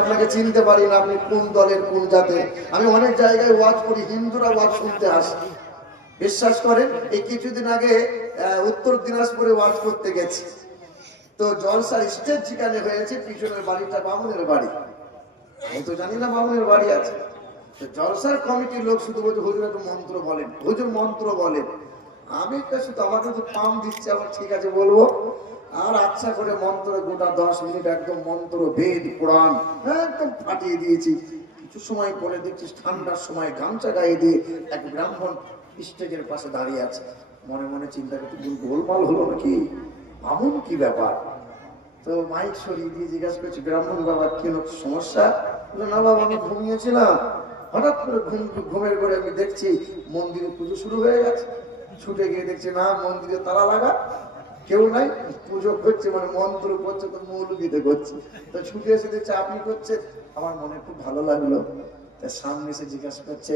আপনাকে চিনতে পারি না, আপনি কোন দলের কোন জাতে। আমি অনেক জায়গায় ওয়াজ করি, হিন্দুরা ওয়াজ শুনতে আসে। বিশ্বাস করেন, এই কিছুদিন আগে উত্তর দিনাজপুরে ওয়াজ করতে গেছি, তো জলসার স্টেজ যেখানে হয়েছে পিছনের বাড়িটা বামুনের বাড়ি। আমি তো জানি না বামুনের বাড়ি আছে। জলসার কমিটির লোক শুধু বলছে হুজুর একটু মন্ত্র বলেন, হুজুর মন্ত্র বলেন। আমি তো শুধু আমাকে তো পাম দিচ্ছে, আমার ঠিক আছে বলবো। আর আচ্ছা করে মন্ত্র গোটা 10 মিনিট একদম মন্ত্র বেদ কোরআন একদম ফাটিয়ে দিয়েছি। কিছু সময় পরে দেখছিস ঠান্ডার সময় গামছা গায়ে দিয়ে এক ব্রাহ্মণ স্টেজের পাশে দাঁড়িয়ে আছে। মনে মনে চিন্তা করতে গোলমাল হলো নাকি, এমন কি ব্যাপার। তো মাইক সরিয়ে দিয়ে জিজ্ঞাসা করছি, ব্রাহ্মণ বাবা কি সমস্যা? না বাবা, আমি ঘুমিয়েছিলাম, হঠাৎ করে ঘুমের ঘরে আমি দেখছি মন্দিরে পুজো শুরু হয়ে গেছে। ছুটে গিয়ে দেখছি না, মন্দিরে তালা লাগা, কেউ নাই, পুজো করছে, মানে মন্ত্র করছে, তো মৌলবীতে করছে। তো ছুটে এসে দেখছে আপনি করছে। আমার মনে খুব ভালো লাগলো। সামনে এসে জিজ্ঞাসা করছে,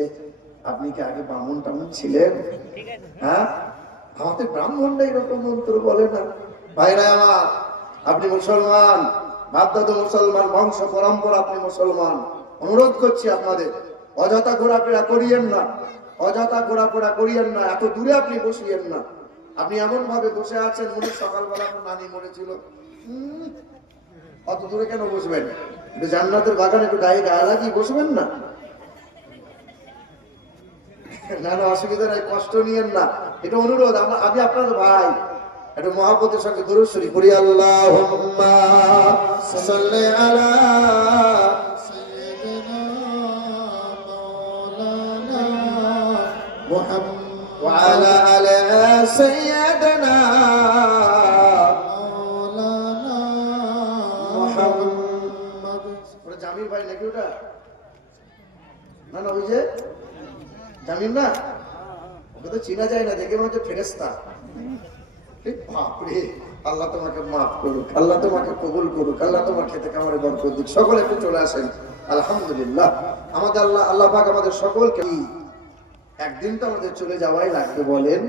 আপনি কি আগে ব্রাহ্মণ টামন ছিলেন? হ্যাঁ, আমাদের ব্রাহ্মণরা এরকম মন্ত্র বলে না। ভাইরা আমার, আপনি মুসলমান, বাপদাদা মুসলমান, বংশ পরম্পরা আপনি মুসলমান। অনুরোধ করছি আপনাদের, অযথা ঘোরাফেরা করিয়েন না, অযথা ঘোরাফেরা করিয়েন না, এত দূরে আপনি বসিয়েন না। আপনি এমন ভাবে বসে আছেন মনে সকালবেলা আপনার নানি মরেছিল। অত দূরে কেন বসবেন? জান্নাতের বাগানে একটু গায়ে গায়ে লাগিয়ে বসবেন না। না না, অসুবিধা নাই, কষ্ট নিয়েন না, এটা অনুরোধ। আমি আপনার ভাই, একটু মহব্বতের সঙ্গে দরুদ শরীফ পড়ি। আল্লাহুম্মা সাল্লি আলা সাইয়্যিদিনা মাওলানা মুহাম্মদ ওয়া আলা আলি সাইয়্যিদিনা মাওলানা মুহাম্মদ। ওটা জামির ভাই নাকি? ওটা না না, ওই যে জামিন না, ওকে তো চিনা যায় না, দেখে মনে হচ্ছে ফেরেশতা। বাপরে, আল্লাহ তোমাকে মাফ করুক, আল্লাহ তোমাকে কবুল করুক, আল্লাহ তোমার খেতে কামারে বরকত দিক। সকলে একটু চলে আসেন। আলহামদুলিল্লাহ, আমাদের আল্লাহ পাক আমাদের সকলকে, একদিন তো আমাদের চলে যাওয়াই লাগবে। বলেন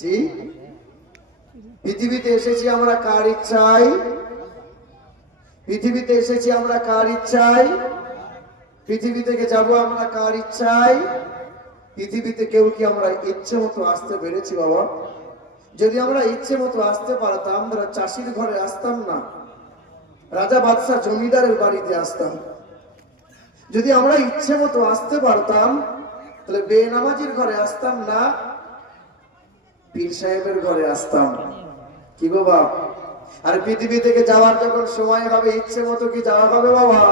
জি, পৃথিবীতে এসেছি আমরা কার ইচ্ছায়? পৃথিবীতে এসেছি আমরা কার ইচ্ছায়? পৃথিবী থেকে যাব আমরা কার ইচ্ছায়? পৃথিবীতে কেউ কি আমরা ইচ্ছে মতো আসতে পেরেছি বাবা? যদি আমরা ইচ্ছে মতো আসতে পারতাম, আমরা চাষির ঘরে আসতাম না, রাজা বাদশাহ জমিদারের বাড়িতে আসতাম। যদি আমরা ইচ্ছে মতো আসতে পারতাম, তাহলে বেনামাজির ঘরে আসতাম না, পীর সাহেবের ঘরে আসতাম। কি গো বাপ? আর পৃথিবী থেকে যাওয়ার যখন সময় হবে, ইচ্ছে মতো কি যাওয়া হবে বাবা?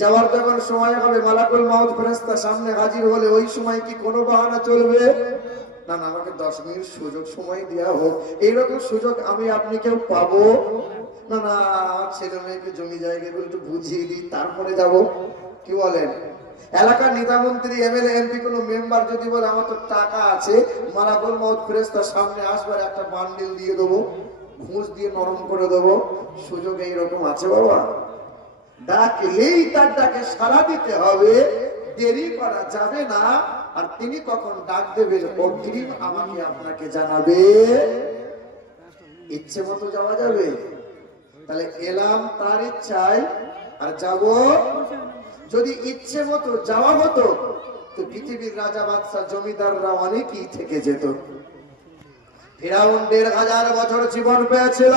যাওয়ার যখন সময় হবে, মালাকুল মাউত ফেরেশতা সামনে হাজির হলে ওই সময় কি কোনো বাহানা চলবে? না না, আমাকে 10 মিনিট সুযোগ সময় দেওয়া হোক, এইরকম সুযোগ আমি আপনি কেউ পাবো না? না, ছেলে মেয়েকে জমি জায়গাগুলো একটু বুঝিয়ে দিই, তারপরে যাব। কি বলেন? এলাকার নেতা মন্ত্রী এমএলএ এমপি কোনো মেম্বার যদি বলে আমার তো টাকা আছে, মালাকুল মাউত ফেরেশতা সামনে আসবার একটা বান্ডিল দিয়ে দেবো, ঘুষ দিয়ে নরম করে দেবো, সুযোগ এইরকম আছে বাবা? ডাকলেই তার ডাকে সাড়া দিতে হবে, দেরি করা যাবে না। আর তিনি কখন ডাক দেবেন অগ্রিম আমাকে আপনাকে জানাবে, ইচ্ছে মতো যাওয়া যাবে। তাহলে এলাম তার ইচ্ছায়, আর যাব। যদি ইচ্ছে মতো যাওয়া হতো, তো পৃথিবীর রাজা বাদশাহ জমিদাররা অনেকেই থেকে যেত। ফিরাউন ১৫০০ বছর জীবন পেয়েছিল।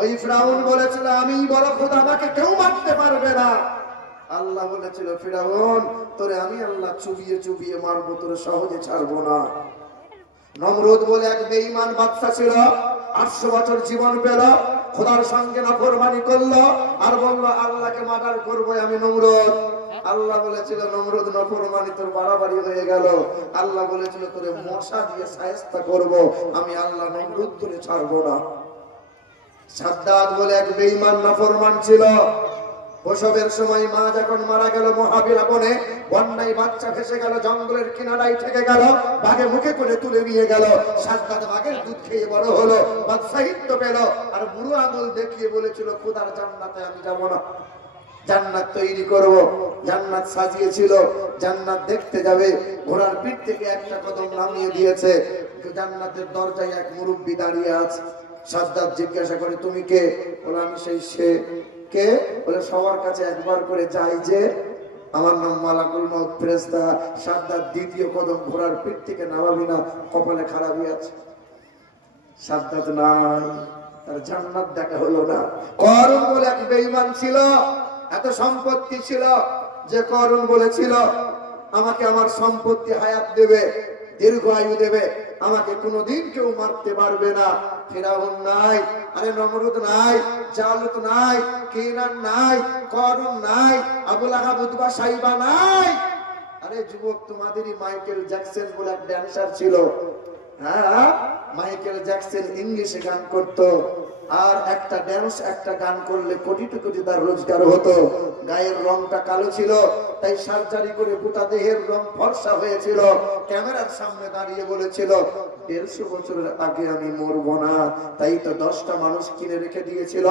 ওই ফিরাউন বলেছিল আমি বড় খোদা, আমাকে কেউ মারতে পারবে না। আল্লাহ বলেছিল ফিরাউন, তোরে আমি আল্লাহ চুবিয়ে চুবিয়ে মারবো, তোরে সহজে ছাড়বো না। নমরুদ বলে এক বেঈমান বাদশা ছিল, ৮০০ বছর জীবন পেল, খোদার সঙ্গে নাফরমানি করলো, আর বললো আল্লাহকে মার্ডার করবো আমি নমরুদ। আল্লাহ বলেছিল নমরুদ নাফরমানি তোর বাড়াবাড়ি হয়ে গেল। আল্লাহ বলেছিল তোরে মশা দিয়ে শায়েস্তা করবো, আমি আল্লাহ নমরুদ তোরে ছাড়বো না। সাদ্দাত বলে এক বেঈমান নাফরমান ছিল, প্রসবের সময় মা যখন মারা গেল মহাবীর বনে, বন্যায় বাচ্চা ভেসে গেল, জঙ্গলের কিনারায় থেকে গেল, বাঘে মুখে করে তুলে নিয়ে গেল। সাদ্দাত বাঘের দুধ খেয়ে বড় হলো, বাদশাহিত্ব পেল, আর বুড়ো আঙুল দেখিয়ে বলেছিল খোদার জান্নাতে আমি যাব না, জান্নাত তৈরি করব। জান্নাত সাজিয়েছিল, জান্নাত দেখতে যাবে, ঘোড়ার পিঠ থেকে একটা কদম নামিয়ে দিয়েছে, জান্নাতের দরজায় এক মুরব্বি দাঁড়িয়ে আছে। সাদ্দাত জিজ্ঞাসা করে তুমি কে? বলে আমি সেই সে। কে? বলে সবার কাছে একবার করে যাই যে আমার নাম মালাকুল মউত ফেরেশতা, সাদ্দাত দ্বিতীয় কদম ঘোড়ার পিঠ থেকে নামাবি না, কপালে খারাপই আছে। সাদ্দাত নাই, তার জান্নাত দেখা হলো না। করুন বলে এক বেঈমান ছিল, এত সম্পত্তি ছিল যে করুন বলেছিল আমাকে আমার সম্পত্তি হায়াত দেবে, দীর্ঘ আয়ু দেবে, আমাকে কোনোদিন কেউ মারতে পারবে না। ফিরাউন নাই, আরে নমরুদ নাই, জালুত নাই, কিনান নাই, করুন নাই, আবু লাহাব উতবা সাইবা নাই। আরে যুবক, তোমাদেরই মাইকেল জ্যাকসন বলে এক ড্যান্সার ছিল। হ্যাঁ, মাইকেল জ্যাকসন ইংলিশে গান করতো, আর একটা ড্যান্স একটা গান করলে কোটি কোটি তার রোজগার হতো। গায়ের রংটা কালো ছিল, তাই সার্জারি করে গোটা দেহের রং ফর্সা হয়েছিল। ক্যামেরার সামনে দাঁড়িয়ে বলেছিল 150 বছরের আগে আমি মরবো না। তাই তো 10টা মানুষ কিনে রেখে দিয়েছিল,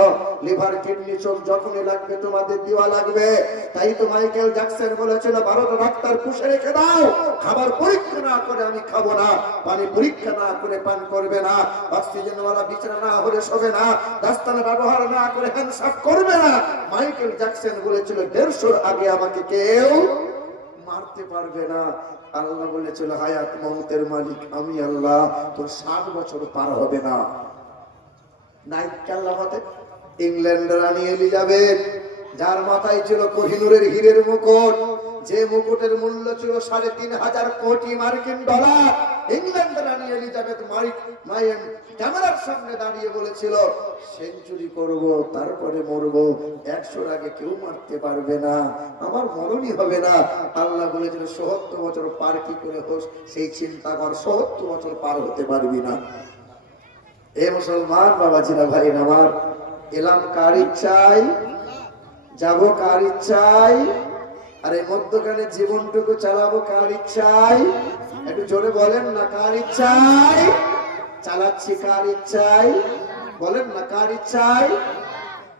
লিভার কিডনি চোখ যখনই লাগবে তোমাদের দেওয়া লাগবে। তাই তো মাইকেল জ্যাকসন বলেছিল 12টা ডাক্তার পুষে রেখে দাও, খাবার পরীক্ষা না করে আমি খাবো না, পানি পরীক্ষা না করে পান করবে না, অক্সিজেনওয়ালা বিছানা না হলে শোবে না, দাস্তানা ব্যবহার না করে হ্যান্ডসাপ করবে না। মাইকেল জ্যাকসন বলেছিল 150 আগে আমাকে কেউ মারতে পারবে না। আল্লাহ বলেছিল হায়াত মউতের মালিক আমি আল্লাহ, তোর 60 বছর পার হবে না। নাইট কাল্লামাতে ইংল্যান্ডের রানী এলিজাবেথ, যার মাথায় ছিল কোহিনূরের হীরের মুকুট, যে মুকুটের মূল্য ছিল 3,500 কোটি মার্কিন ডলার, ইংল্যান্ডের রানী এলিজাবেথ মাইন ক্যামেরার সামনে দাঁড়িয়ে বলেছিল সেঞ্চুরি করব, তারপরে মরবো, 100 আগে কেউ মারতে পারবে না, আমার মরণই হবে না। আল্লাহ বলেছিল 70 বছর পার কি করে হোস সেই চিন্তা কর, 70 বছর পার হতে পারবি না। এ মুসলমান বাবাজিরা ভাই আমার, এলাম কার ইচ্ছায়, যাব কার ইচ্ছায়, আর এই মধ্যখানে জীবনটুকু চালাবো কার ইচ্ছায়? একটু জোরে বলেন না, কার ইচ্ছায় চালাচ্ছি, কার ইচ্ছায় বলেন না, কার ইচ্ছায়?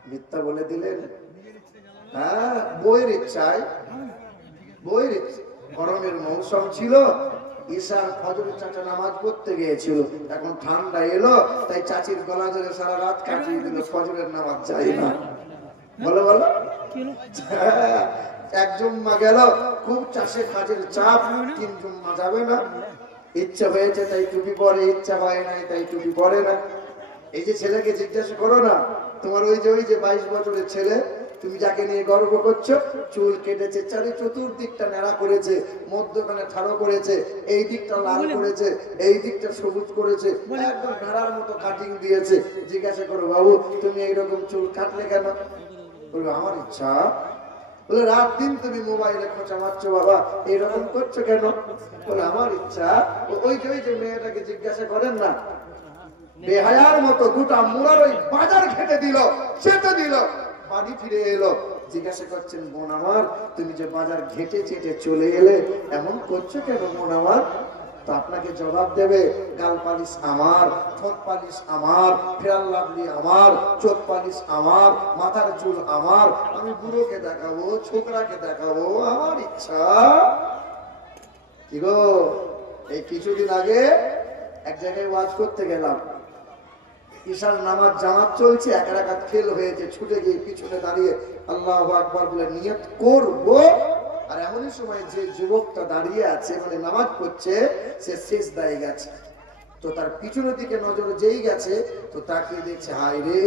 মিথ্যা বলে দিলেন। হ্যাঁ, বইয়ের ইচ্ছায়, বইয়ের ইচ্ছা। গরমের মৌসুম ছিল, ঈশার ফজর চাচা নামাজ পড়তে গিয়েছিল, এখন ঠান্ডা এলো তাই চাচির গলা ধরে সারা রাত কাটিয়ে দিল, ফজরের নামাজ যায় না। বলো বলো, এক জুম্মা গেল, খুব চাষে কাজের চাপ, 3 জুম্মা যাবে না। ইচ্ছা হয়েছে তাই টুপি পরে, ইচ্ছা হয় নাই তাই টুপি পরে না। এই যে ছেলেকে জিজ্ঞাসা করো না, তোমার ওই যে 22 বছরের ছেলে, তুমি যাকে নিয়ে গর্ব করছো, চুল কেটেছে, চতুর্দিকটা ন্যাড়া করেছে, মধ্যখানে ঠাড়ো করেছে, এই দিকটা লাল করেছে, এই দিকটা সবুজ করেছে, একদম ভেড়ার মতো কাটিং দিয়েছে। জিজ্ঞাসা করো বাবু তুমি এইরকম চুল কাটলে কেন? বলবে আমার ইচ্ছা। বলে রাত দিন তুমি মোবাইলে খোঁচা মারছো বাবা, এইরকম করছো কেন? বলে আমার ইচ্ছা। ওই যে মেয়েটাকে জিজ্ঞাসা করেন না, বেহায়ার মতো গোটা মুরার ওই বাজার খেতে দিল, চেটে দিল, বাড়ি ফিরে এলো, জিজ্ঞাসা করছেন বোন আমার তুমি যে বাজার ঘেটে চেটে চলে এলে, এমন করছো কেন বোন আমার? তো আপনাকে জবাব দেবে গাল পালিশ আমার, ঠোঁট পালিশ আমার, ফেরাল লাভলি আমার, চোখ পালিশ আমার, মাথার চুল আমার, আমি বুড়োকে দেখাবো, ছোকরাকে দেখাবো, আমার ইচ্ছা। কি গো, এই কিছুদিন আগে এক জায়গায় ওয়াজ করতে গেলাম, ঈশার নামাজ জামাত চলছে, 1 রাকাত ফেল হয়েছে, ছুটে গিয়ে পিছনে দাঁড়িয়ে আল্লাহু আকবার বলে নিয়ত করব, আর এমনই সময় যে যুবকটা দাঁড়িয়ে আছে মানে নামাজ পড়ছে, সে সিজদায় গেছে, তো তার পিছনের দিকে নজর যেই গেছে, তো তাকিয়ে দেখছে হায় রে,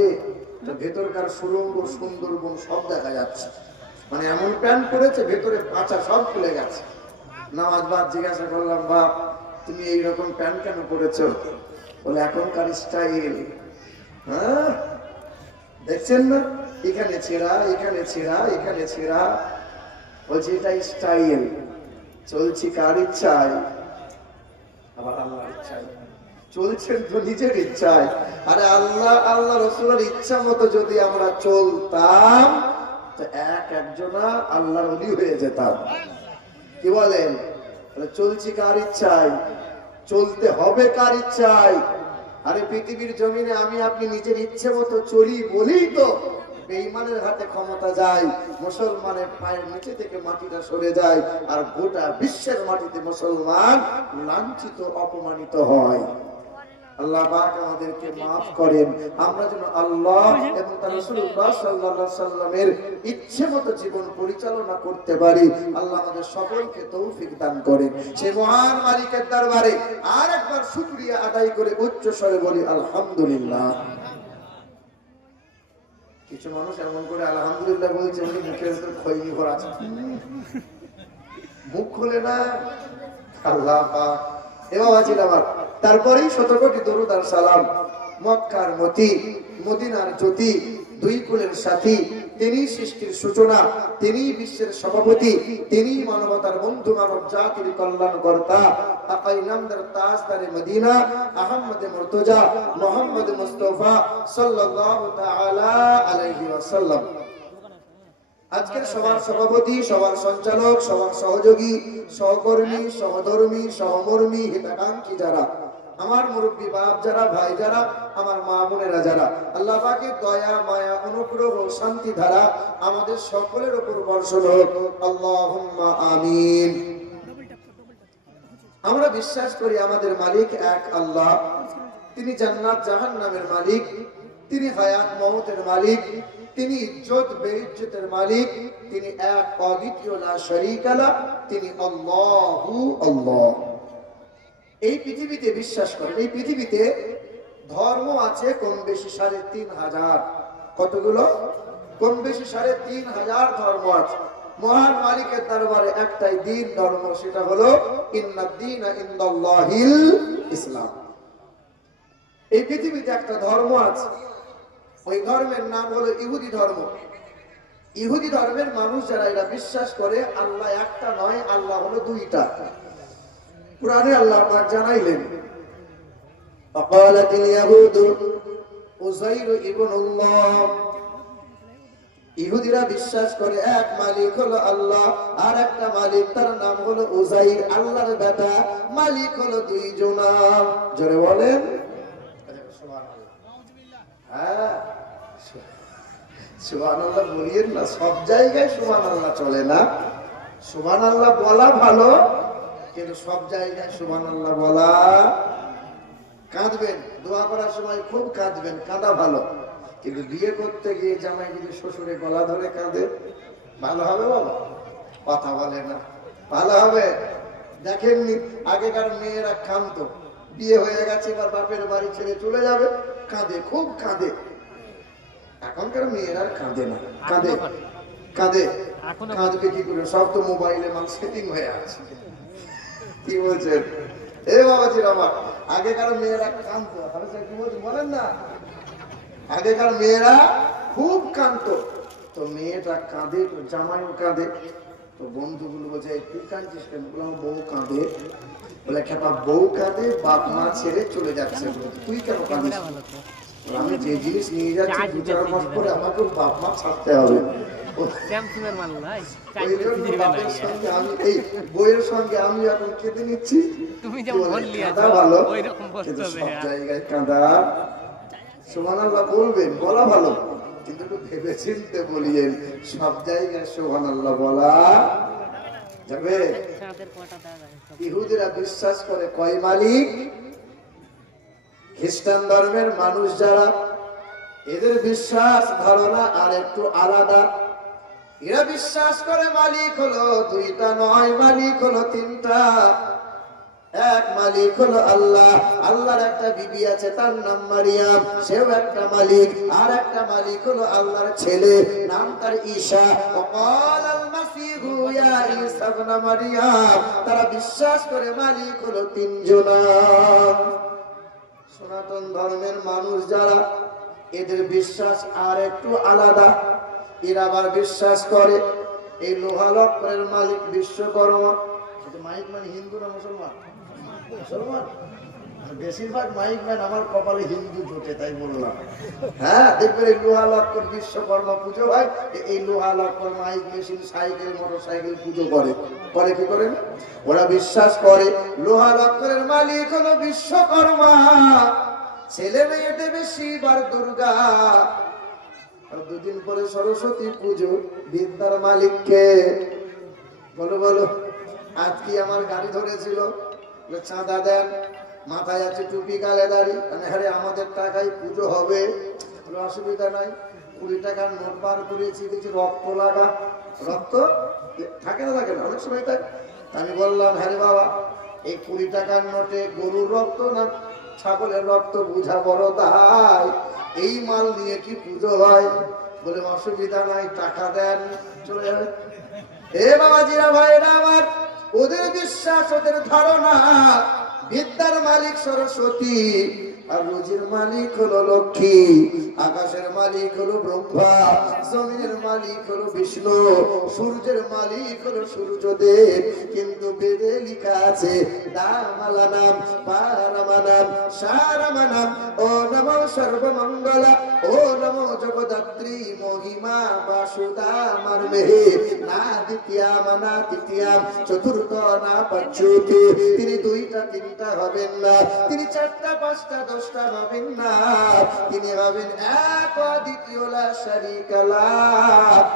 তো ভেতরকার সুরঙ্গ সুন্দরবন সব দেখা যাচ্ছে, মানে এমন প্যান্ট পরেছে ভেতরে পাঁচা সব খুলে গেছে। নামাজ বাদ জিজ্ঞাসা করলাম বাপ তুমি এইরকম প্যান্ট কেন পরেছো? বলে এখনকার স্টাইল। হ্যাঁ দেখছেন না, এখানে ছেঁড়া, এখানে ছেঁড়া, এখানে ছেঁড়া, বলছে এটা স্টাইল। চলছি কার ইচ্ছায়? আবার আল্লাহর ইচ্ছায়। চলছেন তো নিজের ইচ্ছায়। আরে আল্লাহ রসুলের ইচ্ছা মতো যদি আমরা চলতাম, তো একজনা আল্লাহর ওলি হয়ে যেতাম। কি বলেন? চলছি কার ইচ্ছায়? চলতে হবে কার ইচ্ছায়? আরে পৃথিবীর জমিনে আমি আপনি নিজের ইচ্ছে মতো চলি বলেই তো বেঈমানের হাতে ক্ষমতা যায়, মুসলমানের পায়ের নিচে থেকে মাটিটা সরে যায়, আর গোটা বিশ্বের মাটিতে মুসলমান লাঞ্ছিত অপমানিত হয়। আল্লাহ পাক আমাদেরকে মাফ করেন, আমরা যেন আল্লাহ এবং তার রাসূলুল্লাহ সাল্লাল্লাহু আলাইহি সাল্লামের ইচ্ছে মতো জীবন পরিচালনা করতে পারি। আল্লাহ আমাদের সকলকে তৌফিক দান করেন। সেই মহান মালিকের দরবারে আরেকবার শুকরিয়া আদায় করে উচ্চ স্বরে বলি আলহামদুলিল্লাহ। কিছু মানুষ এমন করে আলহামদুলিল্লাহ বলছে উনি মুখের ভিতর খৈনি ভরা আছে, মুখ খুলে না। আল্লাহ পাক এবাবাজির আমার তারপরেই শত কোটি দরুদ আর সালাম মক্কার মতি, মদিনার জ্যোতি, দুই কুলের সাথী, তিনি সৃষ্টির সূচনা, তিনি বিশ্বের সভাপতি, তিনি মানবতার বন্ধু, মানব জাতির কল্যাণকর্তা, আকাই নামদার তাজদারে মদিনা, আহমদ মুর্তজা মুহাম্মদ মুস্তাফা সাল্লাল্লাহু তাআলা আলাইহি ওয়াসাল্লাম। আজকের সবার সভাপতি, সবার সঞ্চালক, সবার সহযোগী, সহকর্মী, সহধর্মী, সহমর্মী, হিতাকাঙ্ক্ষী যারা, আমার মুরব্বী বাপ যারা, ভাই যারা, আমার মা বোনেরা যারা, আল্লাহ পাকের দয়া মায়া অনুগ্রহ শান্তি ধারা আমাদের সকলের উপর বর্ষণ হোক, আল্লাহুম্মা আমিন। আমরা বিশ্বাস করি আমাদের মালিক এক আল্লাহ, তিনি জান্নাত জাহান্নামের মালিক, তিনি হায়াত মওতের মালিক, তিনি ইজ্জত বেইজ্জতের মালিক, তিনি এক অদ্বিতীয় লা শারীকা লা, তিনি আল্লাহু আল্লাহ। এই পৃথিবীতে বিশ্বাস করেন, এই পৃথিবীতে ধর্ম আছে কম বেশি ৩৫০০। কতগুলো? কম বেশি ৩৫০০ ধর্ম আছে। মহান মালিকের দরবারে একটাই দ্বীন ধর্ম, সেটা হলো ইন্নাদ-দীনা ইনদাল্লাহিল ইসলাম। এই পৃথিবীতে একটা ধর্ম আছে, ওই ধর্মের নাম হলো ইহুদি ধর্ম। ইহুদি ধর্মের মানুষ যারা, এরা বিশ্বাস করে আল্লাহ একটা নয়, আল্লাহ হলো দুইটা। কুরআনে আল্লাহ পাক জানাইলেন, ফাকালাতিল ইয়াহুদু উযাইর ইবনুল্লাহ, ইহুদিরা বিশ্বাস করে এক মালিক হলো আল্লাহ, আর একটা মালিক তার নাম হলো উযাইর, আল্লাহর বেটা, মালিক হলো দুইজন। জোরে বলেন সুবহানাল্লাহ। হ্যাঁ সুবহানাল্লাহ বলিয়েন না, সব জায়গায় সুবহানাল্লাহ চলে না। সুবহানাল্লাহ বলা ভালো, কিন্তু সব জায়গায় সুবহানাল্লাহ বলা। কাঁদবেন, দোয়া করার সময় খুব কাঁদবেন, কাঁদা ভালো, কিন্তু বিয়ে করতে গিয়ে জামাই যদি শ্বশুরে গলা ধরে কাঁদে, ভালো হবে বাবা? কথা বলে না, ভালো হবে? দেখেননি আগেকার মেয়েরা কাঁদতো, বিয়ে হয়ে গেছে এবার বাপের বাড়ি ছেড়ে চলে যাবে, কাঁদে, খুব কাঁদে। এখনকার মেয়েরা কাঁদে না, কাঁদে কাঁদে কাঁদবে কি করে? সব তো মোবাইলে মাল সেটিং হয়ে আছে। কি বলছেন এ বাবাজির আমার? আগেকার মেয়েরা কাঁদতো, কি বলছেন বলেন না? আগেকার মেয়েরা খুব কাঁদতো, তো মেয়েটা কাঁদে, তো জামাইও কাঁদে, তো বন্ধুগুলো বলছে তুই কাঁদছিস কেন? বললাম বউ কাঁদে। বলে খেপা বউ কাঁদে, বাপ মা ছেড়ে চলে যাচ্ছে, তুই কেন কাঁদিস? আমি যে জিনিস নিয়ে যাচ্ছি ২-৪ মাস পরে আমাকে বাপ মা ছাড়তে হবে। বইয়ের সঙ্গে আমি এখন কেঁদে নিচ্ছি, ভালো সব জায়গায় কাঁদা। সুবহানাল্লাহ বলবেন, বলা ভালো, কিন্তু একটু ভেবে চিনতে বলিয়েন। সব জায়গায় সুবহানাল্লাহ বলা যাবে? ইহুদিরা বিশ্বাস করে কয় মালিক। খ্রিস্টান ধর্মের মানুষ যারা, এদের বিশ্বাস ধারণা আর একটু আলাদা। এরা বিশ্বাস করে মালিক হলো দুইটা নয়, মালিক হলো তিনটা। এক মালিক হলো আল্লাহ, আল্লাহর একটা বিবি আছে তার নাম মারিয়াম, সেও একটা মালিক। আর একটা মালিক হলো আল্লাহর ছেলে, নাম তার ঈসা। ওয়াকালাল মাসীহু ইয়া ঈসা ইবনে মারিয়াম, তারা বিশ্বাস করে মালিক হলো তিনজন। সনাতন ধর্মের মানুষ যারা, এদের বিশ্বাস আর একটু আলাদা। এরা আবার বিশ্বাস করে এই লোহা লক্করের মালিক বিশ্বকর্মা। মাইক ম্যান হিন্দু না মুসলমান? মুসলমান। বেশিরভাগ মাইক ম্যান আমার কপালে হিন্দু জোটে, তাই বললাম। হ্যাঁ, দেখবেন এই লোহা লক্কর বিশ্বকর্মা পুজো হয়, এই লোহা লক্কর mic machine cycle motorcycle পুজো করে। করে কি করেন? ওরা বিশ্বাস করে লোহা লক্করের মালিক হলো বিশ্বকর্মা, ছেলে মেয়ে দেবে শিব আর দুর্গা। আর দুদিন পরে সরস্বতী পুজো, বিদ্যার মালিককে বলো বলো। আজকে আমার গাড়ি ধরেছিল, চাঁদা দেন, মাথায় আছে টুপি, গালে দাড়ি, হ্যাঁ আমাদের টাকায় পুজো হবে, অসুবিধা নাই। 20 টাকার নোট বার করেছি, দেখছি রক্ত লাগা, রক্ত থাকে না, থাকে না, অনেক সময় থাকে। আমি বললাম হ্যাঁ বাবা, এই 20 টাকার নোটে গরুর রক্ত না ছাগলের রক্ত বুঝা বড় দায়, এই মাল নিয়ে কি পুজো হয়? বলে অসুবিধা নাই, টাকা দেন, চলে যাবে। এ বাবাজিরা, ভাইরা আমার, ওদের বিশ্বাস, ওদের ধারণা বিদ্যার মালিক সরস্বতী, আর রুজির মালিক হলো লক্ষ্মী, আকাশের মালিক হলো ব্রহ্মা, জমিনের মালিক হলো বিষ্ণু, সূর্যের মালিক হলো সূর্যদেব। কিন্তু বেদে লেখা আছে দামালানাম পারামানাম সারামানাম ও নমো সর্বমঙ্গলা ও নমো জগদ্ধাত্রী মহিমা বাসুদা মারমে না দ্বিতীয়াম না তৃতীয়াম চতুর্থ না পঞ্চমী। তিনি 2টা 3টা হবেন না, তিনি 4টা 5টা 10টা হবেন না, তিনি হবেন এক অদ্বিতীয় লা শারীকা লাহ।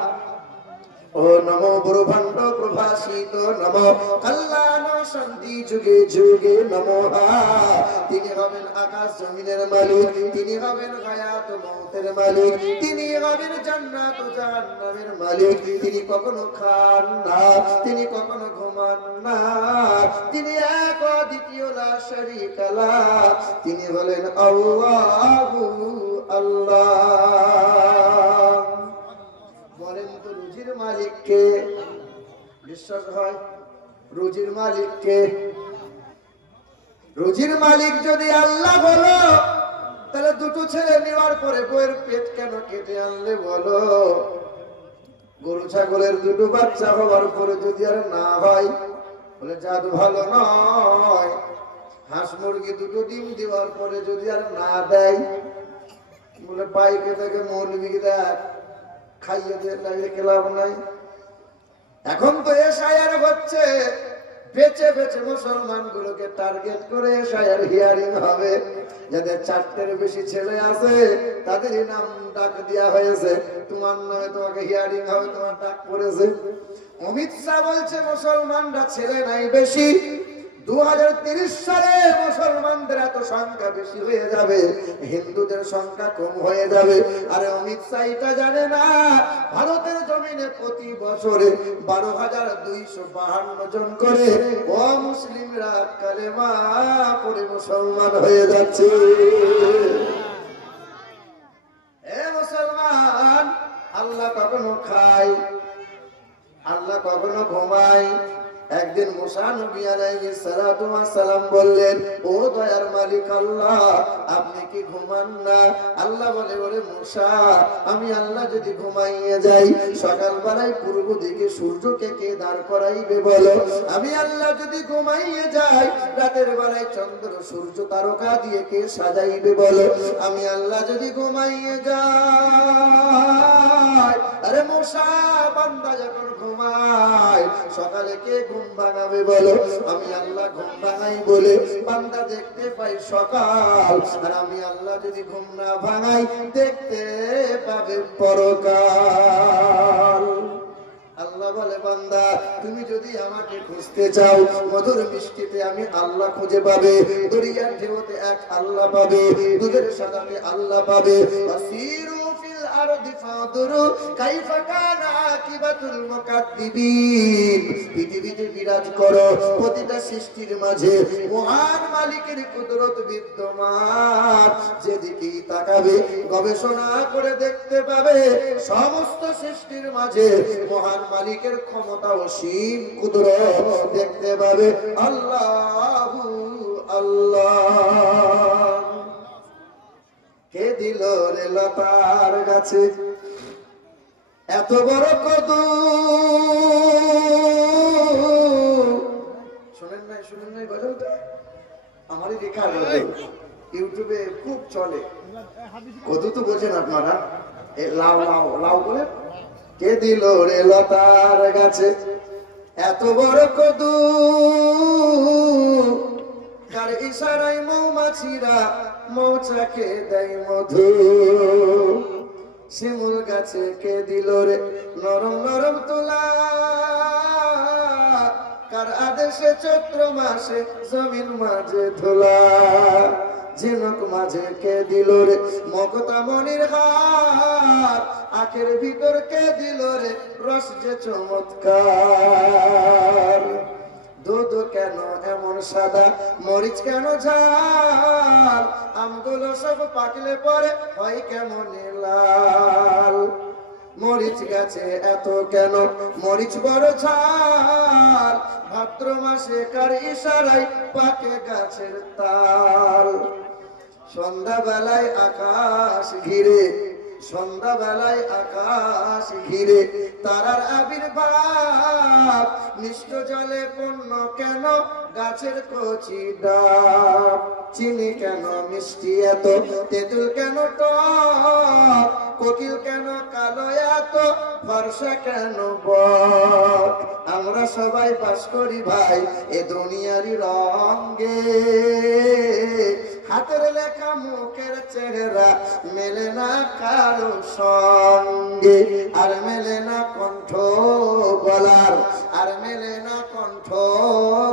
ও নমো ব্রহ্মাণ্ড প্রভাসিত নমো কল্যাণ শান্তি যুগে যুগে নমঃ। তিনি হবেন আকাশ জমিনের মালিক, তিনি হবেন হায়াত মউতের মালিক, তিনি হবেন জান্নাত ও জাহান্নামের মালিক। তিনি কখনো খান না, তিনি কখনো ঘুমান না, তিনি এক অদ্বিতীয় লা শারীকা লাহ। তিনি হলেন আল্লাহু আল্লাহ। বলেন তো রুজির মালিককে? বিশ্বাস হয়? রুজির মালিককে? রুজির মালিক যদি আল্লাহ বলো, তাহলে 2টো ছেলে নেওয়ার পরে বউয়ের পেট কেন কেটে আনলে বলো? গরু ছাগলের 2টো বাচ্চা হওয়ার পরে যদি আর না হয়, বলে জাদু ভালো নয়। হাঁস মুরগি 2টো ডিম দেওয়ার পরে যদি আর না দেয়, বলে পাইকে থেকে মৌলবি দেয়, খাইয়ে দিয়ে লাগিয়ে খেলাম নাই। এখন তো এসআইআর হচ্ছে, বেঁচে বেঁচে মুসলমান গুলোকে টার্গেট করে এসআইআর হিয়ারিং হবে। যাদের 4টের বেশি ছেলে আছে তাদেরই নাম ডাক দেওয়া হয়েছে, তোমার নামে তোমাকে হিয়ারিং হবে, তোমার ডাক পড়েছে। অমিত শাহ বলছে মুসলমানরা ছেলে নাই বেশি, 2030 সালে মুসলমানদের এত সংখ্যা বেশি হয়ে যাবে, হিন্দুদের সংখ্যা কম হয়ে যাবে। আরে অমিত শাহ এটা জানে না, ভারতের জমিনে প্রতি বছরে 12,252 জন করে অমুসলিমরা কালেমা পড়ে মুসলমান হয়ে যাচ্ছে। এ মুসলমান, আল্লাহ কখনো খায়, আল্লাহ কখনো ঘুমায়। একদিন মুসা নবী আলাইহিস সালাতু ওয়াস সালাম বললেন, ও দয়ার মালিক আল্লাহ, আপনি কি ঘুমান না? আল্লাহ বলে, ওরে মুসা, আমি আল্লাহ যদি ঘুমাইয়ে যাই, সকালবেলায় পূর্ব দিকে সূর্যকে কে দাঁড় করাইবে বলো? আমি আল্লাহ যদি ঘুমাইয়ে যাই, রাতের বেলায় চন্দ্র সূর্য তারকা দিয়ে কে সাজাইবে বলো? আমি আল্লাহ যদি ঘুমাইয়ে যাই, আরে মুসা, বান্দা যখন ঘুমায়, সকালে কে ঘুম ভাঙাবে বলো? আমি আল্লাহ ঘুম ভাঙাই বলে বান্দা দেখতে পাই সকাল, আর আমি আল্লাহ যদি ঘুম না ভাঙাই, দেখতে পাবে পরকাল। আল্লাহ বলে, বান্দা তুমি যদি আমাকে খুঁজতে চাও, মধুর মিষ্টিতে আমি আল্লাহ খুঁজে পাবে, দরিয়ার ঢেউতে এক আল্লাহ পাবে, দুধের সাদাতে আল্লাহ পাবে। আসিরু ফিল আরদি ফাদুরু কাইফা কানা আকিবাতুল মুকাদ্দিবিন। পৃথিবীতে বিরাজ করো, প্রতিটা সৃষ্টির মাঝে মহান মালিকের কুদরত বিদ্যমান। যেদিকেই তাকাবে গবেষণা করে দেখতে পাবে, সমস্ত সৃষ্টির মাঝে মহান মালিকের ক্ষমতা অসীম কুদরত দেখতে পাবে। আল্লাহু আল্লাহ। কে দিল রে লতার গাছে এত বড় কদু? শোনেন নাই, শোনেন নাই গজলটা? আমারই লেখা গজল, ইউটিউবে খুব চলে। কদু তো বোঝেন আপনারা, লাউ লাউ লাউ বলে। কে দিল রে লতার গাছে এত বড় কদু? কার ইশারায় মৌমাছিরা মৌচাকে দেয় মধু? শিমুল গাছে কে দিল রে নরম নরম তুলা? কার আদেশ আসে চৈত্র মাসে জমিন মাঝে ধুলা, ঝিনুক মাঝে কে দিল রে মকতা মনির হার, আখের ভিতর কে দিল রে রস যে চমৎকার। দুধ কেন এমন সাদা, মরিচ কেন ঝাল, আমগুলো সব পাকলে পরে হয় কেমন লাল। মরিচ গাছে এত কেন মরিচ বড় ঝাল, ভাদ্র মাসে কার ইশারায় পাকে গাছের তাল। সন্ধ্যাবেলায় আকাশ ঘিরে, সন্ধ্যাবেলায় আকাশ ঘিরে তারার আবির্ভাব, মিষ্ট জলে পূর্ণ কেন গাছের কচি ডাব। চিনি কেন মিষ্টি এত, তেঁতুল কেন টক, কোকিল কেন কালো এত, ফর্সা কেন বক। আমরা সবাই বাস করি ভাই এ দুনিয়ারই রঙে, হাতের লেখা মুখের চেহারা মেলে না কারো সঙ্গে, আর মেলে না কণ্ঠ গলার, আর মেলে না কণ্ঠ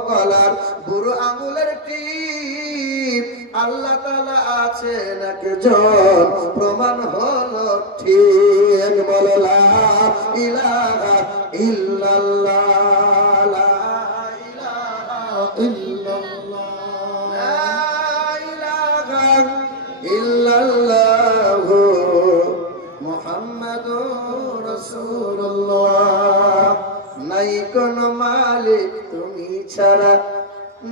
গলার। বুড়ো আঙুলের টিপ আল্লাহ তাআলা আছেন একজন, প্রমাণ হলো ঠিক। বলো লা ইলাহা ইল্লাল্লাহ, লা ইলাহা ইল্লাল্লাহ, লা ইলাহা ইল্লাল্লাহু মুহাম্মাদুর রাসূলুল্লাহ। নাই কোনো মালিক তুমি ছাড়া,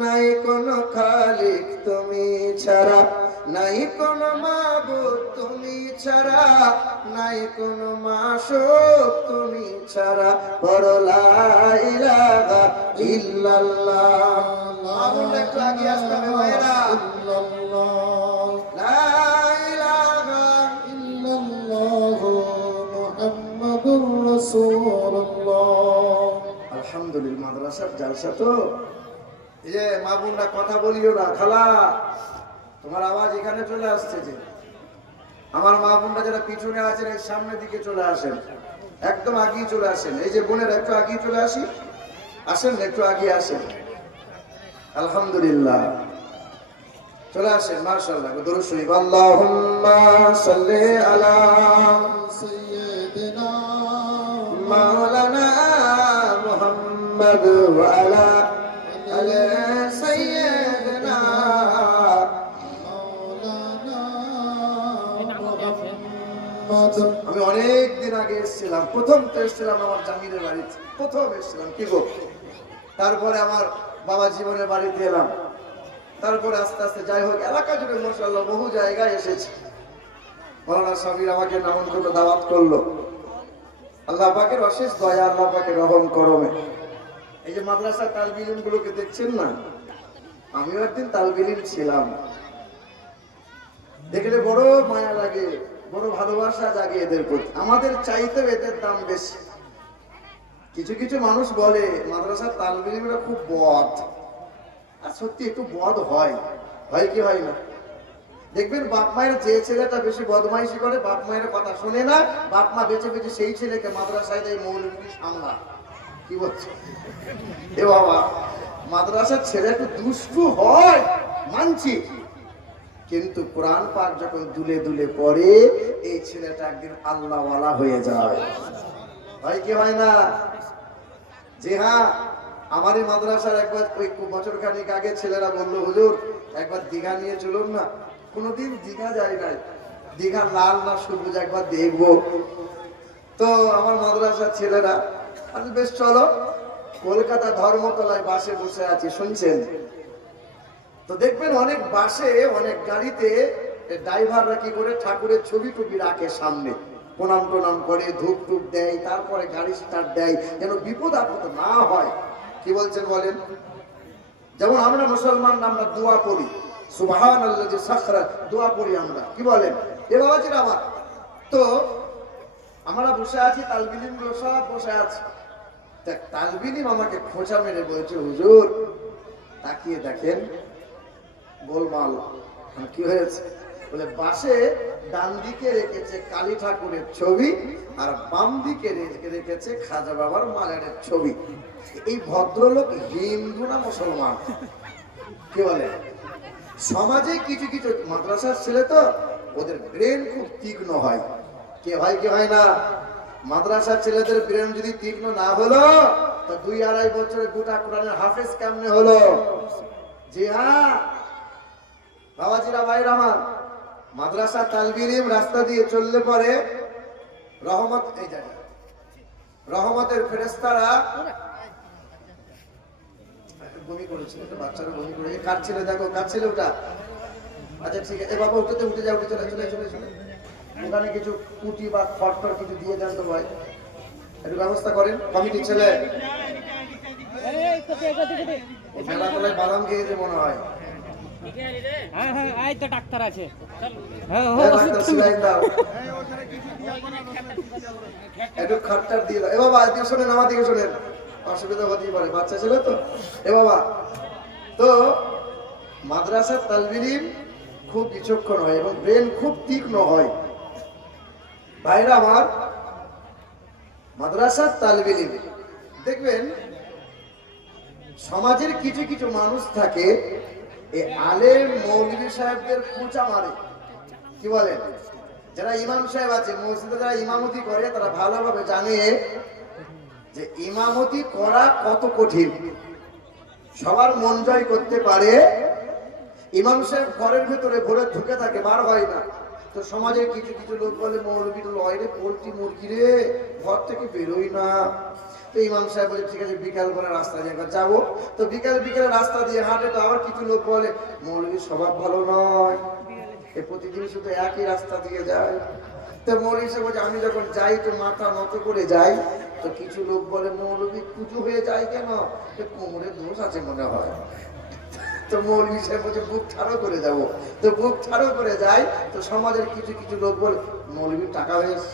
নাই কোনো খালিক তুমি ছাড়া, নাই কোনো মাবুদ তুমি ছাড়া, নাই কোনো মাশূক তুমি ছাড়া। বলো লা ইলাহা ইল্লাল্লাহ। আগুন একটু আগে আসতে হবে ভাইরা। লা ইলাহা ইল্লাল্লাহ মুহাম্মাদুর রাসূলুল্লাহ। আলহামদুলিল্লাহ, মাদ্রাসার জালসা তো। এই যে মা বোনরা কথা বলিও না, খালা তোমার আওয়াজ এখানে চলে আসছে যে। আমার মা বোনরা যারা পিছনে আছেন এই সামনের দিকে চলে আসেন, একদম আগিয়ে চলে আসেন। এই যে বোনের একটু আগিয়ে চলে আসি, আসেন একটু আগিয়ে আসেন। আলহামদুলিল্লাহ, চলে আসেন। মাশাআল্লাহ, দরুদ শরীফ। আল্লাহুম্মা সাল্লি আলা সাইয়্যিদিনা মাওলানা মুহাম্মদ ওয়া আলা আলি সাইয়্যিদিনা মাওলানা মুহাম্মদ। আমি অনেক দিন আগে এসেছিলাম, প্রথম তো এসেছিলাম আমার জামিনের বাড়িতে, প্রথম এসেছিলাম কি গো। তারপরে আমার বাবা জীবনের বাড়িতে এলাম, তারপরে আস্তে আস্তে যাই হোক এলাকা জুড়ে মাশাআল্লাহ বহু জায়গায় এসেছি। মাওলানা সাবির আমাকে নামন্ত্রণ দাওয়াত করলো। আল্লাহ পাকের অশেষ দয়া, আল্লাহ পাকের রহম করমে। এই যে মাদ্রাসার তালবে ইলম গুলোকে দেখছেন না, আমিও একদিন তালবে ইলম ছিলাম। দেখলে বড় মায়া লাগে, বড় ভালোবাসা জাগে এদের প্রতি। আমাদের চাইতে এদের দাম বেশি। কিছু কিছু মানুষ বলে মাদ্রাসার তালবে ইলমরা খুব বদ, আর সত্যি একটু বদ হয়, হয় কি হয় না? দেখবেন বাপ মায়ের যে ছেলেটা বেশি বদমাইশি করে, বাপ মায়ের কথা শোনে না, বাপ মা বেঁচে বেঁচে সেই ছেলেকে মাদ্রাসায় দেয় মৌলভী সামলা। কি বলছে এ বাবা? মাদ্রাসার ছেলে একটু দুষ্টু হয় মানছি, কিন্তু কোরআন পাক যখন দুলে দুলে পড়ে এই ছেলেটা একদিন আল্লাহওয়ালা হয়ে যায়। হয় কি হয় না? জি হ্যাঁ, আমার এই মাদ্রাসার একবার ওই বছর খানিক আগে ছেলেরা বললো, হুজুর একবার দীঘা নিয়ে চলুন না। কোনোদিন দীঘা যায় নাই, দীঘা লাল না সবুজ একবার দেখবো। তো আমার মাদ্রাসার ছেলেরা আচ্ছা বেশ চলো। কলকাতা ধর্মতলায় বাসে বসে আছি, শুনছেন তো? দেখবেন অনেক বাসে অনেক গাড়িতে ড্রাইভাররা কি করে ঠাকুরের ছবি টুবি রাখে সামনে, প্রণাম টোনাম করে, ধূপ টুপ দেয়, তারপরে গাড়ি স্টার্ট দেয় যেন বিপদ আপদ না হয়। কি বলছেন বলেন? যেমন আমরা মুসলমান, আমরা দোয়া পড়ি, সুবহানাল্লাযী সাখরা, দোয়া পড়ি আমরা। কি বলেন এ বাবাজিরা আমার? তো আমরা বসে আছি, তালবে ইলম গুলো সব বসে আছে। তালবে ইলম আমাকে খোঁচা মেরে বলছে, হুজুর তাকিয়ে দেখেন গোলমাল। কি হয়েছে? বলে বাসে ডান দিকে রেখেছে কালী ঠাকুরের ছবি আর বাম দিকে রেখেছে খাজা বাবার মাজারের ছবি। এই ভদ্রলোক হিন্দু না মুসলমান? কি বলে? সমাজে কিছু কিছু মাদ্রাসার ছেলে তো ওদের ব্রেন খুব তীক্ষ্ণ হয়। কে হয় কে হয় না? মাদ্রাসার ছেলেদের ব্রেন যদি তীক্ষ্ণ না হলো তো 2-2.5 বছরে গোটা কোরআনের হাফেজ কেমনে হলো? জি হ্যাঁ বাবাজিরা, ভাইরা আমার, মাদ্রাসা তালবির ইলম রাস্তা দিয়ে চললে পরে রহমত, এই জায়গা রহমতের ফেরেশতারা বমি করেছিল, একটা বাচ্চারা বমি করে। কার ছেলে? দেখো কার ছেলে ওটা? আচ্ছা ঠিক আছে, এ বাবা উঠে উঠে যাও, উঠে চলে চলে চলে চলে। ওখানে কিছু কুটি বা খড় কিছু দিয়ে দেন তো ভাই, একটু ব্যবস্থা করেন। কমিটির ছেলে মেলা তলায় বাদাম খেয়েছে মনে হয়। হ্যাঁ হ্যাঁ, এই তো ডাক্তার আছে। ডাক্তার সিলাইন দাও, একটু খড়টার দিয়ে দাও। এ বাবা এদিকে শোনেন, আমার দিকে শোনেন, অসুবিধা হতেই পারে, বাচ্চা ছিল তো। এ বাবা, তো মাদ্রাসার তালবির ইলম খুব বিচক্ষণ হয় এবং ব্রেন খুব তীক্ষ্ণ হয়। ভাইরা আমার, মাদ্রাসার তালবির ইলম দেখবেন সমাজের কিছু কিছু মানুষ থাকে এই আলেম মৌলভী সাহেবদের খোঁচা মারে। কি বলেন? যারা ইমাম সাহেব আছে মসজিদে, যারা ইমামতি করে তারা ভালোভাবে জানে যে ইমামতি করা কত কঠিন। সবার মন জয় করতে পারে। ইমাম সাহেব ঘরের ভিতরে ভরে ঢুকে থাকে, বার হয় না। তো সমাজের কিছু কিছু লোক বলে মৌলবী তো লয় রে, পোল্ট্রি মুরগি রে, ঘর থেকে বেরোই না। তো ইমাম সাহেব বলে ঠিক আছে বিকাল করে রাস্তা দিয়ে একবার যাবো। তো বিকালে রাস্তা দিয়ে হাঁটে। তো আবার কিছু লোক বলে মৌলবীর স্বভাব ভালো নয়, এ প্রতিদিন শুধু একই রাস্তা দিয়ে যায়। তো মৌলবী সাহেব বলছে আমি যখন যাই তো মাথা নত করে যাই। তো কিছু লোক বলে মৌলবী পুজো হয়ে যায় কেন? কোমরের দোষ আছে মনে হয়। তো মৌলবী সাহেব বলছে বুক ঠাড়ো করে যাবো। তো বুক ঠাড়ো করে যাই। তো সমাজের কিছু কিছু লোক বলে মৌলবীর টাকা হয়েছে,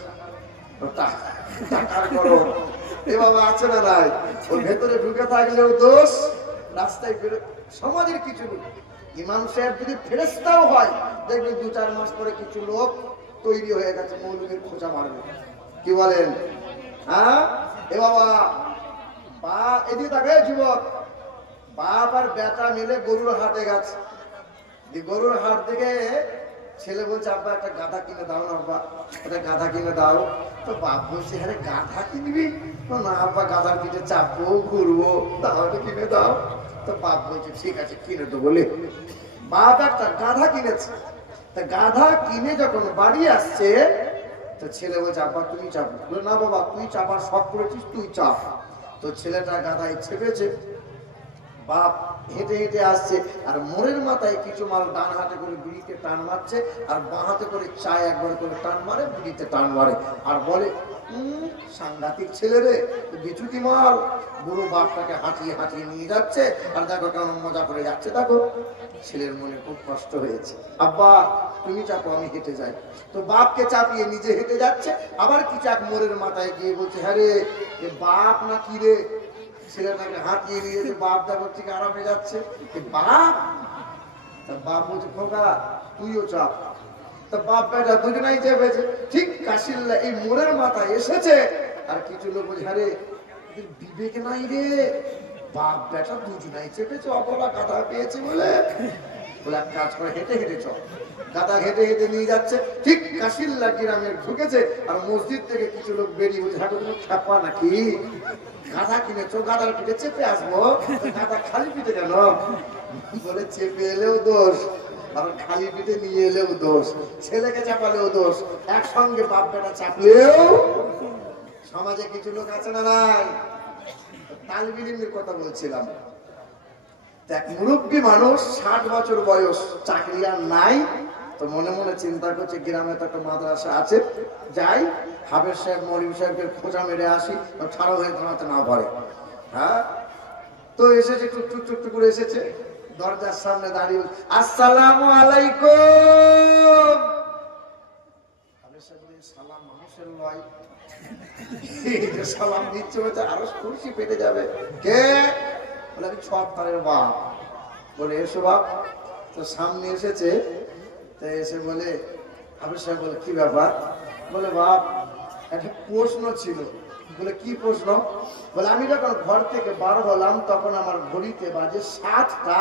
টাকার করো। এ বাবা আছে না নাই? ওর ভেতরে ঢুকে থাকলেও দোষ, রাস্তায় বেরো। সমাজের কিছু লোক, ইমাম সাহেব যদি ফেরেশতাও হয় দেখবেন 2-4 মাস পরে কিছু লোক তৈরি হয়ে গেছে মৌলবীর খোঁচা মারবে। কি বলেন? হ্যাঁ এ বাবা, বা এদিকে তাকায় যুবক, বাপ আর বেটা মিলে গরুর হাটে গেছে। গরুর হাট থেকে ছেলে বলছে আব্বা একটা গাধা কিনে দাও না, আব্বা একটা গাধা কিনে দাও। তো বাপ বলছে আরে গাধা কিনবি? না আব্বা, গাধার পিঠে চাপবো ঘুরবো, তাহলে কিনে দাও। তো বাপ বলছে ঠিক আছে কিনে দেবো। বলে বাপ একটা গাধা কিনেছে। তা গাধা কিনে যখন বাড়ি আসছে তো ছেলে বলছে আব্বা তুমি চাপো। না বাবা, তুই চাপার শখ করেছিস, তুই চাপ। তো ছেলেটা গাধায় চেপেছে। বাপ হেঁটে হেঁটে আসছে আর মোড়ের মাথায় কিছু মাল ডান হাতে করে বিড়িতে টান মারছে আর বাঁ হাতে করে চায় একবার করে টান মারে, বিড়িতে টান মারে আর বলে সাংঘাতিক ছেলে রে, বিচুতি মাল। বুড়ো বাপটাকে হাঁটিয়ে হাঁটিয়ে নিয়ে যাচ্ছে আর দেখো কেমন মজা করে যাচ্ছে। দেখো ছেলের মনে খুব কষ্ট হয়েছে। আব্বা তুমি চাপো, আমি হেঁটে যাই। তো বাপকে চাপিয়ে নিজে হেঁটে যাচ্ছে। আবার কিছু এক মোড়ের মাথায় গিয়ে বলছে হ্যাঁ রে, এ বাপ না কি রে? ছেলেটাকে হাতিয়ে নিয়েছে, বাপ দেখো ঠিক আরামে যাচ্ছে। বাপ, বাপ বলছে খোকা তুইও চাপ। তা বাপ বেটা দুজনাই চেপেছে। ঠিক কাশিল্লা এই মোড়ের মাথায় এসেছে আর কিছু লোক বলছে আরে বিবেক নাই রে, বাপ বেটা দুজনাই চেপেছে, অপরা গাধা পেয়েছে বলে এক কাজ করে হেঁটে হেঁটে চল। গাধা হেঁটে হেঁটে নিয়ে যাচ্ছে। ঠিক কাশিল্লা গ্রামে ঢুকেছে আর মসজিদ থেকে কিছু লোক বেরিয়ে বলছে হ্যাঁ তুমি খেপা নাকি, গাধা কিনেছো, গাধার পিঠে চেপে আসবো? গাধা খালি পিঠে কেন? বলে চেপে এলেও দোষ আর খালি পিঠে নিয়ে এলেও দোষ, ছেলেকে চাপালেও দোষ, একসঙ্গে বাপ বেটা চাপলেও। সমাজে কিছু লোক আছে না নাই? তালবির ইলমের কথা বলছিলাম। এক মুরব্বী মানুষ 60 বছর বয়স, চাকরি আর নাই। তো মনে মনে চিন্তা করছে গ্রামে তো একটা মাদ্রাসা আছে, যাই হাফেজ সাহেব মৌলভী সাহেবকে খোঁজা মেরে আসি, ছাড়া হয়ে দাঁড়াতে না পারে। হ্যাঁ তো এসেছে, টুকটুক টুকটুক করে এসেছে, দরজার সামনে দাঁড়িয়ে আসসালামু আলাইকুম। হাফেজ সাহেব সালাম মানুষের লয়, সালাম দিচ্ছে বলছে আরো খুশি পেটে যাবে। কে? বলে আমি 6 তারের বাপ। বলে এসো বাপ। তো সামনে এসেছে, তো এসে বলে হাফেজ সাহেব বলে কি ব্যাপার? বলে বাপ একটা প্রশ্ন ছিল। বলে কি প্রশ্ন? বলে আমি যখন ঘর থেকে বার হলাম তখন আমার ঘড়িতে বাজে 7টা,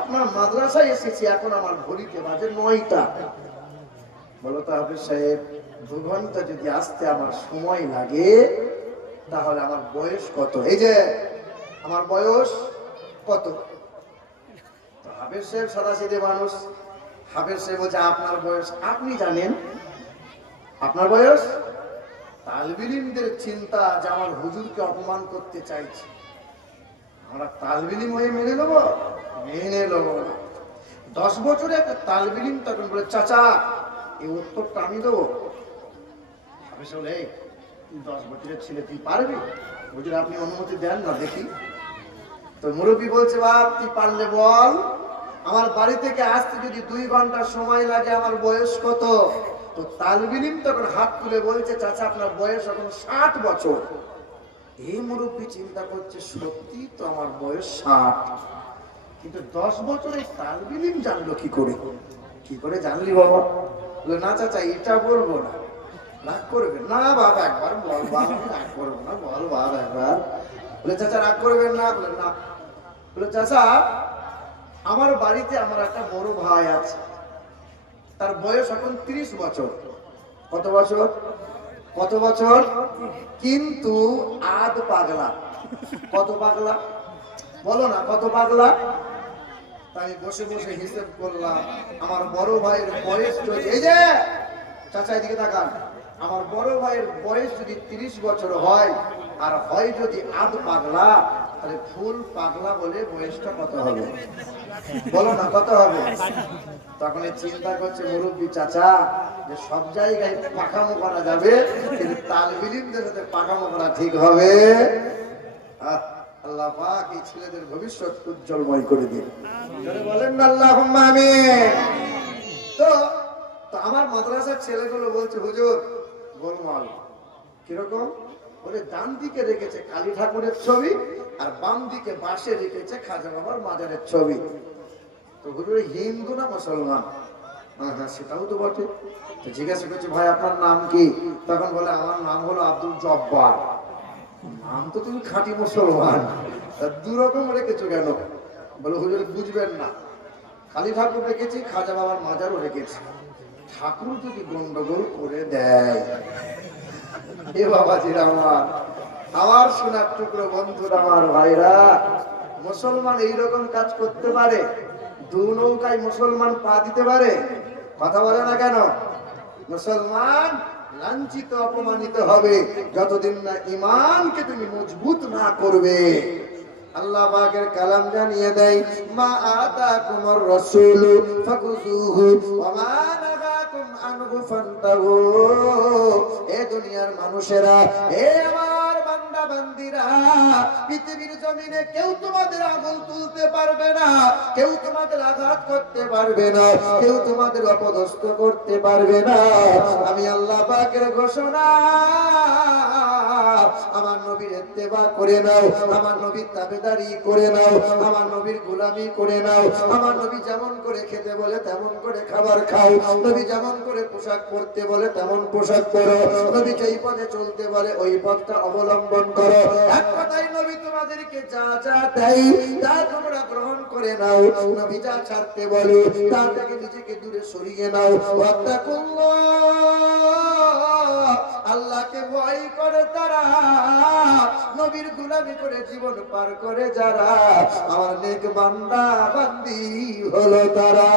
আপনার মাদ্রাসায় এসেছি এখন আমার ঘড়িতে বাজে 9টা। বলো তো হাফেজ সাহেব 2 ঘন্টা যদি আসতে আমার সময় লাগে তাহলে আমার বয়স কত? এই যে আমার বয়স কত? তো হাফেজ সাহেব সাদাসিধে মানুষ, হাফেজ সাহেব বলছে আপনার বয়স আপনি জানেন? আপনার বয়স? তালবিলিমদের চিন্তা যে আমার হুজুরকে অপমান করতে চাইছে, আমরা তালবিলিম হয়ে মেনে নেবো? মেনে নেবো না। 10 বছরে একটা তালবিলিম তখন বলে চাচা এই উত্তরটা আমি দেবো। হাফেজ বলে এই 10 বছরের ছেলে তুই পারবি? হুজুর আপনি অনুমতি দেন না দেখি। তো মুরব্বী বলছে বাপ তুই পারলে বল, আমার বাড়ি থেকে আসতে যদি 2 ঘন্টা সময় লাগে আমার বয়স কত? তো তালবিলিম তখন হাত তুলে বলছে চাচা আপনার বয়স এখন 60 বছর। এই মুরব্বী চিন্তা করছে সত্যি তো আমার বয়স 60, কিন্তু 10 বছরে তালবিলিম জানলো কি করে? কি করে জানলি বাবা? বলে না চাচা এটা বলবো না। রাগ করবেন না বাবা, একবার বল বাবা, রাগ করবো না, বল বাবা একবার। বলে চাচা রাগ করবেন না? বলে না। বলে চাচা আমার বাড়িতে আমার একটা বড় ভাই আছে, তার বয়স এখন 30 বছর। কত বছর? কত বছর? কিন্তু আধ পাগলা। কত পাগলা? বলো না কত পাগলা? তাই বসে বসে হিসেব করলাম আমার বড় ভাইয়ের বয়স যদি, এই যে চাচা এদিকে তাকান, আমার বড় ভাইয়ের বয়স যদি 30 বছর হয় আর হয় যদি আধ পাগলা, তাহলে ফুল পাগলা বলে বয়সটা কত হবে? বলো না কত হবে? তখন চিন্তা করছে মুরব্বী চাচা যে সব জায়গায় পাকামো করা যাবে কিন্তু তালবিলিমদের সাথে পাকামো করা ঠিক হবে? আল্লাহ পাক এই ছেলেদের ভবিষ্যৎ উজ্জ্বলময় করে দিন। বলেন না আল্লাহুম্মা আমিন। তো আমার মাদ্রাসার ছেলেগুলো বলছে হুজুর গোলমাল। কিরকম? বলে ডান দিকে রেখেছে কালী ঠাকুরের ছবি আর বাম দিকে বাঁশে রেখেছে খাজা বাবার মাজারের ছবি। তো হুজুর হিন্দু না মুসলমান? হ্যাঁ সেটাও তো বটে। তো জিজ্ঞাসা করছে ভাই আপনার নাম কি? তখন বলে আমার নাম হলো আব্দুল জব্বার। নাম তো তুমি খাঁটি মুসলমান, দুরকম রেখেছো কেন? বলে হুজুর বুঝবেন না, কালী ঠাকুর রেখেছি খাজা বাবার মাজারও রেখেছি, ঠাকুর যদি গন্ডগোল করে দেয়। এ বাবাজিরা আমার সোনার টুকরো বন্ধুরা, আমার ভাইরা, মুসলমান এইরকম কাজ করতে পারে? 2 নৌকায় মুসলমান পা দিতে পারে? কথা বলে না কেন? মুসলমান লাঞ্ছিত অপমানিত হবে যতদিন না ঈমানকে তুমি মজবুত না করবে। আল্লাহ পাকের কালাম জানিয়ে দেয় মা আতাকুমুর রাসূল ফাকুযুহু ওয়া মা নাহাকুম আনহু ফান্তাহু। এ দুনিয়ার মানুষেরা, এ আমার বান্দা বান্দীরা, পৃথিবীর জমিনে কেউ তোমাদের আঙুল তুলতে পারবে না, কেউ তোমাদের আঘাত করতে পারবে না, কেউ তোমাদের অপদস্থ করতে পারবে না। আমি আল্লাহ পাকের ঘোষণা, আমার নবীর ইত্তেবা করে নাও, আমার নবীর তাবেদারি করে নাও, আমার নবীর গোলামি করে নাও। আমার নবী যেমন করে খেতে বলে তেমন করে খাবার খাও, নবী যেমন করে পোশাক পরতে বলে তেমন পোশাক পরো, নবী যেই পথে চলতে বলে ওই পথটা অবলম্বন করো। এক কথায় নবী তোমাদেরকে যা যা দেয় তা তোমরা গ্রহণ করে নাও, নবী যা ছাড়তে বলে তা থেকে নিজেকে দূরে সরিয়ে নাও। আল্লাহকে ভয় করে তারা, নবীর গোলামি করে জীবন পার করে যারা, আমার নেক বান্দা বান্দি হলো তারা।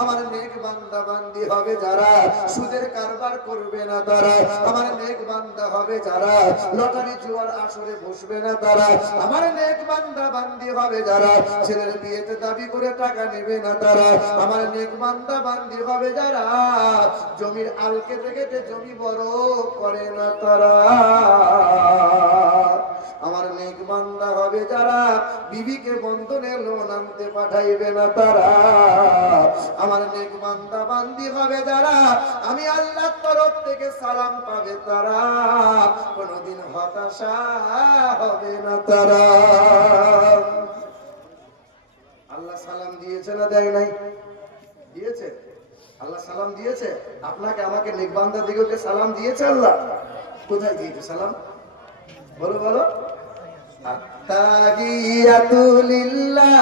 আমার নেক বান্দা বান্দি হবে যারা সুদের কারবার করবে না তারা, আমার নেক বান্দা হবে যারা লটারি জুয়ার আসরে বসবে না তারা, আমার নেক বান্দা বান্দি হবে যারা ছেলের বিয়েতে দাবি করে টাকা নেবে না তারা, আমার নেক বান্দা বান্দি হবে যারা জমির আল কেটে কেটে জমি বড় করে না তারা, আমার নেক বান্দা হবে যারা বিবিকে বন্ধনে লোন আনতে পাঠাইবে না তারা, আমার নেক বান্দা বান্দি হবে যারা আমি আল্লাহর তরফ থেকে সালাম পাবে তারা, কোনদিন হতাশা হবে না তারা। আল্লাহ সালাম দিয়েছে না দেয় নাই? দিয়েছে। আল্লাহ সালাম দিয়েছে আপনাকে, আমাকে, নেকবান্দা দিগকে সালাম দিয়েছে আল্লাহ? কোথায় দিয়েছে সালাম? বলো বলো। আত্তাহিয়াতু লিল্লাহ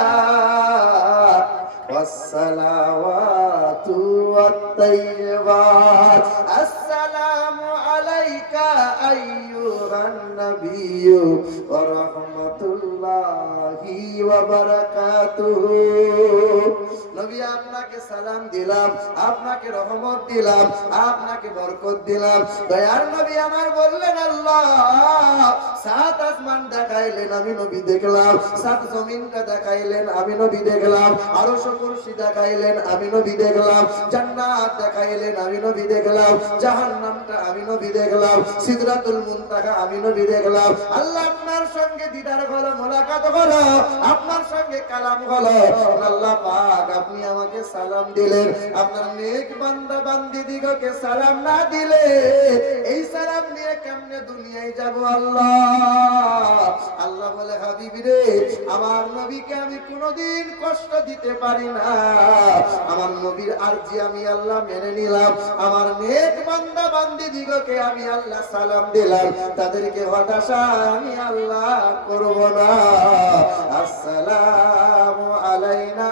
ওয়াসসালাওয়াতু ওয়াত-তাইয়্যিবাত, আসসালামু আলাইকা আইয়ুহান নাবিয়্যু ওয়া রাহমাতুল্লাহি ওয়া বারাকাতুহু। নবী আপনাকে সালাম দিলাম, আপনাকে রহমত দিলাম, আপনাকে বরকত দিলাম। দয়ার নবী আমার বললেন আল্লাহ সাত আসমান দেখাইলেন, আমি নবী দেখলাম। সাত জমিনটা দেখাইলেন, আমি নবী দেখলাম। আরশ কুরসি দেখাইলেন, আমি নবী দেখলাম। জান্নাত দেখাইলেন, আমি নবী দেখলাম। জাহান্নামটা আমি নবী দেখলাম। সিদরাতুল মুনতাহা আমি নবী দেখলাম। আল্লাহ আপনার সঙ্গে দিদার হলো, মোলাকাত হলো, আপনার সঙ্গে কালাম হলো। আল্লাহ পাক আপনি আমাকে সালাম দিলেন, আপনার নেক বান্দা বান্দি দিগকে সালাম না দিলে এই সালাম নিয়ে কেমনে দুনিয়ায় যাব আল্লাহ? আল্লাহ বলে হাবিবি রে, আমার নবীকে আমি কোনোদিন কষ্ট দিতে পারি না। আমার নবীর আরজি আমি আল্লাহ মেনে নিলাম। আমার নেক বান্দা বান্দি দিগকে আমি আল্লাহ সালাম দিলাম, তাদেরকে হতাশা আমি আল্লাহ করব না। আসসালামু আলাইনা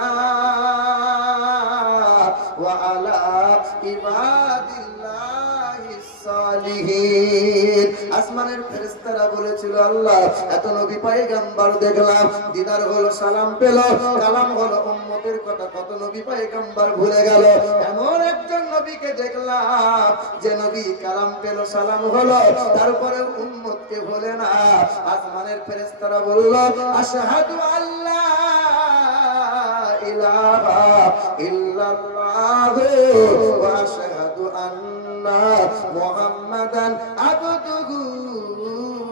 ওয়া আলা ইবাদিল্লাহিস সালিহিন। আসমানের ফেরেশতারা বলেছিল আল্লাহ এত নবী পয়গম্বর দেখলাম, দিদার হলো, সালাম পেল, কালাম হলো, উম্মতের কথা কত নবী পয়গম্বর ভুলে গেল। এমন একজন নবীকে দেখলাম যে নবী কালাম পেল, সালাম হলো, তারপরে উম্মতকে ভুলে না। আসমানের ফেরেশতারা বলল আশহাদু আল্লাহ ইলাহা ইল্লাল্লাহু ওয়া আশহাদু আন্না মুহাম্মাদান আবদুহু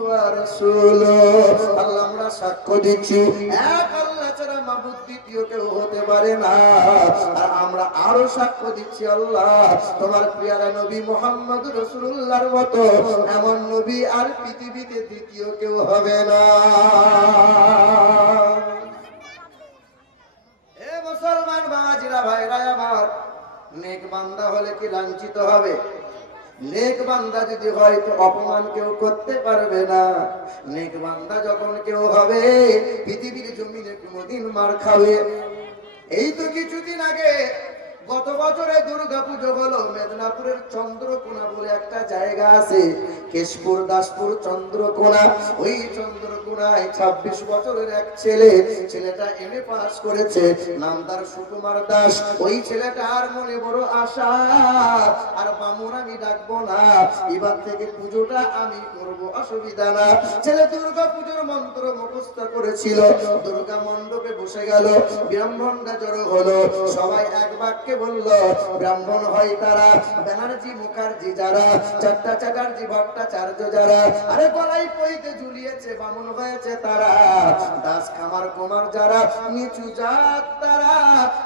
ওয়া রাসূলুহু। আল্লাহ আমরা সাক্ষ্য দিচ্ছি এক আল্লাহ ছাড়া মাবুদ দ্বিতীয় কেউ হতে পারে না। আর আমরা আরো সাক্ষ্য দিচ্ছি আল্লাহ তোমার প্রিয়ারা নবী মুহাম্মদ রাসূলুল্লাহর মতো এমন নবী আর পৃথিবীতে দ্বিতীয় কেউ হবে না। মুসলমান বাবাজিরা ভাইরা আমার, নেক বান্দা হলে কি লাঞ্ছিত হবে? নেক বান্দা যদি হয় তো অপমান কেউ করতে পারবে না। নেক বান্দা যখন কেউ হবে পৃথিবীর জমিনে কোনোদিন মার খাবে। এই তো কিছুদিন আগে গত বছরে দুর্গা পুজো হলো, মেদিনীপুরের চন্দ্রকোনা বলে একটা জায়গা আছে, কেশপুর দাসপুর চন্দ্রকোনা। ওই চন্দ্রকোনায় 26 বছরের এক ছেলে, ছেলেটা এমএ পাস করেছে, নাম তার সুকুমার দাস। ওই ছেলেটার মনে বড় আশা, আর বামুন আমি ডাকবো না, এবার থেকে পুজোটা আমি করব, অসুবিধা না। ছেলে দুর্গা পুজোর মন্ত্র মুখস্থ করেছিল, দুর্গা মণ্ডপে বসে গেল, ব্রাহ্মণরা জড়ো হলো, সবাই এক বাক্যে বলল ব্রাহ্মণ হয় তারা, ব্যানার্জি মুখার্জি যারা, চারটা চ্যাটার্জি ভট্টাচার্য যারা, আরে গলায় পইতে ঝুলিয়েছে বামুন হয়েছে তারা, দাস খামার কুমার যারা, নিচু জাত তারা।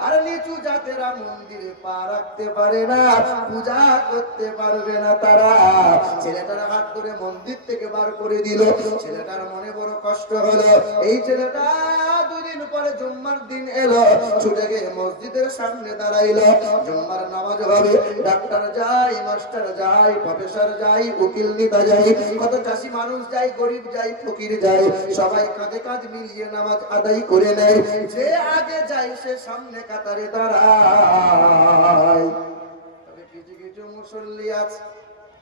আর নিচু জাতেরা মন্দিরে পা রাখতে পারে না, পূজা করতে পারবে না তারা। ছেলেটার হাত ধরে মন্দির থেকে বার করে দিল। ছেলেটার মনে বড় কষ্ট হলো। এই ছেলেটা দুদিন পরে জুম্মার দিন এলো, ছুটে গিয়ে মসজিদের সামনে দাঁড়াইলো। জুম্মার নামাজ হবে, ডাক্তার যায়, মাস্টার যায়, প্রফেসর যায়, উকিল নেতা যায়, কত চাষি মানুষ যায়, গরিব যায়, ফকির যায়, সবাই কাঁধে কাঁধ মিলিয়ে নামাজ আদায় করে নেয়। যে আগে যায় সে সামনে কাতারে দাঁড়ায়। তবে কিছু কিছু মুসল্লি আছে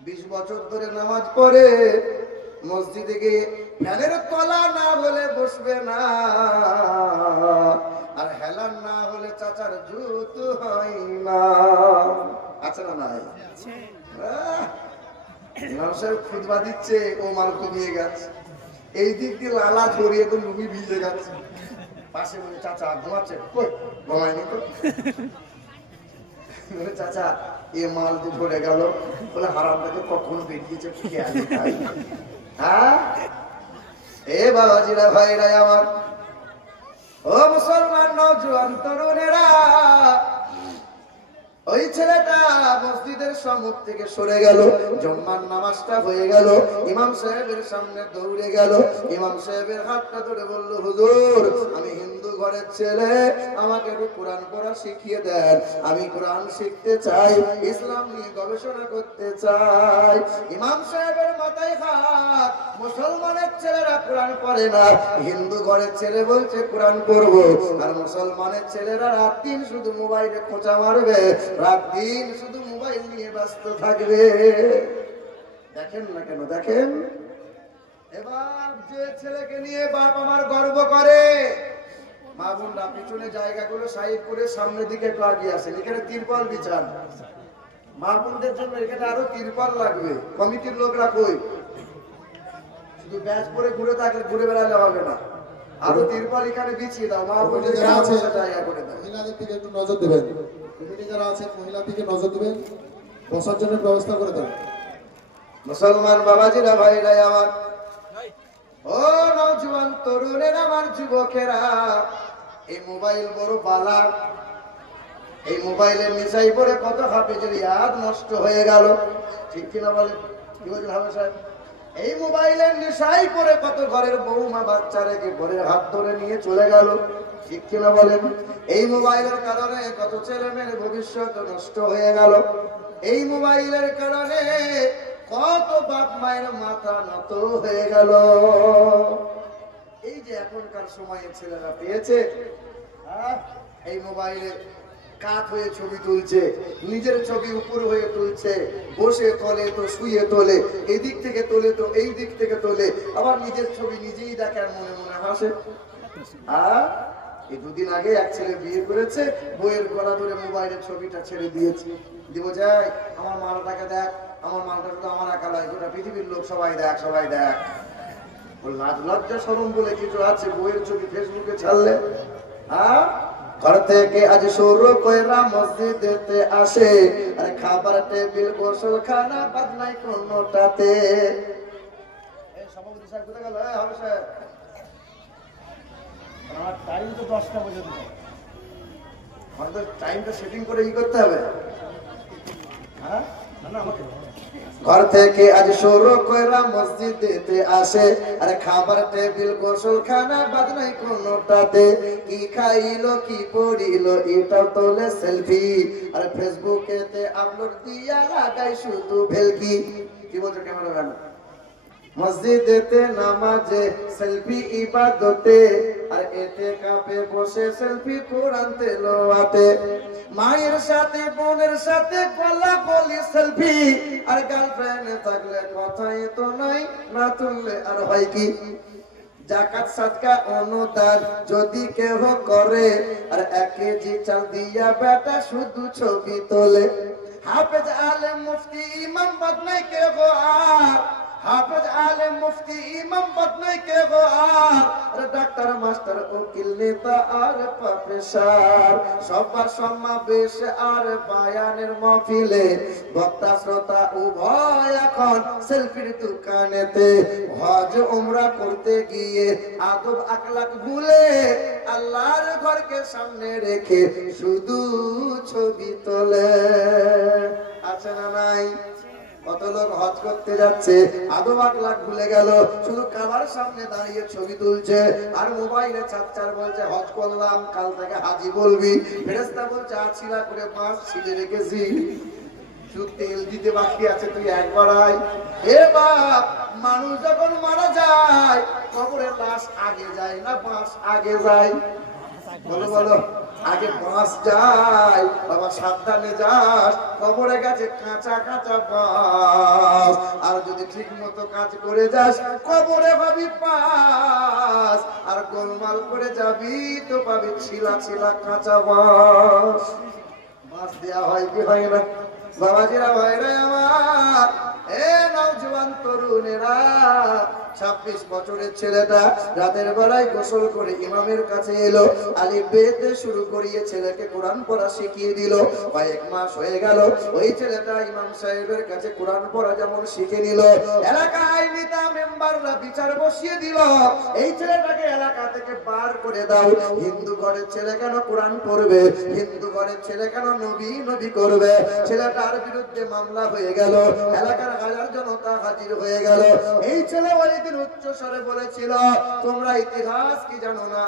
20 বছর ধরে নামাজ পড়ে, মসজিদে গিয়ে ফ্যানের তলা না হলে বসবে না, আর হেলান না হলে চাচার জুত হয় না। আছে না নাই? ইমাম সাহেব খুতবা দিচ্ছে, ও মাল কমিয়ে গেছে, এই দিক দিয়ে লালা ছড়িয়ে তো লুঙ্গি ভিজে গেছে। পাশে বলে চাচা ঘুমাচ্ছে, কই ঘুমায়নি তো। চাচা এ মাল যে ঝরে গেল, বলে হারামটাকে কখন বেরিয়েছে খেয়ালি খাই। হ্যাঁ এ বাবাজিরা ভাইরা আমার, ও মুসলমান নওজোয়ান তরুণেরা, ও ওই ছেলেটা মসজিদের সম্মুখ থেকে সরে গেল, জুম্মার নামাজটা হয়ে গেল, ইমাম সাহেবের সামনে দৌড়ে গেল, ইমাম সাহেবের হাতটা ধরে বলল, হুজুর আমি হিন্দু ঘরের ছেলে, আমাকে একটু কোরআন পড়া শিখিয়ে দেন, আমি কোরআন শিখতে চাই, ইসলাম নিয়ে গবেষণা করতে চাই। ইমাম সাহেবের মাথায় হাত, মুসলমানের ছেলেরা কোরআন পড়ে না, হিন্দু ঘরের ছেলে বলছে কোরআন পড়বো, আর মুসলমানের ছেলেরা রাত দিন শুধু মোবাইলে খোঁচা মারবে, রাত দিন শুধু মোবাইল নিয়ে ব্যস্ত থাকবে। দেখেন না কেন, দেখেন এবার যে ছেলেকে নিয়ে বাপ আমার গর্ব করে, মা বোনরা পিছনে জায়গাগুলো সাইড করে সামনের দিকে একটু আগিয়ে আসেন, এখানে তিরপল বিছান, মা বোনদের জন্য এখানে আরো তিরপল লাগবে। কমিটির লোকরা কই? শুধু ব্যাচ করে ঘুরে থাকলে, ঘুরে বেড়ালে হবে না, আরো তিরপল এখানে বিছিয়ে দাও, মা বোনদের জায়গা করে দাও। মহিলাদের দিকে একটু নজর দেবেন, কমিটি যারা আছে মহিলার দিকে নজর দেবেন, বসার জন্য ব্যবস্থা করে দেন। মুসলমান বাবাজিরা, ভাইরা আমার, ও নওজোয়ান তরুণের আমার, যুবকেরা, এই মোবাইল বড় বালা, এই মোবাইলের নেশায় পড়ে কত হাফেজের ইয়াদ নষ্ট হয়ে গেল, ঠিক কিনা বলেন? কি বলছেন হাফেজ সাহেব? এই মোবাইলের নেশায় পড়ে কত ঘরের বৌমা বাচ্চা রেখে ঘরের হাত ধরে নিয়ে চলে গেল, ঠিক কিনা বলেন? এই মোবাইলের কারণে কত ছেলে মেয়ের ভবিষ্যৎ নষ্ট হয়ে গেল, এই মোবাইলের কারণে কত বাপ মায়ের মাথা নত হয়ে গেল। এই যে এখনকার সময়ে ছেলেরা পেয়েছে, এই মোবাইলে কাত হয়ে ছবি তুলছে, নিজের ছবি উপর হয়ে তুলছে, বসে তোলে তো শুয়ে তোলে, এই দিক থেকে তোলে তো এই দিক থেকে তোলে, আবার নিজের ছবি নিজেই দেখার মনে মনে হাসে। এই দুদিন আগে এক ছেলে বিয়ে করেছে, বইয়ের গলা ধরে মোবাইলের ছবিটা ছেড়ে দিয়েছে, দিব যাই আমার মালটাকে দেখ, আমার মালটা শুধু আমার একা নয়, গোটা পৃথিবীর লোক সবাই দেখ, সবাই দেখ। লাজ লজ্জা শরম বলে কিছু আছে? বইয়ের ছবি ফেসবুকে ছাড়লে? ঘর থেকে আজ শুরু কইরা মসজিদেতে আসে, আরে খাবার টেবিল গোসল খানা বাদ নাই কোনটাতে। এই সভাপতি সাহেব কোথায় গেল? হবে সাহেব, আমার টাইম তো 10টা পর্যন্ত, আমাদের টাইমটা সেটিং করে ই করতে হবে। হ্যাঁ, না না, আমাকে ঘর থেকে আজ শুরু কইরা মসজিদেতে আসে, আরে খাবার টেবিল গোসল খানা বাদ নাই কোনটাতে, কি খাইলো কি পড়িলো এটাও তোলে সেলফি, আর ফেসবুকেতে আপলোড দিয়া লাগাই শুধু ভেলকি। কি বলছো ক্যামেরাম্যান? মসজিদেতে নামাজে সেলফি ইবাদতে, আর এতে কাপে বসে সেলফি কোরআন তেলাওয়াতে, মায়ের সাথে বোনের সাথে গলা গলি সেলফি, আর গার্লফ্রেন্ড থাকলে কথাই তো নাই, না তুললে আর হয় কি? জাকাত সাদকা অনুদান যদি কেহ করে, আর 1 কেজি চাল দিয়া বেটা শুধু ছবি তোলে, হাফেজ আলেম মুফতি ইমাম বাদ নাই কেহ আর, হাফেজ আলেম মুফতি ইমাম বাদ নাই কেহ আর, ডাক্তার মাস্টার উকিল নেতা আর প্রফেসর, সবার সমাবেশ আর বায়ানের মাহফিলে, বক্তা শ্রোতা উভয় এখন সেলফির দোকানেতে, হজ উমরা করতে গিয়ে আদব আখলাক ভুলে, আল্লাহর ঘরকে সামনে রেখে শুধু ছবি তোলে। আছে না নাই? কত লোক হজ করতে যাচ্ছে, আদব আখলাক ভুলে গেল, শুধু কাবার সামনে দাঁড়িয়ে ছবি তুলছে, আর মোবাইলে চাচ্চার বলছে হজ করলাম, কাল থেকে হাজি বলবি, ফেরেশতা বলছে আছিলা করে মাছ ছিলে রেখেছি, শুধু তেল দিতে বাকি আছে, তুই একবার আয়। এ বাপ, মানুষ যখন মারা যায় কবরের লাশ আগে যায় না বাঁশ আগে যায়? বলো বলো, আগে বাঁশ যায়, বাবা সাবধানে যাস, কবরে গেছে কাঁচা কাঁচা বাঁশ, আর যদি ঠিক মতো কাজ করে যাস কবরে পাবি পাস, আর গোলমাল করে যাবি তো পাবি ছিলা ছিলা কাঁচা বাঁশ। বাঁশ দেওয়া হয় কি হয় না? বাবাজিরা, ভাইরা আমার, এ নওজোয়ান তরুণেরা, 26 বছরের ছেলেটা রাতের বেলায় গোসল করে ইমামের কাছে এলো, আলিফ বেতে শুরু করিয়ে ছেলেকে কোরআন পড়া শিখিয়ে দিল। কয়েক মাস হয়ে গেল, ওই ছেলেটা ইমাম সাহেবের কাছে কোরআন পড়া যেমন শিখে নিল, এলাকায় নেতা মেম্বাররা বিচার বসিয়ে দিল, এই ছেলেটাকে এলাকা থেকে বার করে দাও। হিন্দু ঘরের ছেলে কেন কোরআন পড়বে, হিন্দু ঘরের ছেলে কেন নবী নবী করবে? ছেলেটার বিরুদ্ধে মামলা হয়ে গেল, এলাকার হাজার জনতা হাজির হয়ে গেল। এই ছেলে ওই দিন উচ্চ স্বরে বলেছিল, তোমরা ইতিহাস কি জানো না,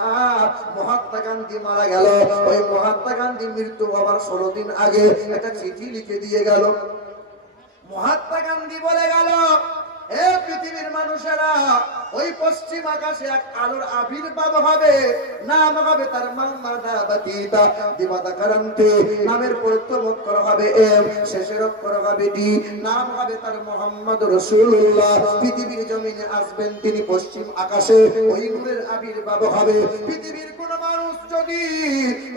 মহাত্মা গান্ধী মারা গেল, ওই মহাত্মা গান্ধী মৃত্যু হবার 16 দিন আগে একটা চিঠি লিখে দিয়ে গেল। মহাত্মা গান্ধী বলে গেল, এ পৃথিবীর মানুষেরা, ওই পশ্চিম আকাশে এক আলোর আবির্ভাব হবে, নাম হবে তার মামাদাবাতিতা দিবাদাকারান্তে, নামের প্রথম অক্ষর হবে এম, শেষের অক্ষর হবে ডি, নাম হবে তার মুহাম্মদ রাসূলুল্লাহ। পৃথিবীর জমিনে আসবেন তিনি পশ্চিম আকাশে, ওই নূরের আবির্ভাব হবে। পৃথিবীর কোন মানুষ যদি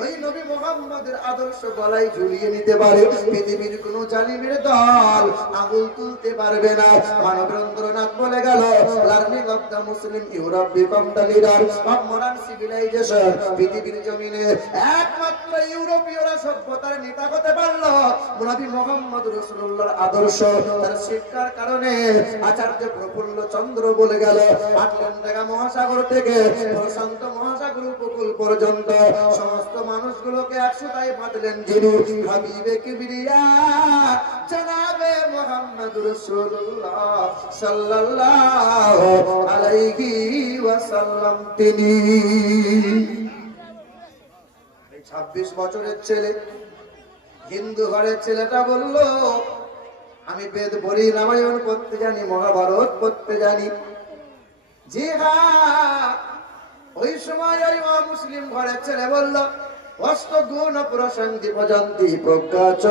ওই নবী মুহাম্মদের আদর্শ গলায় ঝুলিয়ে নিতে পারে, পৃথিবীর কোন জালিমের দল আঙুল তুলতে পারবে না। মানবেন্দ্রনাথ বলে গেল, learning of the Muslim Europe become the leader of modern civilization. পৃথিবীর জমিনে একমাত্র ইউরোপীয়রা সভ্যতার নেতা হতে পারলো নবী মুহাম্মদ রাসূলুল্লাহর আদর্শ, তার শিক্ষার কারণে। আচার্য প্রফুল্ল চন্দ্র বলে গেল, আটলান্টিক মহাসাগর থেকে প্রশান্ত মহাসাগর উপকূল পর্যন্ত সমস্ত মানুষগুলোকে একসাথে বাঁধলেন যিনি, হাবিবে কিবরিয়া জনাবে মুহাম্মদ রাসূলুল্লাহ সাল্লাল্লাহু আলাইহি ওয়াসাল্লাম তিনি। 26 বছরের ছেলে, হিন্দু ঘরের ছেলেটা বলল, আমি বেদ পড়ি, রামায়ণ পড়তে জানি, মহাভারত পড়তে জানি। জি হ্যাঁ, ওই সময় ওই মুসলিম ঘরের ছেলে বলল, অষ্টগুণ প্রসঙ্গি ভজন্তি প্রজ্ঞা চ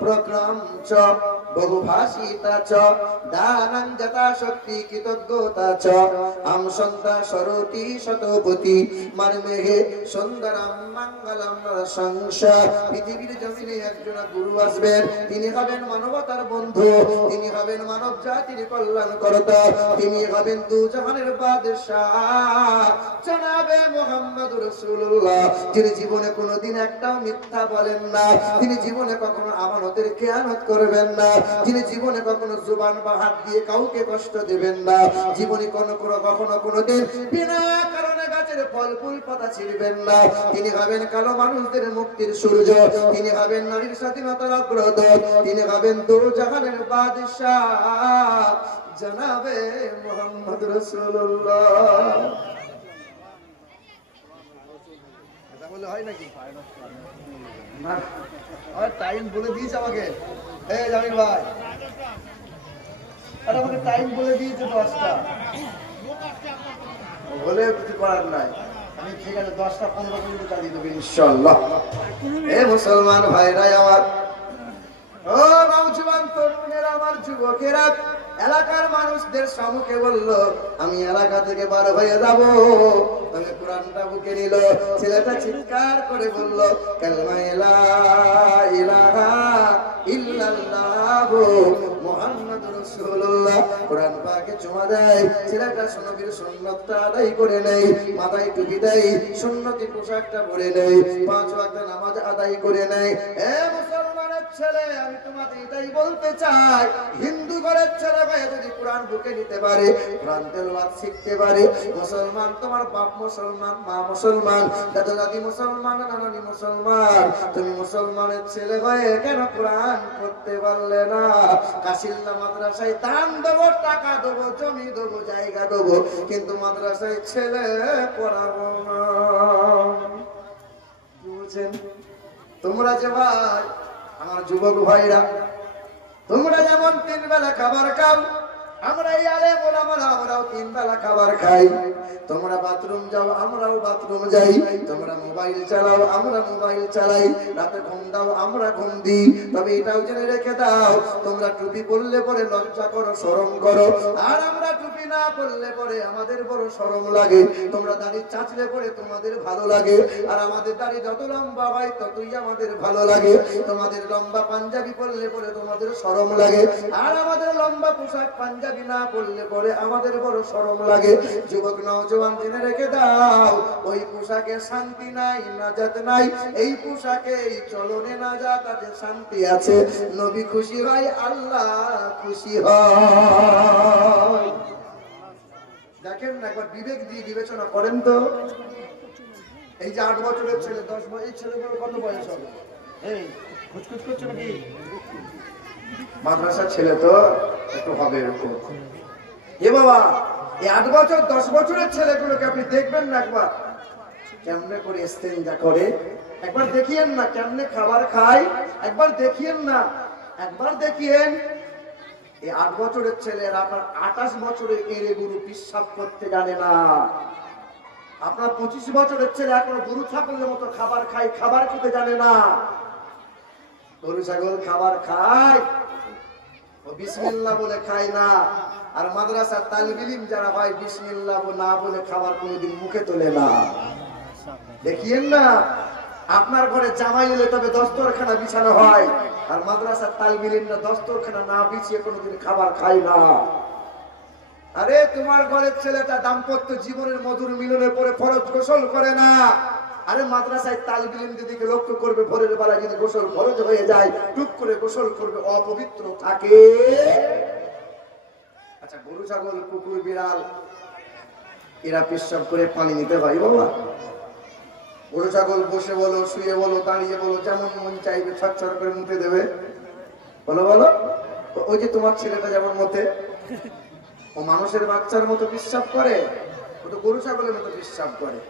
প্রক্রম চ বহুভাষিতা চ দানং যথা শক্তি কৃতজ্ঞতা চ আম সন্তা সরতি শতপতি মর্মেহে সুন্দরম মঙ্গলম সংসা। পৃথিবীর জমিনে একজন গুরু আসবেন, তিনি হবেন মানবতার বন্ধু, তিনি হবেন মানব জাতির কল্যাণকর্তা, তিনি হবেন দুজাহানের বাদশাহ জনাবে মুহাম্মদ রাসূলুল্লাহ, যিনি জীবনে কোনোদিন একটাও মিথ্যা বলেন না, তিনি জীবনে কখনো আমানতের খেয়ানত করবেন না, যিনি জীবনে কখনো জুবান বা হাত দিয়ে কাউকে কষ্ট দেবেন না, জীবনে কখনো কোনোদিন বিনা কারণে গাছের ফল ফুল পাতা ছিঁড়বেন না, তিনি হবেন কালো মানুষদের মুক্তির সূর্য, তিনি হবেন নারীর স্বাধীনতার অগ্রদূত, তিনি হবেন দুজাহানের বাদশাহ জনাবে মুহাম্মদ রাসূলুল্লাহ। বলে হয় নাকি না? আর টাইম বলে দিয়েছে আমাকে, এই জামিল ভাই, আরে আমাকে টাইম বলে দিয়েছে 10টা, বলে কিছু করার নাই, আমি ঠিক আছে 10টা 15 মিনিট চালিয়ে দেবো ইনশাআল্লাহ। এ মুসলমান ভাইরাই আমার, ও নওজোয়ান তরুণেরা, আমার যুবকেরা, এলাকার মানুষদের সম্মুখে বলল, আমি এলাকা থেকে বার হয়ে যাব, তবে কোরআনটা বুকে নিল। ছেলেটা চিৎকার করে বলল, কালেমা লা ইলাহা ইল্লাল্লাহ মুহাম্মাদুর রাসূলুল্লাহ। কোরআন পাকে চুমা দেয়, ছেলেটা নবীর সুন্নাতটা আদায় করে নেয়, মাথায় টুপি দেয়, সুন্নতি পোশাকটা পরে নেয়, 5 ওয়াক্ত নামাজ আদায় করে নেয়। এ মুসলমানের ছেলে, আমি তোমাকে এটাই বলতে চাই, হিন্দু ঘরের ছেলে ভাই যদি কোরআন বুকে নিতে পারে, কোরআন তেলাওয়াত শিখতে পারে, মুসলমান, তোমার বাপ মুসলমান, মা মুসলমান, দাদা দাদি মুসলমান, নানানি মুসলমান, তুমি মুসলমানের ছেলে হয়ে কেন কোরআন পড়তে পারলে না? কাশিল্লা মাদ্রাসায় দান দেবো, টাকা দেবো, জমি দেবো, জায়গা দেবো, কিন্তু মাদ্রাসায় ছেলে পড়াবো না। বুঝছেন? তোমরা যে ভাই, আমার যুবক ভাইরা, তোমরা যেমন 3 বেলা খাবার খাও, আমরা এই আলেম ওলামারা আমরাও 3 বেলা খাবার খাই। তোমরা বাথরুম যাও, আমরাও বাথরুম যাই। তোমরা মোবাইল চালাও, আমরা মোবাইল চালাই। রাতে ঘুম দাও, আমরা ঘুম দিই। তবে এটাও জেনে রেখে দাও, তোমরা টুপি পরলে পরে লজ্জা করো, শরম করো, আর আমরা টুপি না পরলে পরে আমাদের বড় শরম লাগে। তোমরা দাড়ি চাচলে পরে তোমাদের ভালো লাগে, আর আমাদের দাড়ি যত লম্বা হয় ততই আমাদের ভালো লাগে। তোমাদের লম্বা পাঞ্জাবি পরলে পরে তোমাদের শরম লাগে, আর আমাদের লম্বা পোশাক পাঞ্জাবি পাঞ্জাবি না পরলে পরে আমাদের বড় শরম লাগে। যুবক নওজওয়ান জেনে রেখে দাও, ওই পোশাকে শান্তি নাই, নাজাত নাই। এই পোশাকে, এই চলনে নাজাত আছে, শান্তি আছে। নবী খুশি হয়, আল্লাহ খুশি হয়। দেখেন না, একবার বিবেক দিয়ে বিবেচনা করেন তো। এই যে 8 বছরের ছেলে, 10 বছর, এই ছেলেগুলো কত বয়স হবে? এই খুচখুচ করছে নাকি? মাদ্রাসার ছেলে তো একটু হবে এরকম। এ বাবা, এই 8 বছর 10 বছরের ছেলেগুলোকে আপনি দেখবেন না একবার কেমনে করে ইস্তেঞ্জা করে, একবার দেখিয়েন না কেমনে খাবার খায়, একবার দেখিয়েন না, একবার দেখিয়েন। এই 8 বছরের ছেলের আপনার 28 বছরের এড়ে গরু পিশাব করতে জানে না। আপনার 25 বছরের ছেলে এখনো গরু ছাগলের মতো খাবার খায়, খাবার খেতে জানে না। গরু ছাগল খাবার খায়, ও বিসমিল্লাহ বলে খায় না। আর মাদ্রাসার তালিবুল ইলম যারা হয়, বিসমিল্লাহ না বলে খাবার কোনোদিন মুখে তোলে না। দেখিয়েন না, আপনার ঘরে জামাই এলে তবে দস্তরখানা বিছানো হয়, আর মাদ্রাসার তালিবুল ইলমরা দস্তরখানা না বিছিয়ে কোনোদিন খাবার খায় না। আরে তোমার ঘরের ছেলেটা দাম্পত্য জীবনের মধুর মিলনের পরে ফরজ গোসল করে না। আরে মাদ্রাসায় তালিবুল ইলম দিদিকে লক্ষ্য করবে, ভোরের বেলা যদি গোসল ফরজ হয়ে যায়, টুক করে গোসল করবে, অপবিত্র থাকে। আচ্ছা, গরু ছাগল কুকুর বিড়াল এরা পেশাব করে পানি নিতে হয় বাবা? গরু ছাগল বসে বলো, শুয়ে বলো, দাঁড়িয়ে বলো, যেমন মন চাইবে ছটছট করে মুতে দেবে। বলো বলো, ওই যে তোমার ছেলেটা যেমন মতে, ও মানুষের বাচ্চার মতো পেশাব করে? ও তো গরু ছাগলের মতো পেশাব করে।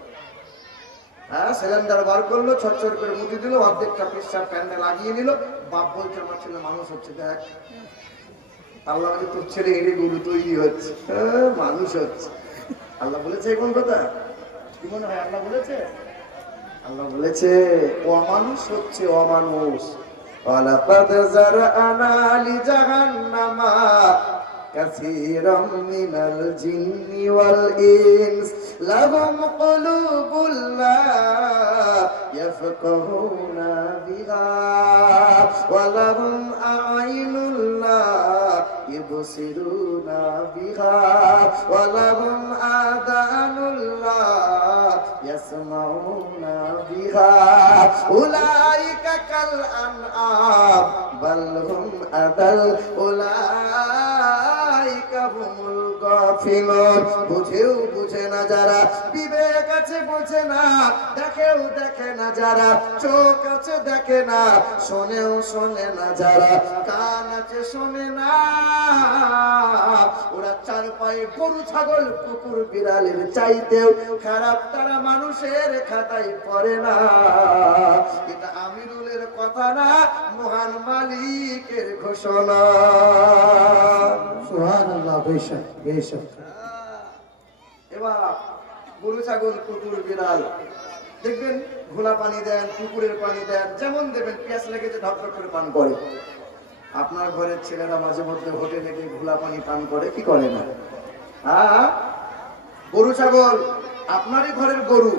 হ্যাঁ, সিলিন্ডার বার করলো, ছটছট করে মুতি দিল, অর্ধেকটা পেশাব প্যান্ডে লাগিয়ে নিল। বাপ বলছে আমার ছেলে মানুষ হচ্ছে, দেখ আল্লাহ বলে তোর ছেলে এড়ে গরু তৈরি হচ্ছে, মানুষ হচ্ছে। আল্লাহ বলেছে কোন কথা? কি মনে হয় আল্লাহ বলেছে? আল্লাহ বলেছে অমানুষ হচ্ছে, অমানুষ। ওয়ালাকাদ যারআনা লিজাহান্নামা কাসীরাম মিনাল জিন্নি ওয়াল ইনস লাহুম কুলুবুল লা ইয়াফকাহুনা বিহা ওয়া লাহুম আ'ইনুল লা ইবসিরুনা বিহা ওয়া লাহুম আযানুল লা ইয়াসমাউনা বিহা উলাইকা কাল আনআম বাল হুম আদাল উলাইকা হুমুল গাফিলুন। বুঝেও বুঝে না যারা, বিবেক আছে বোঝে না, দেখেও দেখে না যারা, চোখ আছে দেখে না, শোনেও শোনে না যারা, কান আছে শোনে না, ওরা চার পায়ে গরু ছাগল কুকুর বিড়ালের চাইতেও খারাপ, তারা মানুষের খাতায় পড়ে না। এটা আমিরুলের কথা না, মহান মালিকের ঘোষণা। সুবহানাল্লাহ। বেশক বেশক। এবার গরু ছাগল কুকুর বিড়াল দেখবেন ঘোলা পানি দেন, পুকুরের পানি দেন, যেমন দেবেন পেঁয়াজ লেগেছে ঢকঢক করে পান করে। আপনার ঘরের ছেলেরা মাঝে মধ্যে হোটেলে গিয়ে ঘোলা পানি পান করে কি করে না? হ্যাঁ, গরু ছাগল আপনারই ঘরের গরু,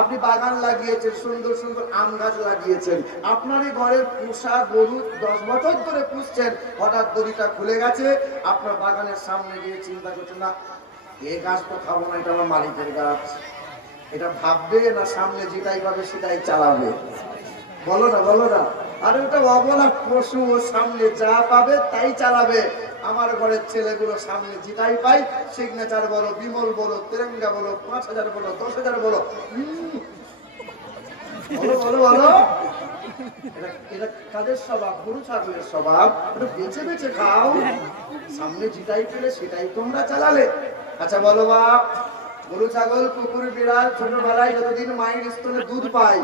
আপনি বাগান লাগিয়েছেন, সুন্দর সুন্দর আম গাছ লাগিয়েছেন, আপনারই ঘরের পোষা গরু 10 বছর ধরে পুষছেন, হঠাৎ দড়িটা খুলে গেছে, আপনার বাগানের সামনে গিয়ে চিন্তা করছেন, না এই গাছ তো খাবো না, এটা আমার মালিকের গাছ। এটা ভাববে না সামনে যেটাই পাবে সেটাই চালাবে? বলো না বলো না। আর ওটা অবলা পশু, ও সামনে যা পাবে তাই চালাবে। আমার ঘরের ছেলেগুলো সামনে যেটাই পাই, সিগনেচার বলো, বিমল বলো, তেরেঙ্গা বলো, 5000 বলো, 10,000 বলো, বলো বলো বলো। এটা কাদের স্বভাব? গরু ছাগলের স্বভাব। বেছে বেছে খাও, সামনে যেটাই পেলে সেটাই তোমরা চালালে। আচ্ছা বলো বাপ, গরু ছাগল কুকুর বিড়াল ছোটবেলায় যতদিন মায়ের স্তনে দুধ পায়,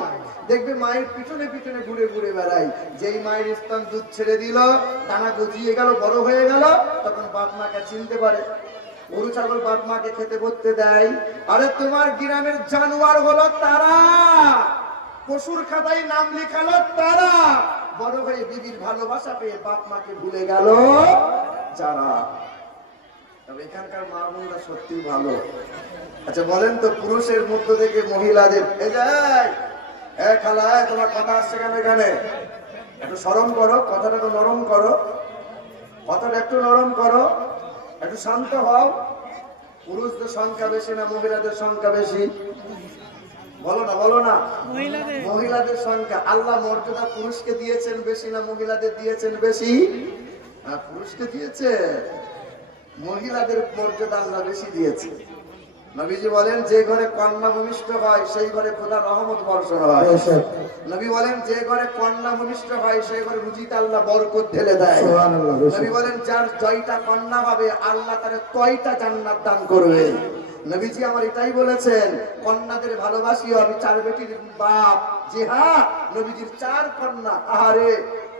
দেখবে মায়ের পিছনে পিছনে ঘুরে ঘুরে বেড়ায়। যেই মায়ের স্তন দুধ ছেড়ে দিল, দানা গজিয়ে গেল, বড় হয়ে গেল, তখন বাপ মাকে চিনতে পারে। গরু ছাগল বাপ মাকে খেতে বলতে দেয়। আরে তোমার গ্রামের জানোয়ার হলো তারা, পশুর খাতায় নাম লিখালো তারা, বড় হয়ে বিবির ভালোবাসা পেয়ে বাপ মাকে ভুলে গেল যারা। তবে এখানকার মা বোনরা সত্যি ভালো। আচ্ছা বলেন তো, পুরুষের মধ্য থেকে মহিলাদের এই যে খালা তোমার কথা আসছে কেন এখানে? একটু শরম করো, কথাটা একটু নরম করো, কথাটা একটু নরম করো। একটু শান্ত হও। পুরুষদের সংখ্যা বেশি না মহিলাদের সংখ্যা বেশি? বলো না, বলো না। মহিলাদের সংখ্যা। আল্লাহ মর্যাদা পুরুষকে দিয়েছেন বেশি না মহিলাদের দিয়েছেন বেশি? পুরুষকে দিয়েছে, মহিলাদের মর্যাদা আল্লাহ বেশি দিয়েছে। নবীজি বলেন যে ঘরে কন্যা ভূমিষ্ঠ হয় সেই ঘরে খোদার রহমত বর্ষণ হয়। নবী বলেন যে ঘরে কন্যা ভূমিষ্ঠ হয় সেই ঘরে রুজিতে আল্লাহ বরকত ঢেলে দেয়। নবী বলেন যার 6টা কন্যা হবে আল্লাহ তার 6টা জান্নাত দান করবে। নবীজি আমার এটাই বলেছেন, কন্যাদের ভালোবাসিও, আমি 4 বেটির বাপ। জি হ্যাঁ, নবীজির 4 কন্যা। আহারে,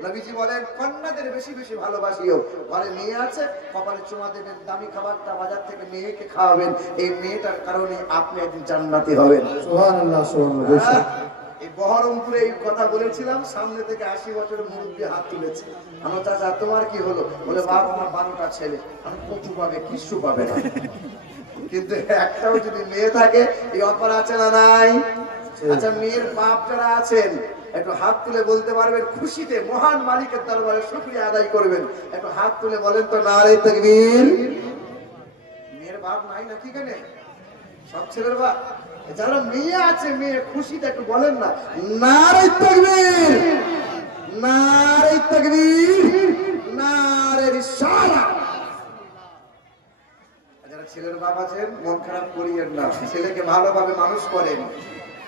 নবীজি বলেন কন্যাদের বেশি বেশি ভালোবাসিও। ঘরে মেয়ে আছে, কপালে চুমা দেবেন, দামি খাবারটা বাজার থেকে মেয়েকে খাওয়াবেন। এই মেয়েটার কারণে আপনি একদিন জান্নাতি হবেন। সুবহানাল্লাহ, সুবহানাল্লাহ। এই বহরমপুরে এই কথা বলেছিলাম, সামনে থেকে 80 বছরের মুরব্বী হাত তুলেছে। আমার চাচা তোমার কি হলো? বলে বাপ আমার 12টা ছেলে। আমি কচু পাবে, কিচ্ছু পাবে না, কিন্তু একটাও যদি মেয়ে থাকে এই অফার আছে না নাই? আচ্ছা, মেয়ের বাপ যারা আছেন একটু হাত তুলে বলতে পারবেন, খুশিতে মহান মালিকের দরবারে শুকরিয়া আদায় করবেন। একটু হাত তুলে বলেন তো নারে তাকবীর। মেয়ের বাপ নাই নাকি এখানে? সব ছেলের বাপ। যারা মেয়ে আছে, মেয়ে খুশিতে একটু বলেন না নারে তাকবীর, নারে তাকবীর, নারে রিসালাত। যারা ছেলের বাপ আছেন মন খারাপ করিয়েন না, ছেলেকে ভালোভাবে মানুষ করেন।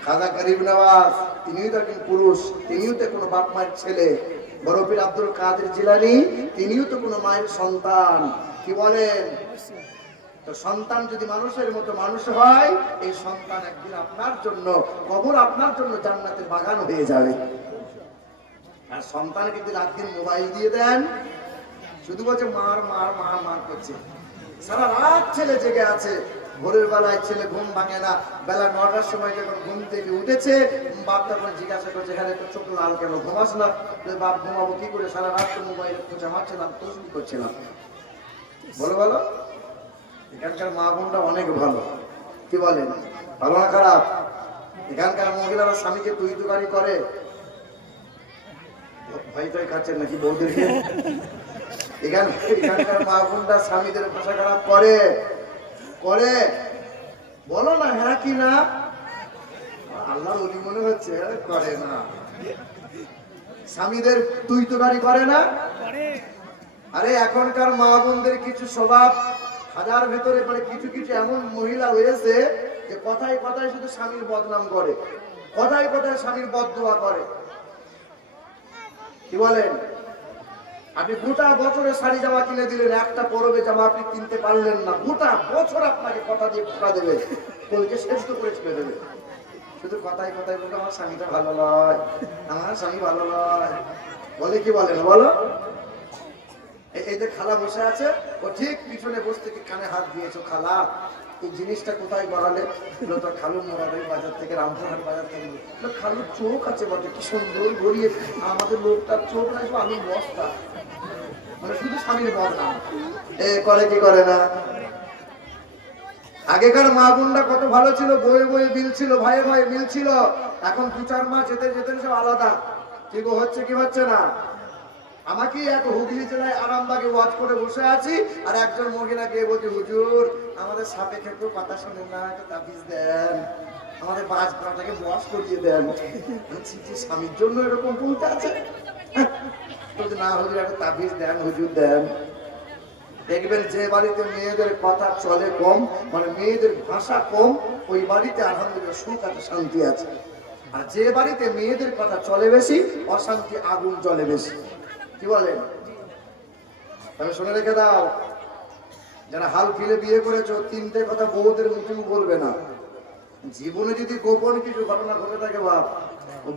খাজা গরিব নওয়াজ তিনিও তো একজন পুরুষ, তিনিও তো কোনো বাপ মায়ের ছেলে। বড় পীর আব্দুল কাদের জিলানী তিনিও তো কোনো মায়ের সন্তান। কি বলেন? তো সন্তান যদি মানুষের মতো মানুষ হয়, এই সন্তান একদিন আপনার জন্য, কবর আপনার জন্য জান্নাতের বাগান হয়ে যাবে। আর সন্তানকে যদি রাত দিন মোবাইল দিয়ে দেন, শুধু বলছে মার মার মার মার করছে, সারা রাত ছেলে জেগে আছে, ভোরের বেলায় ছেলে ঘুম ভাঙে না। বেলা 9টার সময় যখন ঘুম থেকে উঠেছে, বাপ তখন জিজ্ঞাসা করছে হ্যাঁ তো চোখ লাল কেন, ঘুমাস না? বাপ ঘুমাবো কি করে, সারা রাত তো মোবাইল খোঁজা মারছিলাম, তসবি করছিলাম। বলো বলো, এখানকার মা বোনটা অনেক ভালো। কি বলেন, ভালো না খারাপ? এখানকার মহিলারা স্বামীকে তুই তুকারি করে। ভাই তাই খাচ্ছেন নাকি বউদেরকে? এখানকার মা বোনটা স্বামীদের ভাষা খারাপ করে করে। বলো না হ্যাঁ কি না? আল্লাহর ওলি মনে হচ্ছে করে না। স্বামীদের তুই তুকারি করে না? আরে এখনকার মা বোনদের কিছু স্বভাব, হাজার ভেতরে পড়ে কিছু কিছু এমন মহিলা হয়েছে যে কথায় কথায় শুধু স্বামীর বদনাম করে, কথায় কথায় স্বামীর বদদোয়া করে। কি বলেন? আপনি গোটা বছরে শাড়ি জামা কিনে দিলেন, একটা পরবে জামা আপনি কিনতে পারলেন না, গোটা বছর আপনাকে কথা দিয়ে টাকা দেবে, বলকে শ্রেষ্ঠ করে ছেড়ে দেবে। শুধু কথায় কথায় বলে আমার স্বামীটা ভালো নয়, আমার স্বামী ভালো নয় বলে। কি বলেন বলো? এই যে খালা বসে আছে, ও ঠিক পিছনে বসে থেকে কানে হাত দিয়েছো, খালা এই জিনিসটা কোথায় বাড়ালে? তো খালু মোরাবাড়ি বাজার থেকে, রামপুরহাট বাজার থেকে। খালুর চোখ আছে বটে, কি সুন্দর গড়িয়ে, আমাদের লোকটার চোখ নাই, আমি বস্তা। মানে শুধু স্বামীর বদনাম এ করে। কি করে না? আগেকার মা বোনরা কত ভালো ছিল, বয়ে বয়ে মিল ছিল, ভাইয়ে ভাইয়ে মিল ছিল। এখন 2-4 মাস যেতে যেতে সব আলাদা। ঠিক হচ্ছে কি হচ্ছে না? আমাকে এক হুগলি জেলায় আরামবাগে ওয়াজ করে বসে আছি, আর একজন মহিলা গিয়ে বলছে হুজুর আমাদের সাপে খেতে কথা শোনেন না, একটা তাবিজ দেন, আমাদের বাজ পাটাকে ওয়াশ করিয়ে দেন। স্বামীর জন্য এরকম বলতে আছে? না হুজুর একটা তাবিজ দেন, হুজুর দেন। দেখবেন যে বাড়িতে মেয়েদের কথা চলে কম, মানে মেয়েদের ভাষা কম, ওই বাড়িতে আলহামদুলিল্লাহ সুখ আছে, শান্তি আছে। আর যে বাড়িতে মেয়েদের কথা চলে বেশি, অশান্তি আগুন জ্বলে বেশি। কি বলেন? তবে শুনে রেখে দাও, যারা হাল ফিরে বিয়ে করেছো, 3টে কথা বউদের মুখেও বলবে না। জীবনে যদি গোপন কিছু ঘটনা ঘটে থাকে বাপ,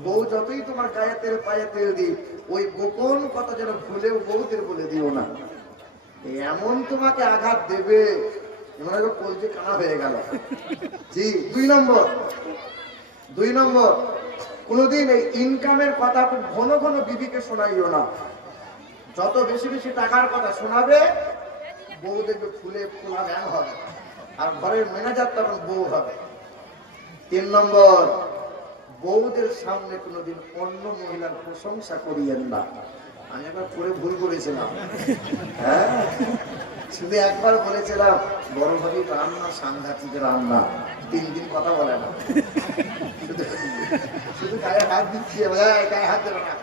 বউ যতই তোমার গায়ে তেল পায়ে তেল দিই, ওই গোপন কথা যেন ভুলেও বউদের বলে দিও না। এমন তোমাকে আঘাত দেবে, মনে হয় কলজে কানা হয়ে গেল। জি। 2 নম্বর, কোনদিন এই ইনকামের কথা খুব ঘন ঘন বিবিকে শোনাইও না। যত বেশি বেশি টাকার কথা শোনাবে, বউ দেখবে ফুলে ফোলা ব্যাং হবে, আর ঘরের ম্যানেজার তখন বউ হবে। 3 নম্বর, বউদের সামনে কোনোদিন অন্য মহিলার প্রশংসা করিয়েন না। আমি একবার পরে ভুল করেছিলাম। হ্যাঁ, শুধু একবার বলেছিলাম বড় ভাবি রান্না সাংঘাতিক রান্না, 3 দিন কথা বলে না, শুধু শুধু গায়ে হাত দিচ্ছে, গায়ে হাত দেবে না।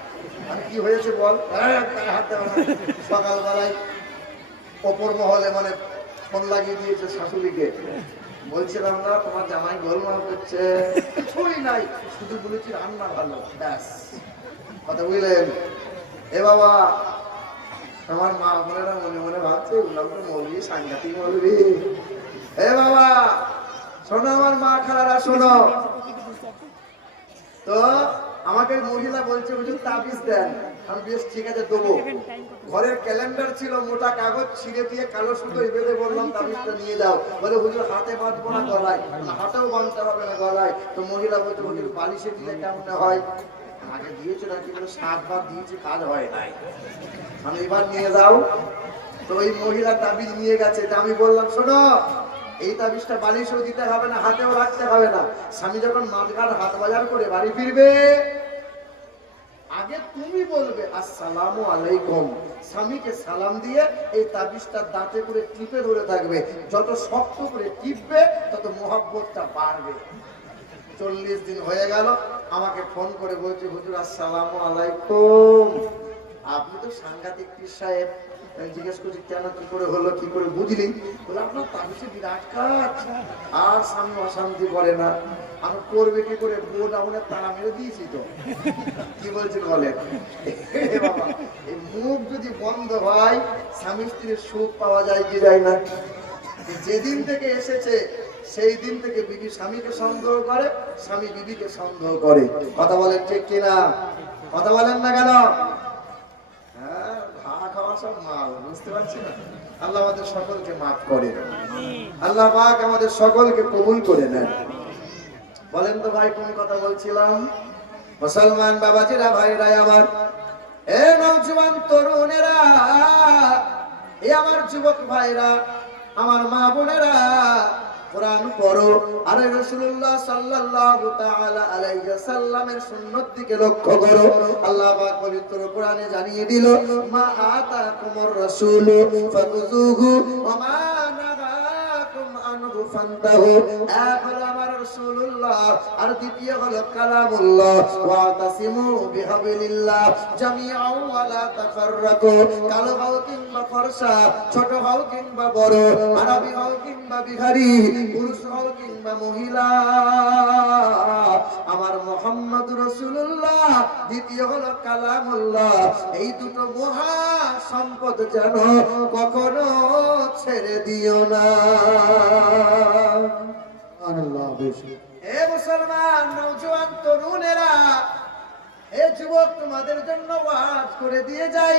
মানে কি হয়েছে বল, গায়ে হাত দেবে না। সকালবেলায় অপর মহলে মানে ফোন লাগিয়ে দিয়েছে শাশুড়িকে, বলছিলাম না তোমার জামাই গোলমাল করছে, কিছুই নাই, শুধু বলেছি রান্না ভালো, ব্যাস। কথা বুঝলেন? এ বাবা, আমার মা বোনেরা মনে মনে ভাবছে উল্লাম তো মৌলবি, সাংঘাতিক মৌলবি। এ বাবা শোনো, আমার মা খালারা শোনো তো, আমাকে মহিলা বলছে হুজুর তাবিজ দেন। আমি বেশ ঠিক আছে দেবো। ঘরের ক্যালেন্ডার ছিল, মোটা কাগজ ছিঁড়ে দিয়ে কালো সুতো বেঁধে বললাম তাবিজটা নিয়ে যাও। বলে হুজুর হাতে বাঁধবো না গলায়, হাতেও বাঁধতে হবে না গলায়। তো মহিলা বলছে হুজুর বালিশে দিলে কেমন হয়? আগে দিয়েছে নাকি 7 বার দিয়েছে, কাজ হয় নাই। আমি এবার নিয়ে যাও। তো ওই মহিলা তাবিজ নিয়ে গেছে। আমি বললাম শোনো, এই তাবিজটা বালিশেও দিতে হবে না, হাতেও রাখতে হবে না। স্বামী যখন মাঠঘাট হাত বাজার করে বাড়ি ফিরবে, আগে তুমি বলবে আসসালামু আলাইকুম, স্বামীকে সালাম দিয়ে এই তাবিজটা দাঁতে করে টিপে ধরে থাকবে। যত শক্ত করে টিপবে তত মহব্বতটা বাড়বে। 40 দিন হয়ে গেল, আমাকে ফোন করে বলছে হুজুর আসসালামু আলাইকুম, আপনি তো সাংঘাতিক পীর সাহেব। আমি জিজ্ঞেস করছি কেন, কি করে হলো, কি করে বুঝলি? বলে আপনার তাবিজে বিরাট কাজ, আর স্বামী অশান্তি করে না। আমি করবে কি করে, বোন আমাদের তারা মেরে দিয়েছি তো। কি বলছেন বলেন? বাবা, এই মুখ যদি বন্ধ হয়, স্বামী স্ত্রীর সুখ পাওয়া যায় কি যায় না? যেদিন থেকে এসেছে সেই দিন থেকে বিবি স্বামীকে সন্দেহ করে, স্বামী বিবিকে সন্দেহ করে। কথা বলেন ঠিক কিনা? কথা বলেন না কেন? হ্যাঁ, ভাড়া খাওয়া সব মাল, বুঝতে পারছি না। আল্লাহ আমাদের সকলকে মাফ করে, আল্লাহ পাক আমাদের সকলকে কবুল করে নেন। বলেন তো ভাই, কোন কথা বলছিলাম? মুসলমান বাবাজিরা, ভাইরা আমার, এ নওজোয়ান তরুণেরা, এ আমার যুবক ভাইরা, আমার মা বোনেরা, কোরআন পড়ো আর রাসূলুল্লাহ সাল্লাল্লাহু তাআলা আলাইহি ওয়াসাল্লামের সুন্নাত দিকে লক্ষ্য করো। আল্লাহ পাক পবিত্র কোরআনে জানিয়ে দিল, মা আতাকুমুর রাসূলু ফাকুযুহু ওয়া মা নাহাকুম আনহু ফান্তাহু। এক হলো আমার রাসূলুল্লাহ, আর দ্বিতীয় হলো কালামুল্লাহ। ওয়া তাসিমু বিহাবিলিল্লাহ জামিআন ওয়া লা তাফাররাকু। কালো হও কিংবা ফর্সা, ছোট হও কিংবা বড়, আরবি হও কিংবা বিহারি, পুরুষ হও কিংবা মহিলা, আমার মুহাম্মদ রাসূলুল্লাহ, দ্বিতীয় হলো কালামুল্লাহ। এই দুটো মহা সম্পদ যেন কখনো ছেড়ে দিও না। আল্লাহ বেশি। হে মুসলমান নওজোয়ান তরুণেরা, হে যুবক, তোমাদের জন্য ওয়াজ করে দিয়ে যাই।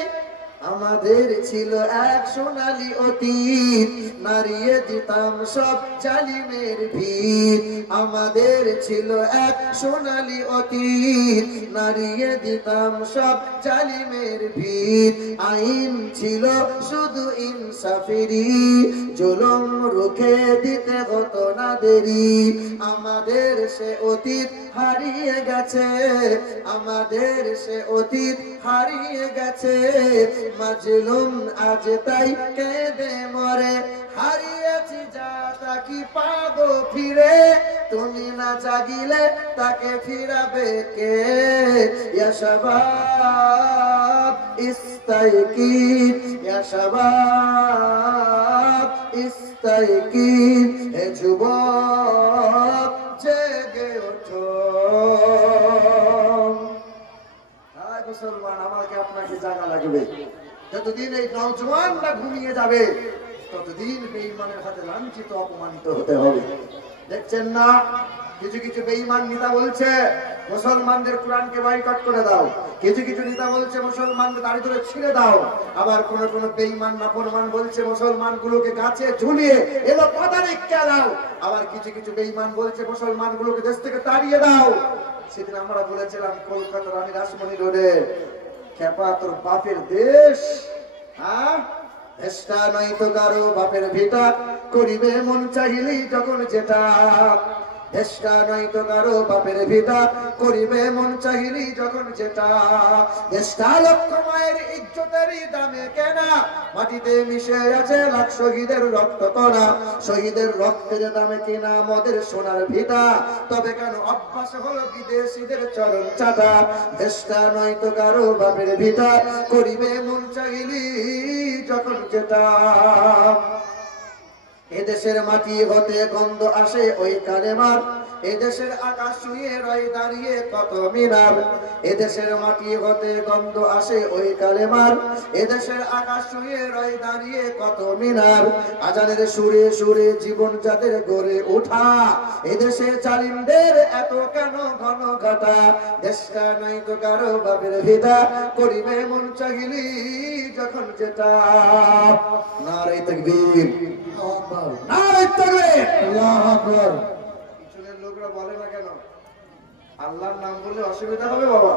আমাদের ছিল এক সোনালী অতীত, নারিয়ে দিতাম সব জালিমের ভিত। আমাদের ছিল এক সোনালী অতীত, নারিয়ে দিতাম সব জালিমের ভিত। আইন ছিল শুধু ইনসাফেরই, জুলুম রুখে দিতে হতো না দেরি। আমাদের সে অতীত হারিয়ে গেছে, আমাদের সে অতীত হারিয়ে গেছে। মাজলুম আজ তাই কেঁদে মরে, হারিয়েছি যা তা কি পাবো ফিরে। তুমি না জাগিলে তাকে ফিরাবে কে? ইয়া শাবাব ইস্তাইকিন, ইয়া শাবাব ইস্তাইকিন। হে যুবক জেগে ওঠো। মুসলমান, আমাকে আপনাকে জাগা লাগবে। যতদিন এই নওজোয়ানরা ঘুমিয়ে যাবে, ততদিন বেঈমানের হাতে লাঞ্ছিত অপমানিত হতে হবে। দেখছেন না, কিছু কিছু বেঈমান নেতা বলছে মুসলমানদের কোরআনকে বয়কট করে দাও, কিছু কিছু নেতা বলছে মুসলমানদের দাড়ি ধরে ছিঁড়ে দাও, আবার কোন কোন বেঈমান নাফরমান বলছে মুসলমানগুলোকে গাছে ঝুলিয়ে এলো পাতা রেখে দাও, আবার কিছু কিছু বেঈমান বলছে মুসলমানগুলোকে দেশ থেকে তাড়িয়ে দাও। সেদিন আমরা বলেছিলাম কলকাতার রানী রাসমণি রোডে, খেপা তোর বাপের দেশ, হ্যাঁ দেশটা নাই তো কারো বাপের ভিটা, করিবে মন চাইলেই যখন যেটা। দেশটা নয়তো কারো বাপের ভিটা, করিবে মন চাহিলি যখন যেটা। দেশটা লক্ষ মায়ের ইজ্জতেরই দামে কেনা, মাটিতে মিশে আছে লাখ শহীদের রক্ত কণা। শহীদের রক্তের দামে কেনা মদের সোনার ভিটা, তবে কেন অভ্যাস হলো বিদেশিদের চরণ চাটা। দেশটা নয়তো কারো বাপের ভিটা, করিবে মন চাহিলি যখন যেটা। এদেশের মাটি হতে গন্ধ আসে ওই কালেমার, এদেশের আকাশ ছুঁয়ে রয় দাঁড়িয়ে কত মিনার। এদেশের মাটি হতে গন্ধ আসে ওই কালেমার, এদেশের আকাশ ছুঁয়ে রয় দাঁড়িয়ে কত মিনার। আজানের সুরে সুরে জীবন যাদের গড়ে ওঠা, এদেশে জালিমদের এত কেন ঘন ঘটা। দেশটা নয়তো কারো বাপের ভিটা, করিবে মন চাহিলি যখন যেটা। নারে তাকবীর, নারে তাকবীর, আল্লাহু আকবার। পিছনের লোকরা বলে না কেন আল্লাহর নাম বললে অসুবিধা হবে বাবা?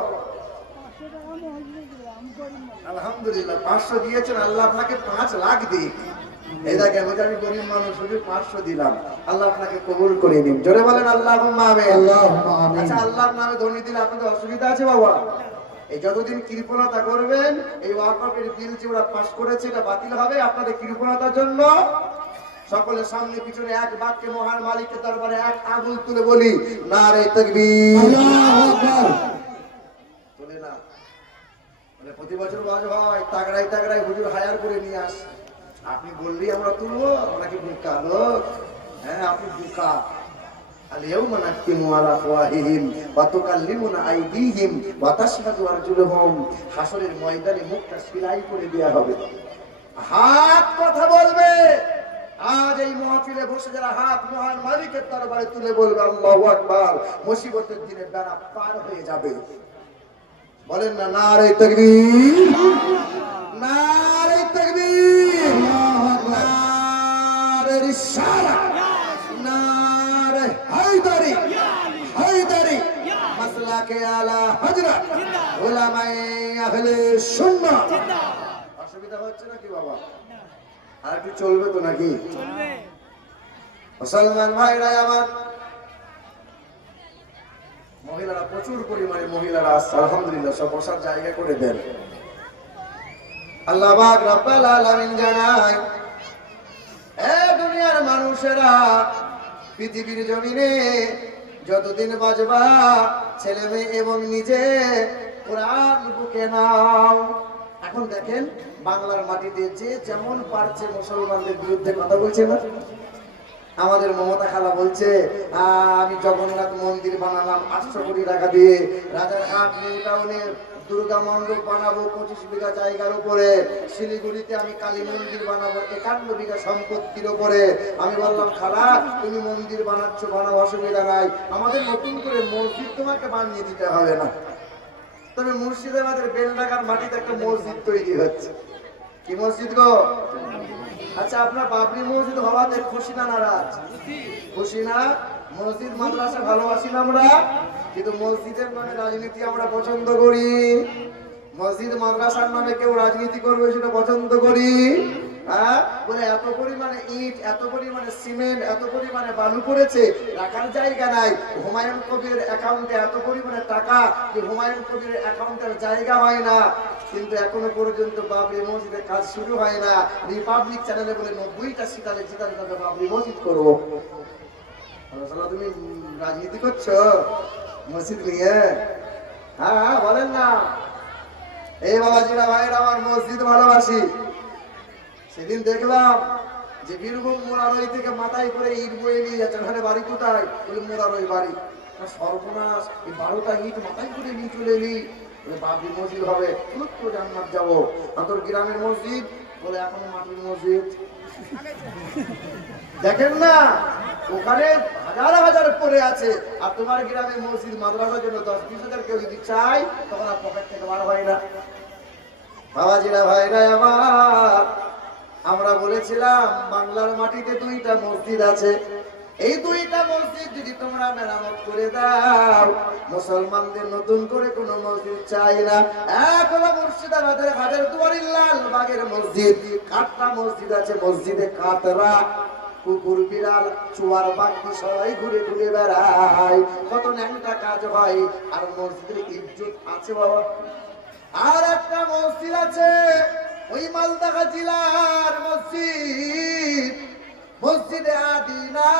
আলহামদুলিল্লাহ 500 দিয়েছেন, আল্লাহ আপনাকে 5 লাখ দিক। এই দেখেন আমি গরিব মানুষ, শুধু 500 দিলাম, আল্লাহ আপনাকে কবুল করে নিন। জোরে বলেন আল্লাহুম্মা আমিন। আল্লাহুম্মা আমিন। আচ্ছা, আল্লাহর নামে ধনী দিলে আপনাদের অসুবিধা আছে বাবা? এই যতদিন কৃপণতা করবেন, এই ওয়াকফের বিল যে ওরা পাস করেছে এটা বাতিল হবে আপনাদের কৃপণতার জন্য। সকলের সামনে পিছনে এক বাক্যে মহান মালিকের দরবারে এক আঙুল তুলে বলি নারে তাকবীর। আল্লাহু আকবার। চলে না মানে প্রতি বছর ওয়াজ হয়, তাগড়াই তাগড়াই হুজুর হায়ার করে নিয়ে আস। আপনি বললেই আমরা তুলবো? আমরা কি বোকা লোক? হ্যাঁ, আপনি বোকা। اليوم نختم على أفواههم وتكلمنا أيديهم وتشهد أرجلهم। হাসরের ময়দানে মুখটা সিলাই করে দেয়া হবে, হাত কথা বলবে। আজ এই মাহফিলে বসে যারা হাত মহান মালিকের দরবারে তুলে বলবে আল্লাহু আকবার, মুসিবতের দিনে বেড়া পার হয়ে যাবে। বলেন না নারে তাকবীর, নারে তাকবীর, নারে রিসালাত, নারে হায়দারি, হায়দারি মাসলাকে আলা হযরত উলামায়ে আহলে সুন্নাহ। অসুবিধা হচ্ছে নাকি বাবা? আর একটু চলবে তো নাকি? মুসলমান ভাইরা আমার, মহিলারা প্রচুর পরিমাণে মহিলারা আসছে, আলহামদুলিল্লাহ সব বসার জায়গা করে দেন। আল্লাহ পাক রব্বুল আলামিন জানায়, এ দুনিয়ার মানুষেরা, পৃথিবীর জমিনে যতদিন বাঁচবা ছেলে মেয়ে এবং নিজে কোরআন বুকে নাও। এখন দেখেন বাংলার মাটিতে যে যেমন পারছে মুসলমানদের বিরুদ্ধে কথা বলছে না। আমাদের মমতা খালা বলছে আমি জগন্নাথ মন্দির বানালাম 800 কোটি টাকা দিয়ে, রাজারহাট নিউ টাউনে দুর্গা মণ্ডপ বানাবো 25 বিঘা জায়গার উপরে, শিলিগুড়িতে আমি কালী মন্দির বানাবো 51 বিঘা সম্পত্তির উপরে। আমি বললাম খালা তুমি মন্দির বানাচ্ছ, বানাও, অসুবিধা নাই, আমাদের নতুন করে মসজিদ তোমাকে বানিয়ে দিতে হবে না। তবে মুর্শিদাবাদের বেলডাঙ্গার মাটিতে একটা মসজিদ তৈরি হচ্ছে। কি মসজিদ গো? আচ্ছা, আপনার বাবরি মসজিদ হওয়াতে খুশি না নারাজ? খুশি না? মসজিদ মাদ্রাসা ভালোবাসি না আমরা, কিন্তু মসজিদের নামে রাজনীতি আমরা পছন্দ করি। মসজিদ মাদ্রাসার নামে কেউ রাজনীতি করবে সেটা পছন্দ করি। হ্যাঁ, বলে এত পরিমাণে ইট, এত পরিমাণে সিমেন্ট, এত পরিমাণে বালু পড়েছে, রাখার জায়গা নাই। হুমায়ুন কবিরের অ্যাকাউন্টে এত পরিমাণে টাকা যে হুমায়ুন কবিরের অ্যাকাউন্টের জায়গা হয় না। কিন্তু এখনো পর্যন্ত বাবরি মসজিদের কাজ শুরু হয় না। রিপাবলিক চ্যানেলে বলে 90টা সিটালে জিতালে তবে বাবরি মসজিদ করবো। তুমি রাজনীতি করছো মসজিদ নিয়ে? হ্যাঁ বলেন না। এই বাবাজিরা ভাইরা আমার, মসজিদ ভালোবাসি। সেদিন দেখলাম যে বীরভূম মোরারই থেকে মাথায় করে ইট বয়ে নিয়ে যাচ্ছে। ওখানে বাড়ি কোথায়? বলে মোরারই বাড়ি। সর্বনাশ, এই 12টা ইট মাথায় করে নিয়ে চলে এলি, বাবরি মসজিদ হবে, তো জান্নাত যাবো। তোর গ্রামের মসজিদ বলে এখন মাটির মসজিদ। দেখেন না, ওখানে হাজার হাজার পড়ে আছে, আর তোমার গ্রামের মসজিদ মাদ্রাসার জন্য 10-20 হাজার কেউ যদি চাই তখন আর পকেট থেকে বার হয় না। বাবাজিরা ভাইরা আমার, আমরা বলেছিলাম বাংলার মাটিতে 2টা মসজিদ আছে। এই 2টা মসজিদ যদি তোমরা মেরামত করে দাও, মুসলমানদের নতুন করে কোনো মসজিদ চাই না। এক হলো মুর্শিদাবাদের হাজারদুয়ারির লালবাগের মসজিদ, 8টা মসজিদ আছে মসজিদে কাতরা। কুকুর বিড়াল চুয়ার বাকি সবাই ঘুরে ঘুরে বেড়ায়, কত ন্যাংটা কাজ হয়। আর মসজিদের ইজ্জত আছে বাবা। আর একটা মসজিদ আছে, ওই মালদা জেলার মসজিদ, মসজিদে আদিনা,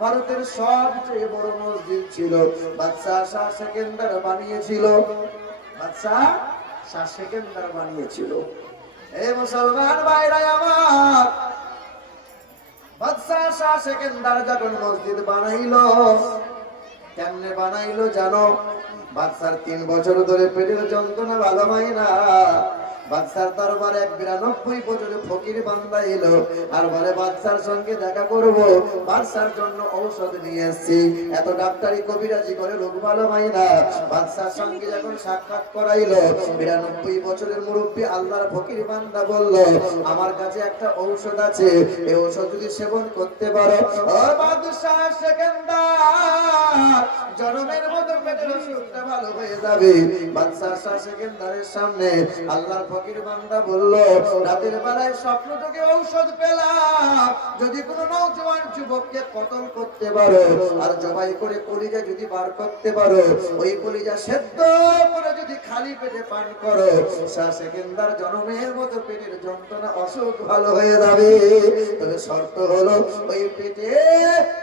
ভারতের সবচেয়ে বড় মসজিদ ছিল। বাদশাহ শাহ সেকেন্দার বানিয়েছিল, বাদশাহ শাহ সেকেন্দার বানিয়েছিল। এই মুসলমান ভাইরা আমার, বাদশাহ শাহ সেকেন্দার যখন মসজিদ বানাইলো, কেমনে বানাইলো জানো? বাদশার 3 বছর ধরে পেটের যন্ত্রণা ভালো হয় না। বাদশার দরবারে এক 92 বছরের ফকির বান্দা এলো আর বলে বাদশার সঙ্গে দেখা করব, বাদশার জন্য ঔষধ নিয়ে এসেছি। এত ডাক্তারি কবিরাজি করে রোগ ভালো হয় না। বাদশার সঙ্গে যখন সাক্ষাৎ করাইলো, 92 বছরের মুরব্বী আল্লাহর ফকির বান্দা বলল, আমার কাছে একটা ঔষধ আছে, এই ঔষধ যদি সেবন করতে পারো, ও বাদশাহ সেকেন্দার, জনমের মতো পেটের অসুখটা ভালো হয়ে যাবে। বাদশাহ শাহ সেকেন্দারের সামনে আল্লাহর ফকির বান্দা বলল, রাতের বেলায় স্বপ্ন থেকে ঔষধ পেলাম, যদি কোনো নওজোয়ান যুবককে কতল করতে পারো আর জবাই করে কলিজা যদি বার করতে পারো, ওই কলিজা সেদ্ধ করে যদি খালি পেটে পান করো, শাহ সেকেন্দার জনমের মতো পেটের যন্ত্রণা অসুখ ভালো হয়ে যাবে। তবে শর্ত হলো, ওই পেটে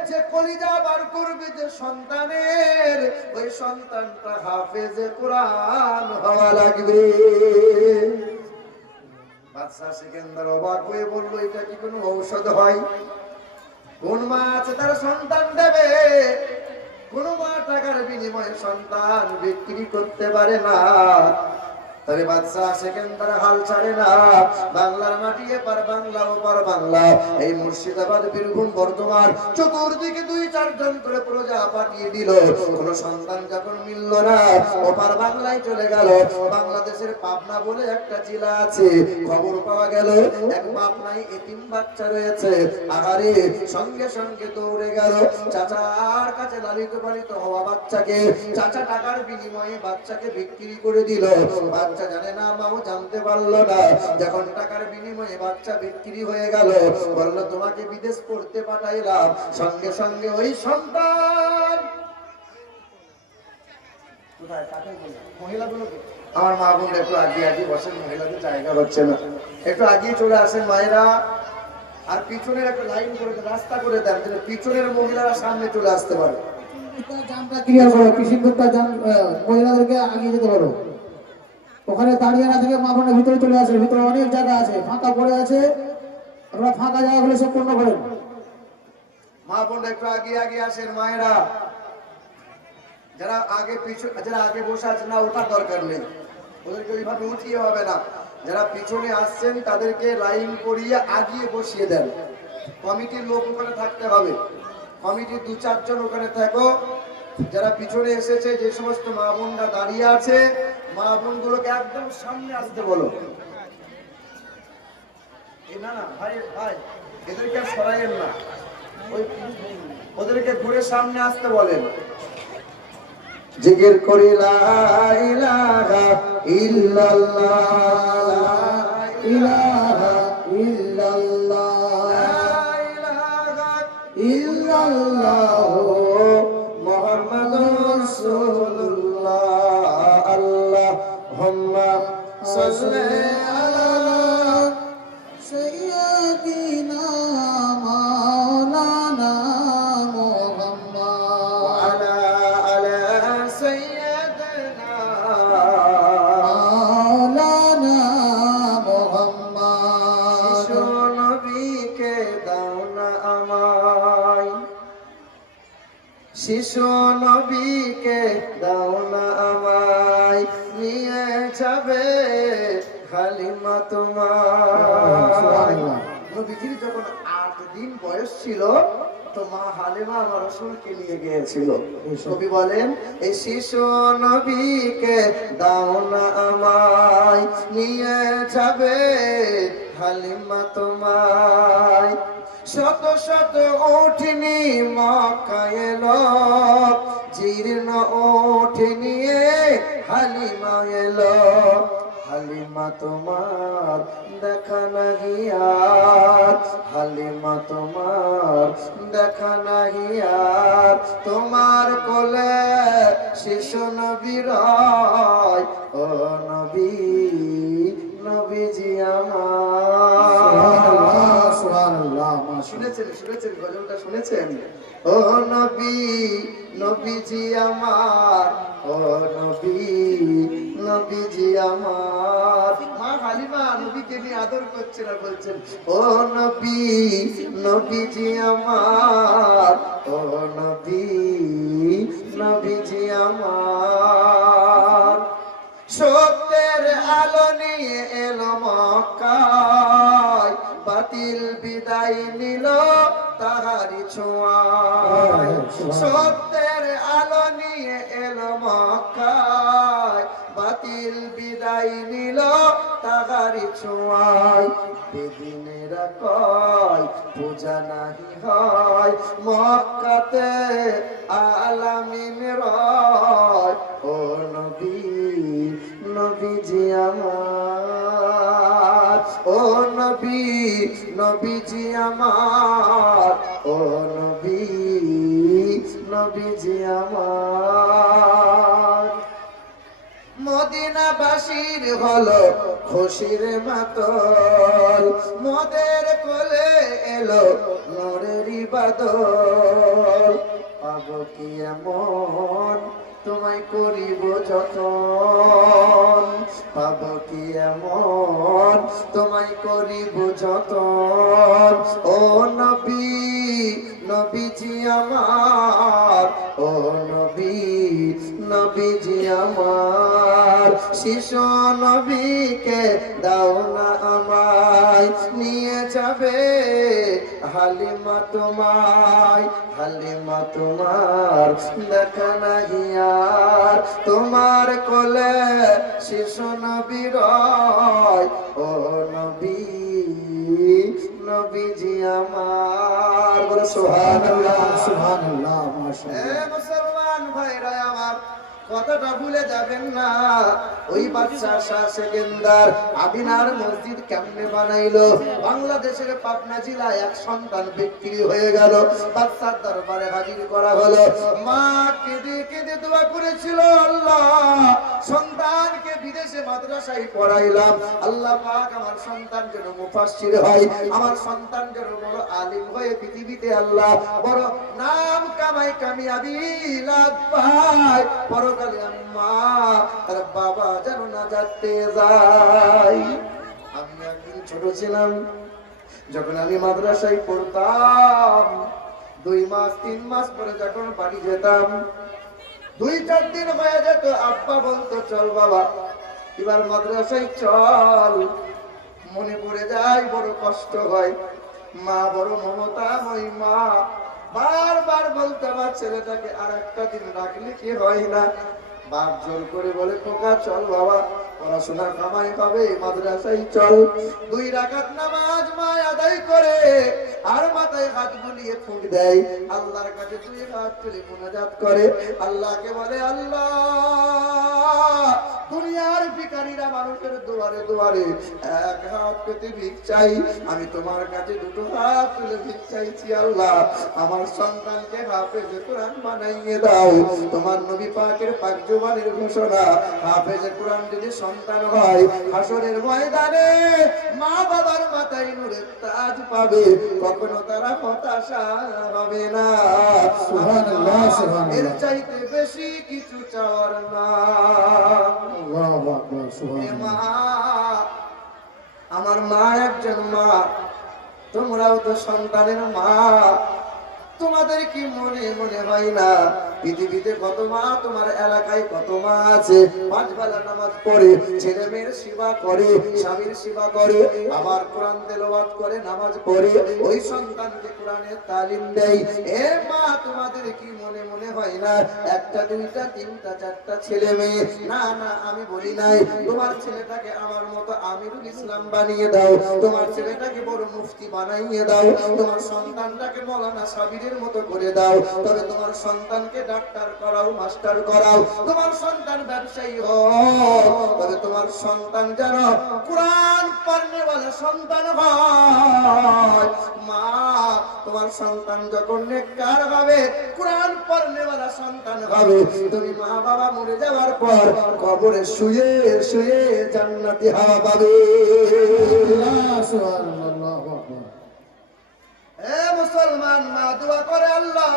যে কলিজা বার করবে যে সন্তানের, ওই সন্তানটা হাফেজে কোরআন হওয়া লাগবে। বাদশাহ সেকেন্দার অবাক হয়ে বলল, এটা কি কোনো ঔষধ হয়? কোন মা আছে তার সন্তান দেবে? কোন মা টাকার বিনিময়ে সন্তান বিক্রি করতে পারে না। তবে বাদশাহ সেকেন্দার হাল ছাড়ে না। বাংলার মাটি এপার বাংলা ওপার বাংলা, এই মুর্শিদাবাদ, বীরভূম, বর্ধমান, চতুর্দিকে 2-4 জন করে প্রজা পাঠিয়ে দিল। কোন সন্তান যখন মিলল না, ওপার বাংলায় চলে গেল। বাংলাদেশের পাবনা বলে একটা জেলা আছে, খবর পাওয়া গেল এক পাবনায় এতিম বাচ্চা রয়েছে। আহারে, সঙ্গে সঙ্গে দৌড়ে গেল চাচার কাছে, লালিত পালিত হওয়া বাচ্চাকে চাচা টাকার বিনিময়ে বাচ্চাকে বিক্রি করে দিল। বাচ্চা জানে না, মাও জানতে পারলো না। যখন টাকার বিনিময়ে বাচ্চা বিক্রি হয়ে গেল, বললো তোমাকে বিদেশ পড়তে পাঠাইলাম। সঙ্গে সঙ্গে ওই সন্তান, মহিলাগুলোকে, আমার মা বোন একটু আগিয়ে আগিয়ে বসেন, মহিলাদের জায়গা হচ্ছে না, একটু আগিয়ে চলে আসেন মায়েরা। আর পিছনের একটা লাইন করে দেন, রাস্তা করে দেন, যেন পিছনের মহিলারা সামনে চলে আসতে পারে। ক্লিয়ার করো, কৃষিকতা মহিলাদেরকে আগিয়ে যেতে পারো। ওখানে দাঁড়িয়ে না থেকে মা বোনের ভিতরে চলে আসে, ভিতরে অনেক জায়গা আছে, ফাঁকা পড়ে আছে, আপনারা ফাঁকা জায়গাগুলো সব পূর্ণ করেন। মা বোন একটু আগিয়ে আগিয়ে আসেন মায়েরা। যারা আগে পিছনে, যারা আগে বসে আছেন না, ওঠার দরকার নেই, ওদেরকে ওইভাবে উঠিয়ে হবে না। যারা পিছনে আসছেন তাদেরকে লাইন করিয়ে আগিয়ে বসিয়ে দেন। কমিটির লোক ওখানে থাকতে হবে, কমিটির 2-4 জন ওখানে থাকো। যারা পিছনে এসেছে, যে সমস্ত মা বোনরা দাঁড়িয়ে আছে, মা বোন গুলোকে একদম সামনে আসতে বলো। না না ভাই ভাই, এদেরকে আর সরাইয়েন না, ওদেরকে ঘুরে সামনে আসতে বলেন। জিকির করি লা ইলাহা ইল্লাল্লাহ, লা ইলাহা ইল্লাল্লাহ, লা ইলাহা ইল্লাল্লাহ, মুহাম্মাদুর রাসূলুল্লাহ। আল্লাহুম্মা সাল্লি আলা সাইয়্যিদিনা মাওলানা মুহাম্মদ ওয়া আলা আলি সাইয়্যিদিনা মাওলানা মুহাম্মদ। শিশু নবীকে দাও না আমায়, শিশু নবীকে দাও না আমায়, নিয়ে যাবে হালিমা তোমার। নবীজির যখন 8 দিন বয়স ছিল, তো মা হালিমা আমার রাসূলকে নিয়ে গিয়েছিল। নবী বলেন, এই শিশু নবীকে দাও না আমায়, নিয়ে যাবে হালিমা তোমায়। শত শত উঠনি মক্কায় এলো, জীর্ণ উঠ নিয়ে হালিমা এলো। হালিমা তোমার দেখা নাহি আর, হালিমা তোমার দেখা নাহি আর, তোমার কোলে শিশু নবী রয়, ও নবী নবীজি আমার। সুবহানাল্লাহ, মাশাআল্লাহ। শুনেছেন গজলটা শুনেছেন? ও নবী নবীজি আমার, ও নবী নবীজি আমার। মা হালিমা নবীকে নিয়ে আদর করছেন আর বলছেন, ও নবী নবীজি আমার, ও নবী নবীজি আমার। সত্যের আলো নিয়ে এলো মক্কায়, বাতিল বিদায় নিল তাহারি ছোঁয়ায়। সত্যের আলো নিয়ে এলো মক্কায়, বাতিল বিদায় নিল তাহারি ছোঁয়ায়। বেদিনেরা কয় পূজা নাহি হয়, মক্কাতে আলামিন রয়, ও নবী নবীজি আমার, ও নবী নবীজি আমার, ও নবী নবীজি আমার। মদিনাবাসীর হলো খুশির মাতল, মোদের কোলে এলো নূরের বাদল। পাবো কি এমন তোমায় করিব যতন, পাবো কি এমন তোমায় করিব যতন। ও নবী নবীজি আমার, ও নবী নবীজি আমার। শিশু নবীকে দাও না আমায়, নিয়ে যাবে হালিমা তোমায়, হালিমা তোমার দেখা নাহি আর, তোমার কোলে শিশু নবী রয়, ও নবী নবীজি আমার। বলে সুবহানাল্লাহ, সুবহানাল্লাহ, মাশাআল্লাহ। মুসলমান ভাইরা আমার, কথাটা ভুলে যাবেন না। ওই বাদশা শাহ সেকেন্দার আদিনার মসজিদ কেমনে বানাইলো? বাংলাদেশের পাবনা জেলায় এক সন্তান বিক্রি হয়ে গেল, বাদশার দরবারে হাজির করা হলো। মা কেঁদে কেঁদে দোয়া করেছিল, আল্লাহ সন্তানকে বিদেশে মাদ্রাসায় পড়াইলাম, আল্লাহ পাক আমার সন্তান যেন মুফাসসির হয়, আমার সন্তান যেন বড় আলিম হয়ে পৃথিবীতে আল্লাহ বড় নাম কামাই কামিয়াবি লাভ পায়, পরকালে আম্মা আর বাবা যেন না যাতে যায়। আমি একদিন ছোট ছিলাম, যখন আমি মাদ্রাসায় পড়তাম, 2 মাস 3 মাস পরে যখন বাড়ি যেতাম, 2-4 দিন হয়ে যেত, আব্বা বলতো চল বাবা এবার মাদ্রাসায় চল। মনে পড়ে যায়, বড় কষ্ট হয়। মা বড় মমতাময়ী মা, বারবার বলতে আমার ছেলেটাকে আর একটা দিন রাখলে কি হয় না। বাপ জোর করে বলে, খোকা চল বাবা, পড়াশোনা কামাই হবে, মাদ্রাসায় চল। 2 রাকাত নামাজ মা আদায় করে আর মাথায় হাত বুলিয়ে ফুঁক দেয়, আল্লাহর কাছে 2 হাত তুলে মুনাজাত করে, আল্লাহকে বলে, আল্লাহ দুনিয়ার ভিখারিরা মানুষের দুয়ারে দুয়ারে এক হাত পেতে ভিক চাই, আমি তোমার কাছে 2 হাত তুলে ভিক চাইছি। আল্লাহ আমার সন্তানকে হাফেজে কোরআন বানাইয়ে দাও। তোমার নবী পাকের পাক জবানের ঘোষণা, হাফেজে কোরআন যদি সন্তান হয়, হাসরের ময়দানে মা বাবার মাথায় নূরের তাজ পাবে, কখনো তারা হতাশা হবে না। সুবহানাল্লাহ, সুবহানাল্লাহ। এর চাইতে বেশি কিছু চাওয়ার না। আল্লাহু আকবার, এ সুবহানাল্লাহ। মা, আমার মা একজন মা, তোমরাও তো সন্তানের মা। তোমাদের কি মনে মনে হয় না পৃথিবীতে কত মা, তোমার এলাকায় কত মা আছে, 5 বেলা নামাজ পড়ে, ছেলে মেয়ের সেবা করে, স্বামীর সেবা করে, আবার কোরআন তেলাওয়াত করে, নামাজ পড়ে, ওই সন্তানকে কোরআনের তালিম দেয়। এ মা, তোমাদের তোমাদের কি মনে মনে হয় না একটা দুইটা তিনটা চারটা ছেলে মেয়ে? না না, আমি বলি নাই। তোমার ছেলেটাকে আমার মতো আমিরুল ইসলাম বানিয়ে দাও, তোমার ছেলেটাকে বড় মুফতি বানাইয়ে দাও, তোমার সন্তানটাকে মৌলানা সাবিরের মতো করে দাও, তবে তোমার সন্তানকে ডাক্তার করাও, মাস্টার করাও, তোমার সন্তান ব্যবসায়ী হোক, তবে তোমার সন্তান যেন কোরআন পড়নেওয়ালা সন্তান হয়। মা, তোমার সন্তান যখন নেককার হবে, কোরআন পড়নেওয়ালা সন্তান হবে, তুমি মা বাবা মরে যাওয়ার পর কবরে শুয়ে শুয়ে জান্নাতি হাওয়া পাবে। সুবহানাল্লাহ। এ মুসলমান, মা দোয়া করে, আল্লাহ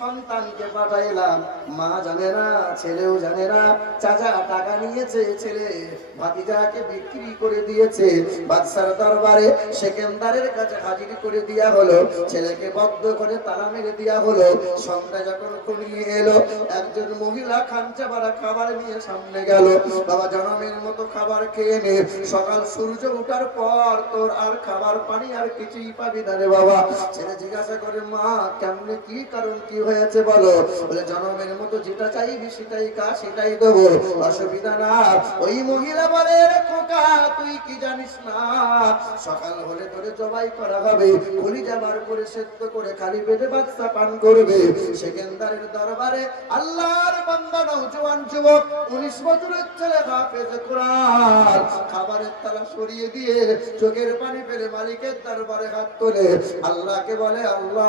সন্তানকে পাঠাইলাম, মা জানে না, ছেলেও জানে না, চাচা টাকা নিয়েছে, ছেলে ভাতিজাকে বিক্রি করে দিয়েছে, বাদশার দরবারে সেকেন্দারের কাছে হাজির করে দেয়া হলো, ছেলেকে বদ্ধ করে তালা মেরে দেয়া হলো। সন্ধ্যা যখন ঘনিয়ে এলো, একজন মহিলা খাঞ্চা ভরা খাবার নিয়ে সামনে গেল। বাবা, জনমের মতো খাবার খেয়ে নে, সকাল সূর্য ওঠার পর তোর আর খাবার পানি আর কিছুই পাবি না রে বাবা। ছেলে জিজ্ঞাসা করে, মা কেমনে, কি কারণ, কি হয়েছে বলো? বলে, জনমের মতো যেটা চাইবি সেটাই খা, সেটাই দেবো, অসুবিধা না। ওই মহিলা বলে, রে খোকা, তুই কি জানিস না, সকাল হলে তোরে জবাই করা হবে, খুলি যাবার করে সেদ্ধ করে খালি পেটে বাচ্চা পান করবে। সেকেন্দারের দরবারে আল্লাহর বান্দা নওজোয়ান যুবক 19 বছরের ছেলে হাফেজ কোরআন খাবারের তালা সরিয়ে দিয়ে চোখের পানি ফেলে মালিকের দরবারে হাত তোলে, আল্লাহকে বলে, আল্লাহ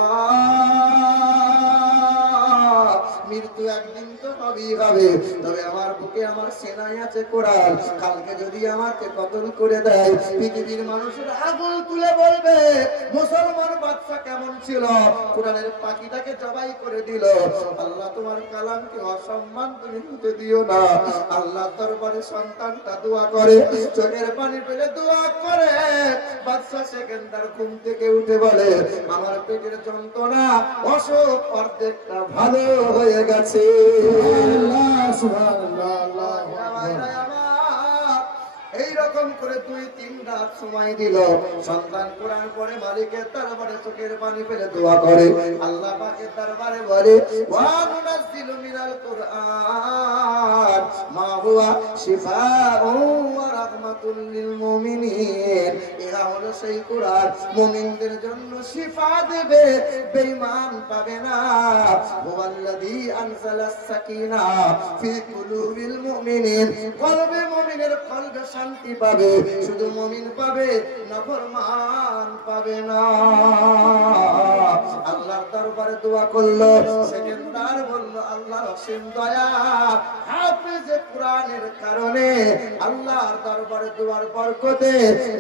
মৃত্যু একদিন তো হবেই হবে, তবে আমার বুকে আমার সেনাই আছে কোরআন, কালকে যদি আমাকে কতল করে দেয়, পৃথিবীর মানুষের আগুন তুলে বলবে মুসলমান বাদশা কেমন ছিল, কোরআনের পাখিটাকে জবাই করে দিল। আল্লাহ তোমার কালামকে অসম্মান তুমি হতে দিও না। আল্লাহ দরবারে সন্তানটা দোয়া করে, চোখের পানি ফেলে দোয়া করে, বাদশা সেকেন্দার ঘুম থেকে উঠে বলে, আমার পেটের যন্ত্রণা অসুখ অর্ধেকটা ভালো হয়ে গেছে। এইরকম করে 2-3 রাত সময় দিল, সন্তান কোরআন পড়ে মালিকের দরবারে চোখের পানি ফেলে দোয়া করে, আল্লাহ পাকের দরবারে বলে, ওয়া নুনাজ্জিলু মিনাল কুরআন মা হুয়া শিফাউন ওয়া রাহমাতুল লিল মুমিনিন। এরা হলো সেই কোরআন, মুমিনদের জন্য শিফা দেবে, বেঈমান পাবে না। হুয়াল্লাযী আনজালাস সাকিনা ফি কুলুবিল মুমিনিন, কলবে মুমিনের কলবে শান্তি পাবে, শুধু মুমিন পাবে, নাফরমান পাবে না। আল্লাহর দরবারে দোয়া করলো, সেকেন্দার বলল, আল্লাহর অসীম দয়া, হাফেজ কোরআনের কারণে, আল্লাহর দরবারে দোয়ার বরকতে,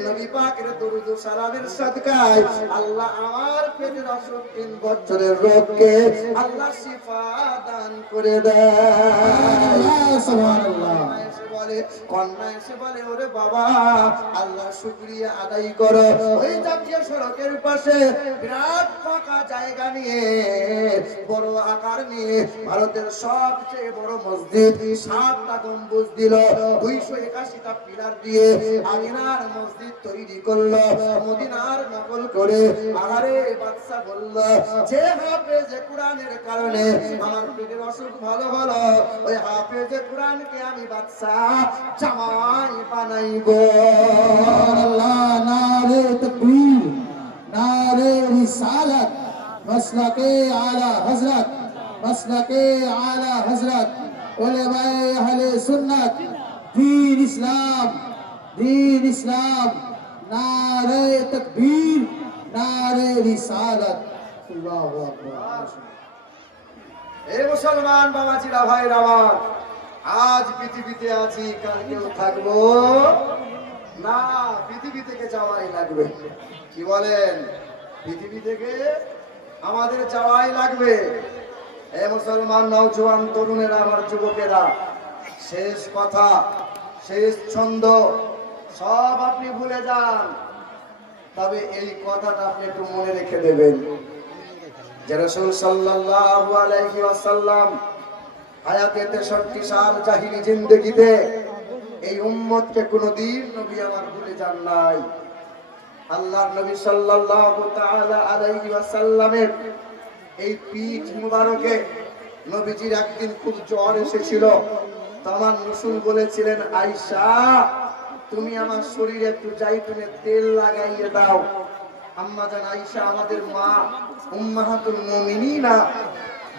নবী পাকের দরুদ ও সালামের সদকায় আল্লাহ আমার পেটের অসুখ 3 বছরের রোগকে আল্লাহ শিফা দান করে দেয়। সুবহানাল্লাহ। কন্যা এসে বলে, ওরে বাবা, আল্লাহ শুকরিয়া আদায় করো। ওই জাতীয় সড়কের পাশে বিরাট ফাঁকা জায়গা নিয়ে, বড় আকার নিয়ে, ভারতের সবচেয়ে বড় মসজিদ, 7টা গম্বুজ দিল, 281টা পিলার দিয়ে আমিনার মসজিদ তৈরি করলো, মদিনার নকল করে। আরে বাদশা বলল, যে হাফেজ কোরআনের কারণে আমার পেটের অসুখ ভালো হলো, ওই হাফেজ কোরআনকে আমি বাদশা জামাই বানাইবো। আল্লাহ, নারে তাকবীর, নারে রিসালাত, মাসলাকে আলা হযরত, মাসলাকে আলা হযরত, উলামায়ে আহলে সুন্নাত, দ্বীন ইসলাম, দ্বীন ইসলাম, নারে তাকবীর, নারে রিসালাত। আল্লাহু আকবার। এ মুসলমান বাবাজিরা, ভাইরা আমার, আজ পৃথিবীতে আছি, কালকেও থাকবো না, পৃথিবী থেকে যাওয়াই লাগবে। কি বলেন? পৃথিবী থেকে আমাদের যাওয়াই লাগবে। এ মুসলমান নওজোয়ান তরুণেরা, আমার যুবকেরা, শেষ কথা, শেষ ছন্দ সব আপনি ভুলে যান, তবে এই কথাটা আপনি একটু মনে রেখে দেবেন যে রাসূল সাল্লাল্লাহু আলাইহি ওয়াসাল্লাম হায়াতে 63 সাল জাহিলি জিন্দেগিতে এই উম্মতকে কোনদিন নবী আমার ভুলে যান নাই। আল্লাহর নবী সাল্লাল্লাহু তাআলা আলাইহি ওয়াসাল্লামের এই পিঠ মুবারকে নবীজির একদিন খুব জ্বর এসেছিল। তো আমার রাসূল বলেছিলেন, আয়েশা তুমি আমার শরীরে একটু জাইতুনের তেল লাগাইয়ে দাও। আম্মা জান আয়েশা আমাদের মা উম্মাহাতুল মুমিনিনা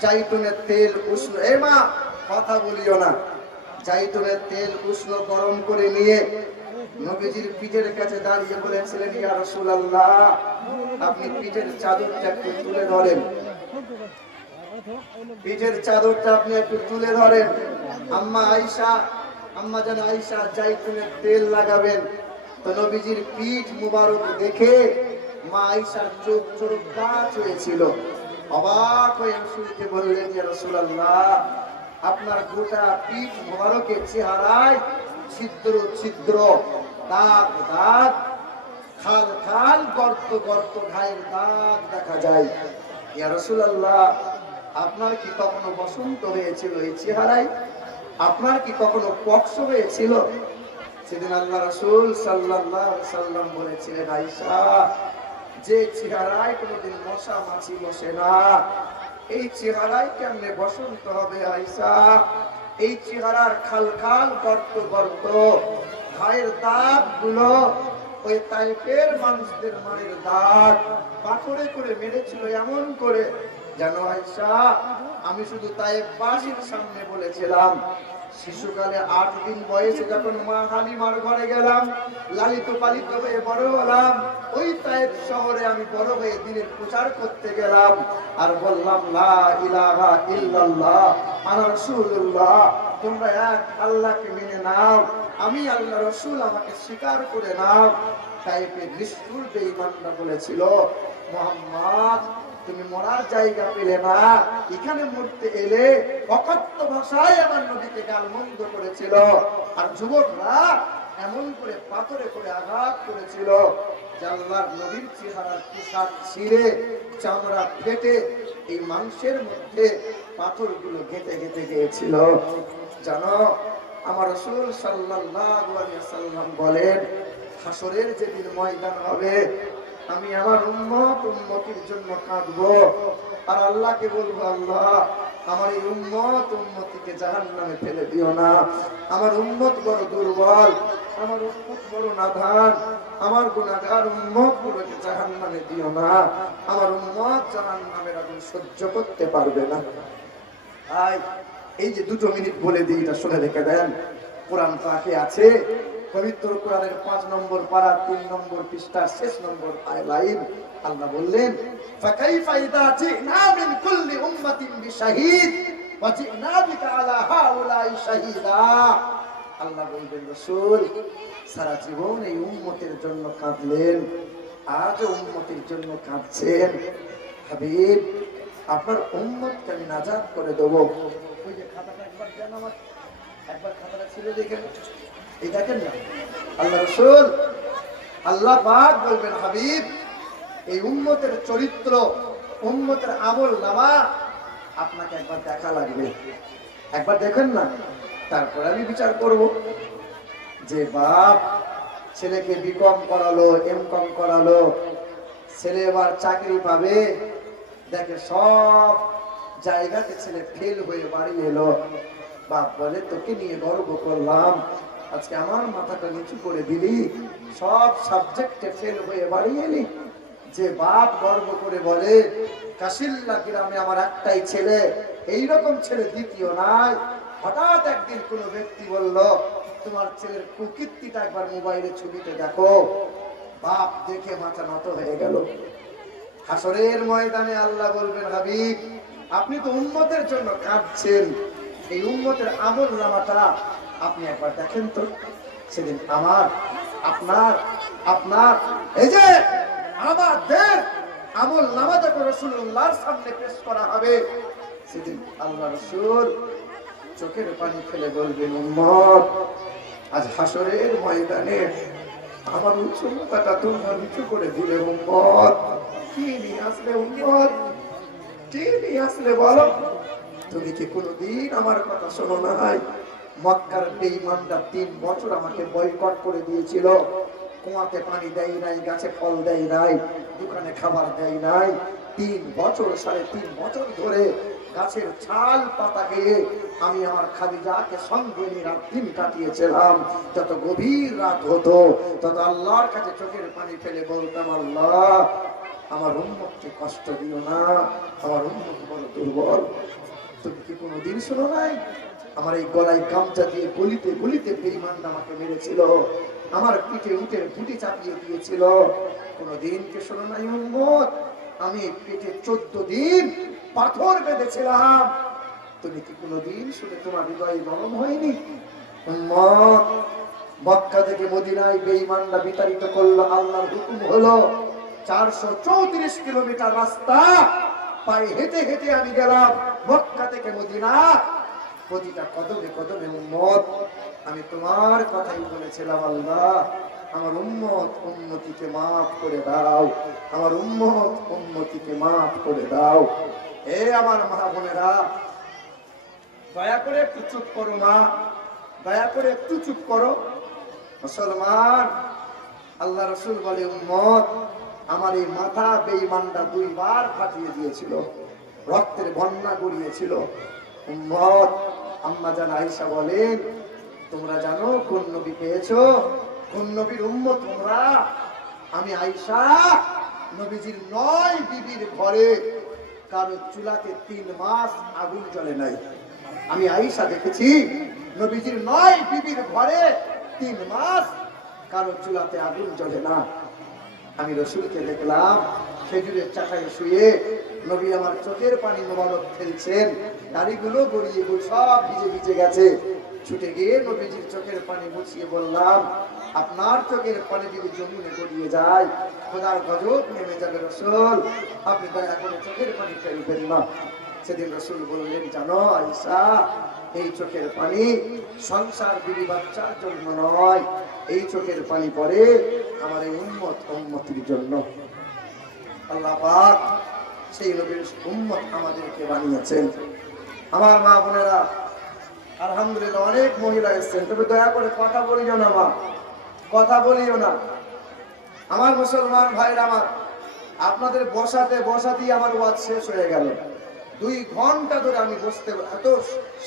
জাইতুনের তেল উষ্ণ, এ মা কথা বলিও না, জাইতুনের তেল উষ্ণ গরম করে নিয়ে নবীজির পিঠের কাছে দাঁড়িয়ে বলেছিলেন, ইয়া রাসূলুল্লাহ আপনি পিঠের চাদরটা একটু তুলে ধরেন, পিঠের চাদরটা আপনি একটু তুলে ধরেন। আম্মা আয়েশা, আম্মা জান আয়েশা জাইতুনের তেল লাগাবেন। তো নবীজির পিঠ মুবারক দেখে মা আয়েশার চোখ চোখ কাঁচ হয়েছিল। অবাক হয়ে রাসূলকে বললেন, ইয়া রাসূলুল্লাহ আপনার গোটা পিঠ মুবারকের চেহারায় ছিদ্র ছিদ্র, দাগ দাগ, খাল খাল, গর্ত গর্ত, ঘায়ের দাগ দেখা যায়। ইয়া রাসূলুল্লাহ আপনার কি কখনো বসন্ত হয়েছিল এই চেহারায়? আপনার কি কখনো পক্স হয়েছিল? সেদিন আল্লাহ রাসূল সাল্লাল্লাহু আলাইহি সাল্লাম বলেছিলেন, আয়েশা যে চেহারায় কোনোদিন মশা মাছি বসে না, এই চেহারায় কেমনে বসন্ত হবে আয়েশা? এই চেহারার খাল খাল, গর্ত গর্ত, ঘায়ের দাগ গুলো ওই তাইফের মানুষদের মায়ের দাগ পাথরে করে মেরেছিল, এমন করে যেন আয়েশা আমি শুধু তাইফবাসীর সামনে বলেছিলাম, শিশুকালে 8 দিন বয়সে যখন মা হালিমার ঘরে গেলাম, লালিত পালিত হয়ে বড় হলাম, ওই তাইফ শহরে আমি বড় হয়ে দ্বীনের প্রচার করতে গেলাম আর বললাম, লা ইলাহা ইল্লাল্লাহ আনা রাসূলুল্লাহ, তোমরা এক আল্লাহকে মেনে নাও, আমি আল্লাহ রাসূল, আমাকে স্বীকার করে নাও। তাইফে নিষ্ঠুর বেঈমানরা বলেছিল, মুহাম্মদ তুমি মরার জায়গা পেলে না, এখানে মরতে এলে, অকথ্য ভাষায় আমার নবীকে গালমন্দ করেছিল। আর যুবকরা এমন করে পাথরে করে আঘাত করেছিল যে আল্লাহর নবীর চেহারার পোশাক ছিঁড়ে চামড়া ফেটে এই মাংসের মধ্যে পাথরগুলো গেঁথে গেঁথে গিয়েছিল। জানো আমার রাসূল সাল্লাল্লাহু আলাইহি সাল্লাম বলেন, হাসরের যেদিন ময়দান হবে আমি আমার উম্মতির জন্য কাঁদবো আর আল্লাহকে বলবো, আল্লাহ আমার এই উম্মতিকে জাহান্নামে ফেলে দিও না, আমার উম্মত বড় দুর্বল, আমার উম্মত বড় নাদান, আমার গুনাহগার উম্মতগুলোকে জাহান্নামে দিও না, আমার উম্মত জাহান্নামের আগুন সহ্য করতে পারবে না। এই যে 2 মিনিট বলে দিই, এটা শুনে রেখে দেন। কোরআন পাকে আছে, পবিত্র কোরআনের 5 নম্বর পারা 3 নম্বর পৃষ্ঠার শেষ নম্বর লাইন, আল্লাহ বললেন, ফাকাইফা ইযা জিনা মিন কুল্লি উম্মাতিন বিশাহিদ ওয়া জিনা বিকা আলা হাউলাই শাহিদা। আল্লাহ বলবেন, রাসূল সারা জীবন এই উম্মতের জন্য কাঁদলেন, আজ উম্মতের জন্য কাঁদছেন, হাবিব আপনার উম্মতকে আমি নাজাত করে দেব। ওই যে খাতাটা একবার দেন আমার, একবার খাতাটা ছিল দেখেন, এই দেখেন না, আল্লাহ রাসূল আল্লাহ পাক বলবেন, হাবিব এই উম্মতের চরিত্র, উম্মতের আমল নামা আপনাকে একবার দেখা লাগবে, একবার দেখেন না, তারপর আমি বিচার করব। যে বাপ ছেলেকে বিকম করালো, এমকম করালো, ছেলে এবার চাকরি পাবে, দেখে সব জায়গাতে ছেলে ফেল হয়ে বাড়ি এলো, বাপ বলে তোকে নিয়ে গর্ব করলাম, আজকে আমার মাথাটা নিচু করে দিলি, সব সাবজেক্টে ফেল হয়ে বাড়ি এলি। যে বাপ গর্ব করে বলে, কাশিল্লা গ্রামে আমার একটাই ছেলে, এইরকম ছেলে দ্বিতীয় নাই। হঠাৎ একদিন কোনো ব্যক্তি বলল, তোমার ছেলের কুকীর্তিটা একবার মোবাইলে ছবিতে দেখো, বাপ দেখে মাথা নত হয়ে গেল। হাসরের ময়দানে আল্লাহ বলবেন, হাবিব আপনি তো উম্মতের জন্য কাঁদছেন, এই উম্মতের আমল নামাটা আপনি একবার দেখেন তো। সেদিন আমার, আপনার, আপনার এই যে আমাদের আমল নামা যখন রাসূলুল্লাহর সামনে পেশ করা হবে, সেদিন আল্লাহ রাসূল চোখের পানি ফেলে বলবেন, উম্মত আজ হাসরের ময়দানে আমার উচ্চতাটা তোমরা নিচু করে দিলে, উম্মত কি নিয়ে আসলে, উম্মত কি নিয়ে আসলে বলো? তুমি কি কোনোদিন আমার কথা শোনো নাই? মক্কার বেঈমানরা 3 বছর আমাকে বয়কট করে দিয়েছিল, কুয়াতে পানি দেয় নাই, গাছে ফল দেয় নাই, দোকানে খাবার দেয় নাই, 3 বছর 3.5 বছর ধরে গাছের ছাল পাতা খেয়ে আমি আমার খাদিজাকে সঙ্গে নিয়ে রাত দিন কাটিয়েছিলাম। যত গভীর রাত হতো তত আল্লাহর কাছে চোখের পানি ফেলে বলতাম, আল্লাহ আমার উম্মতকে কষ্ট দিও না, আমার উম্মত বড় দুর্বল। তুমি কি কোনোদিন শোনো নাই আমার এই গলায় গামছা দিয়ে গলিতে গলিতে বেঈমানরা আমাকে মেরেছিল, আমার পিঠে উঠে গুটি চাপিয়ে দিয়েছিল? কোনোদিন কি শোনো নাই উম্মত আমি পেটে 14 দিন পাথর বেঁধেছিলাম? তুমি কি কোনোদিন শুনে তোমার হৃদয় নরম হয়নি? উম্মত মক্কা থেকে মদিনায় বেঈমানরা বিতাড়িত করলো, আল্লাহর হুকুম হলো 434 কিলোমিটার রাস্তা পায়ে হেঁটে হেঁটে আমি গেলাম মক্কা থেকে মদিনা। প্রতিটা কদমে কদমে উম্মত আমি তোমার কথাই বলেছিলাম, আল্লাহ আমার উম্মত উম্মতিকে মাফ করে দাও, আমার উম্মত উম্মতিকে মাফ করে দাও। এ আমার মা বোনেরা, দয়া করে একটু চুপ করো মা, দয়া করে একটু চুপ করো। মুসলমান, আল্লাহ রাসূল বলে, উম্মত আমার এই মাথা বেঈমানরা 2 বার ফাটিয়ে দিয়েছিল, রক্তের বন্যা গড়িয়েছিল। উম্মত আম্মা জান আয়েশা বলেন, তোমরা জানো কোন নবী পেয়েছো, কোন নবীর উম্মত তোমরা? আমি আয়েশা নবীজির 9 বিবির ঘরে কারো চুলাতে 3 মাস আগুন জ্বলে নাই। আমি আয়েশা দেখেছি নবীজির 9 বিবির ঘরে 3 মাস কারো চুলাতে আগুন জ্বলে না। আমি রাসূলকে দেখলাম খেজুরের চাকায় শুয়ে, নবী আমার চোখের পানি মোবারক ফেলছেন, দাড়িগুলো গড়িয়ে সব ভিজে ভিজে গেছে। ছুটে গিয়ে নবীজির চোখের পানি মুছিয়ে বললাম, আপনার চোখের পানি যদি জমিনে গড়িয়ে যায় খোদার গজব নেমে যাবে রাসূল, আপনি দয়া করে চোখের পানি ফেলবেন না। সেদিন রাসূল বললেন, জানো আয়েশা, এই চোখের পানি সংসার বিবি বাচ্চার জন্য নয়, এই চোখের পানি পড়ে আমার এই উম্মতির জন্য। আল্লাহ পাক সেই নবীর উম্মত আমাদেরকে বানিয়েছেন। আমার মা বোনেরা, আলহামদুলিল্লাহ অনেক মহিলা এসেছেন, তবে দয়া করে কথা বলিও না মা, কথা বলিও না। আমার মুসলমান ভাইরা আমার, আপনাদের বসাতেই আমার ওয়াজ শেষ হয়ে গেল। 2 ঘন্টা ধরে আমি বসতে, এত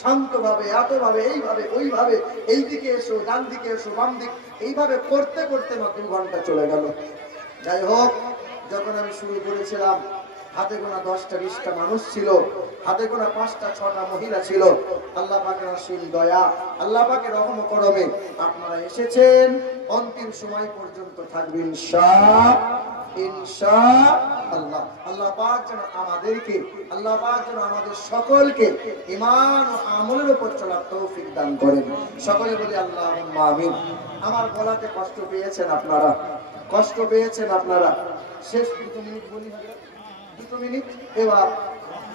শান্তভাবে, এতভাবে, এইভাবে ওইভাবে, এই দিকে এসো, ডান দিকে এসো, বাম দিক, এইভাবে করতে করতে না 2 ঘন্টা চলে গেল। যাই হোক, যখন আমি শুরু করেছিলাম হাতে গোনা 10টা 20টা মানুষ ছিল, হাতে গোনা 5টা 6টা মহিলা ছিল। আল্লাহ পাকের অসীম দয়া, আল্লাহ পাকের রহম করমে আপনারা এসেছেন, অন্তিম সময় পর্যন্ত থাকবেন ইনশাআল্লাহ। আল্লাহ পাক যেন আমাদেরকে, আল্লাহ পাক যেন আমাদের সকলকে ঈমান ও আমলের উপর চলার তৌফিক দান করেন। সকলে বলি আল্লাহুম্মা আমিন। আমার গলাতে কষ্ট পেয়েছেন আপনারা, কষ্ট পেয়েছেন আপনারা। শেষ 2 মিনিট বলি, 2 মিনিট। এবার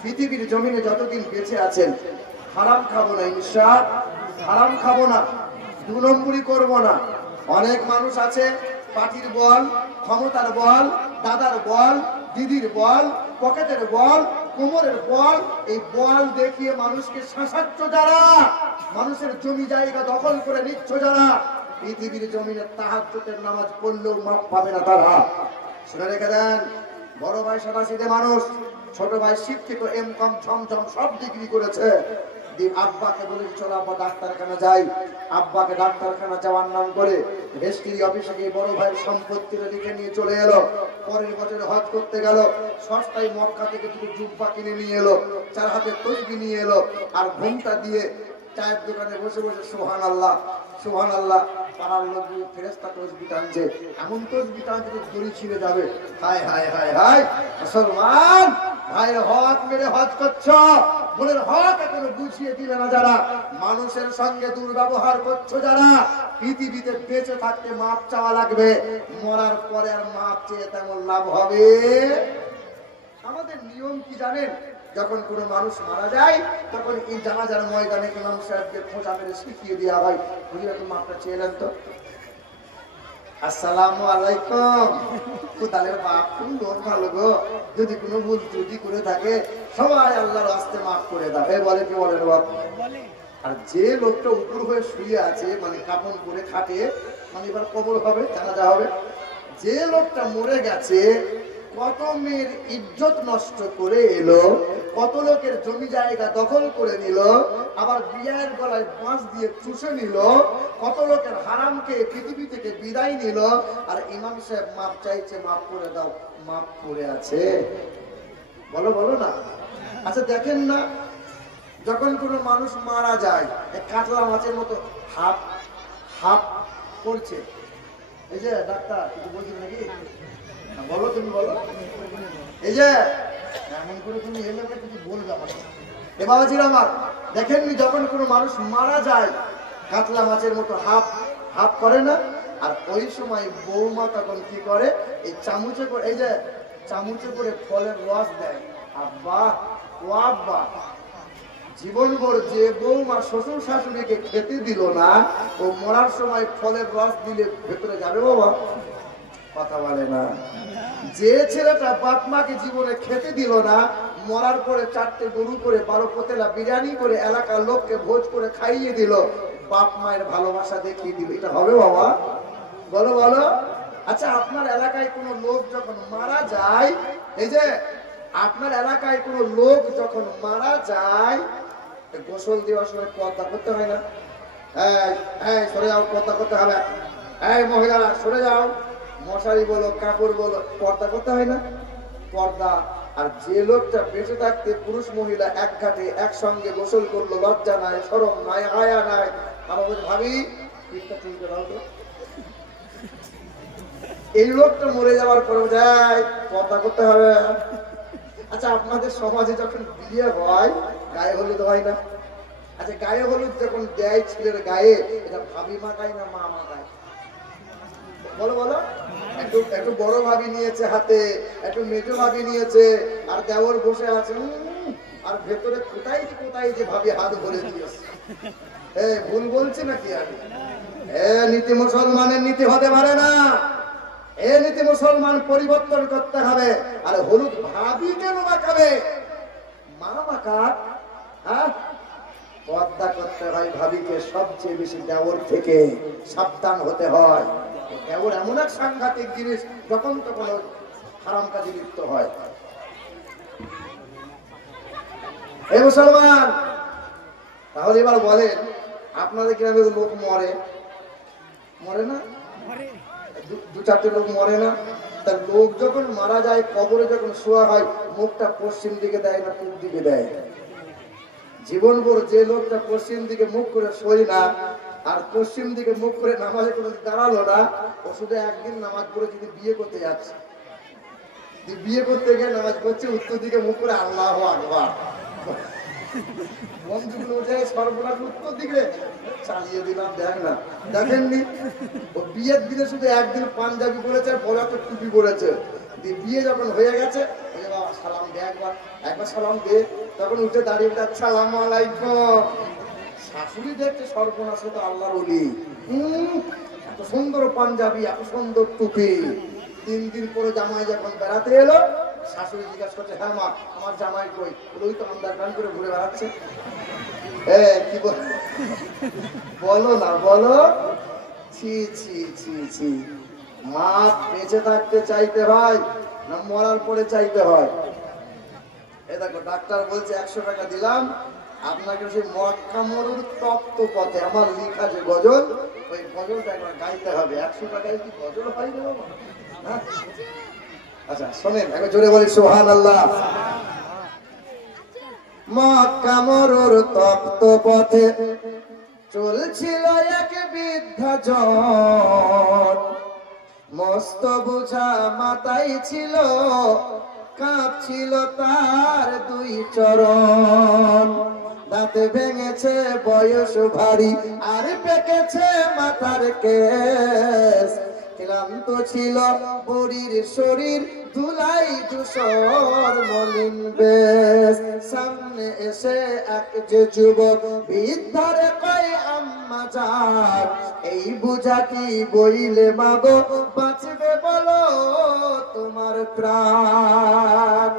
পৃথিবীর জমিনে যতদিন বেঁচে আছেন হারাম খাবো না, হারাম খাবো না, 2 নম্বরই করবো না। অনেক মানুষ আছে পার্টির বল, ক্ষমতার বল, দাদার বল, দিদির বল, পকেটের বল, কোমরের বল, এই বল দেখিয়ে মানুষকে শাসাচ্ছ যারা, মানুষের জমি জায়গা দখল করে নিচ্ছ যারা, পৃথিবীর জমিনে তাহাজ্জুদের নামাজ পড়লেও মাপ পাবে না তারা। শুনে রেখে দেন, বড় ভাই 87 মানুষ, ছোট ভাই শিক্ষিত, এমকম ঝমঝম সব ডিগ্রি করেছে। আব্বাকে বলে, চলো আব্বা ডাক্তারখানা যাই। আব্বাকে ডাক্তারখানা যাওয়ার নাম করে রেস্ট্রি অফিসে গিয়ে বড় ভাইয়ের সম্পত্তিটা লিখে নিয়ে চলে এলো। পরের বছরে হজ করতে গেল, সস্তায় মক্কা থেকে 2 জুব্বা কিনে নিয়ে এলো, 4 হাতে তসবিহ নিয়ে এলো, আর ঘুমটা দিয়ে চায়ের দোকানে বসে বসে সুবহানাল্লাহ সুবহানাল্লাহ, পাড়ার লোকগুলো ফেরেশতা তসবিহ টানছে, এমন তসবিহ টানছে যে দড়ি ছিঁড়ে যাবে। হায় হায় হায় হায়, মুসলমান ভাইয়ের হক মেরে হজ করছো, বোনের হক এখনো বুঝিয়ে দিবে না যারা, মানুষের সঙ্গে দুর্ব্যবহার করছো যারা, পৃথিবীতে বেঁচে থাকতে মাপ চাওয়া লাগবে, মরার পরে আর মাপ চেয়ে তেমন লাভ হবে। আমাদের নিয়ম কি জানেন? যখন কোনো মানুষ মারা যায় তখন এই জানাজার ময়দানে ইমাম সাহেবকে খোঁজা মেরে শিখিয়ে দেওয়া হয়, বুঝলে তো মাপটা চেয়ে নেন তো, আসসালামু আলাইকুম, কোথালের বাপ কোন লোক ভালো গো, যদি কোনো ভুল ত্রুটি করে থাকে সবাই আল্লাহর রাস্তে মাফ করে দাও। এ বলে কি বলেন বাপ? আর যে লোকটা উপর হয়ে শুয়ে আছে, মানে কাপড় পরে খাটে, মানে এবার কবর হবে, জানাজা হবে, যে লোকটা মরে গেছে কত মেয়ের ইজ্জত নষ্ট করে এলো, কত লোকের জমি জায়গা দখল করে নিল, আবার বিয়ের গলায় বাঁশ দিয়ে চুষে নিল, কত লোকের হারামকে পৃথিবী থেকে বিদায় নিল, আর ইমাম সাহেব মাপ চাইছে, মাপ করে দাও, মাপ করে আছে। বলো বলো না। আচ্ছা দেখেন না, যখন কোনো মানুষ মারা যায়, কাতলা মাছের মতো হাফ হাফ করছে, এই যে ডাক্তার কিছু বলছেন নাকি? বলো, তুমি বলো। এই যে এমন করে তুমি এলে কিছু বলবে আমার। এ বাবাজির আমার, দেখেননি যখন কোনো মানুষ মারা যায় কাতলা মাছের মতো হাফ হাফ করে না? আর ওই সময় বৌমা তখন কি করে, এই চামচে করে, এই যে চামচে করে ফলের রস দেয়। আব্বা ও আব্বা, জীবনভর যে বৌমা শ্বশুর শাশুড়িকে খেতে দিল না, ও মরার সময় ফলের রস দিলে ভেতরে যাবে বাবা? কথা বলে না। যে ছেলেটা বাপ মাকে জীবনে খেতে দিল না, মরার পরে 4টে গরু করে 12 পতেলা বিরিয়ানি করে এলাকার লোককে ভোজ করে খাইয়ে দিল, বাপ মায়ের ভালোবাসা দেখিয়ে দিল, এটা হবে বাবা? বলো বলো। আচ্ছা আপনার এলাকায় কোনো লোক যখন মারা যায়, এই যে আপনার এলাকায় কোনো লোক যখন মারা যায়, গোসল দেওয়ার সময় পর্দা করতে হয় না? এই সরে যাও, পর্দা করতে হবে। এই মহিলারা সরে যাও, মশারি বলো কাপড় বলো, পর্দা করতে হয় না? পর্দা। আর যে লোকটা বেঁচে থাকতে পুরুষ মহিলা এক ঘাটে একসঙ্গে গোসল করলো, লজ্জা নাই, শরম নাই, হায়া নাই, আমার ভাবি এই লোকটা মরে যাওয়ার পরে যায় পর্দা করতে হবে। আচ্ছা আপনাদের সমাজে যখন বিয়ে হয় গায়ে হলুদ হয় না? আচ্ছা গায়ে হলুদ যখন দেয় ছেলের গায়ে, এটা ভাবি মাখায় না মা মাখায়? বলো বলো। একটু একটু বড় ভাবি নিয়েছে হাতে, একটু মেজো ভাবি নিয়েছে, আর দেওর বসে আছে, আর ভেতরে কোথায় কোথায় যে ভাবি হাত ভরে দিয়েছে। ভুল বলছি নাকি আমি? নীতি মুসলমানের নীতি হতে পারে না। এ নীতি মুসলমান পরিবর্তন করতে হবে। আর হলুদ ভাবি কেন মাখাবে? মা মাখাক। হ্যাঁ, পর্দা করতে হয় ভাবিকে সবচেয়ে বেশি দেওর থেকে সাবধান হতে হয়। দেওর এমন এক সাংঘাতিক জিনিস, যখন তখন হারাম কাজে লিপ্ত হয়। এই মুসলমান, তাহলে এবার বলেন আপনাদের গ্রামে লোক মরে মরে না? 2-4টে লোক মরে না? তার লোক যখন মারা যায়, কবরে যখন শোয়া হয়, মুখটা পশ্চিম দিকে দেয় না পূর্ব দিকে দেয়? জীবনভর যে লোকটা পশ্চিম দিকে মুখ করে শোয় না, আর পশ্চিম দিকে মুখ করে নামাজে কোনো দাঁড়ালো না, ও শুধু একদিন নামাজ পড়ে যদি বিয়ে করতে যাচ্ছে, বিয়ে করতে গিয়ে নামাজ পড়ছে উত্তর দিকে মুখ করে, আল্লাহু আকবার, বন্ধুগুলো উঠে সর্বনাশ, উত্তর দিকে চালিয়ে দিলাম। দেখ না, দেখেননি? ও বিয়ের দিনে শুধু একদিন পাঞ্জাবি পরেছে, বড় একটা টুপি পরেছে, বিয়ে যখন হয়ে গেছে, বাবা সালাম দে, একবার সালাম দে, তখন উঠে দাঁড়িয়ে আসসালামু আলাইকুম। শাশুড়ি দেখছে সর্বনাশ, তো আল্লাহর ওলি, এত সুন্দর পাঞ্জাবি, এত সুন্দর টুপি। 3 দিন পরে জামাই যখন বেড়াতে এলো, শাশুড়ি জিজ্ঞাসা করছে, হ্যাঁ মা আমার জামাই কই? ওই তো আন্দার গান করে ঘুরে বেড়াচ্ছে। কি বলো না বলো। ছি ছি ছি ছি। মা বেঁচে থাকতে চাইতে হয় না মরার পরে চাইতে হয়? এই দেখো ডাক্তার বলছে 100 টাকা দিলাম আপনাকে, সেই মক্কা মরুর তপ্ত পথে আমার লেখা যে গজল, ওই গজলটা একবার গাইতে হবে। 100 টাকায় কি গজল হয় না বাবা? হ্যাঁ, আচ্ছা শোনেন, একবার জোরে বলি সুবহানাল্লাহ। মক্কা মরুর তপ্ত পথে চলছিল এক বৃদ্ধাজন, মস্ত বোঝা মাথায় ছিল, কাঁপছিল তার 2 চরণ। দাঁতে ভেঙেছে বয়স ভারী, আর পেকেছে মাথার কেশ। ক্লান্ত ছিল বুড়ির শরীর, ধুলাই ধূসর মলিন বেশ। সামনে এসে এক যে যুবক বৃদ্ধারে কয়, আম্মা জান এই বুঝা কি বইলে মাগো, বাঁচবে বলো তোমার প্রাণ।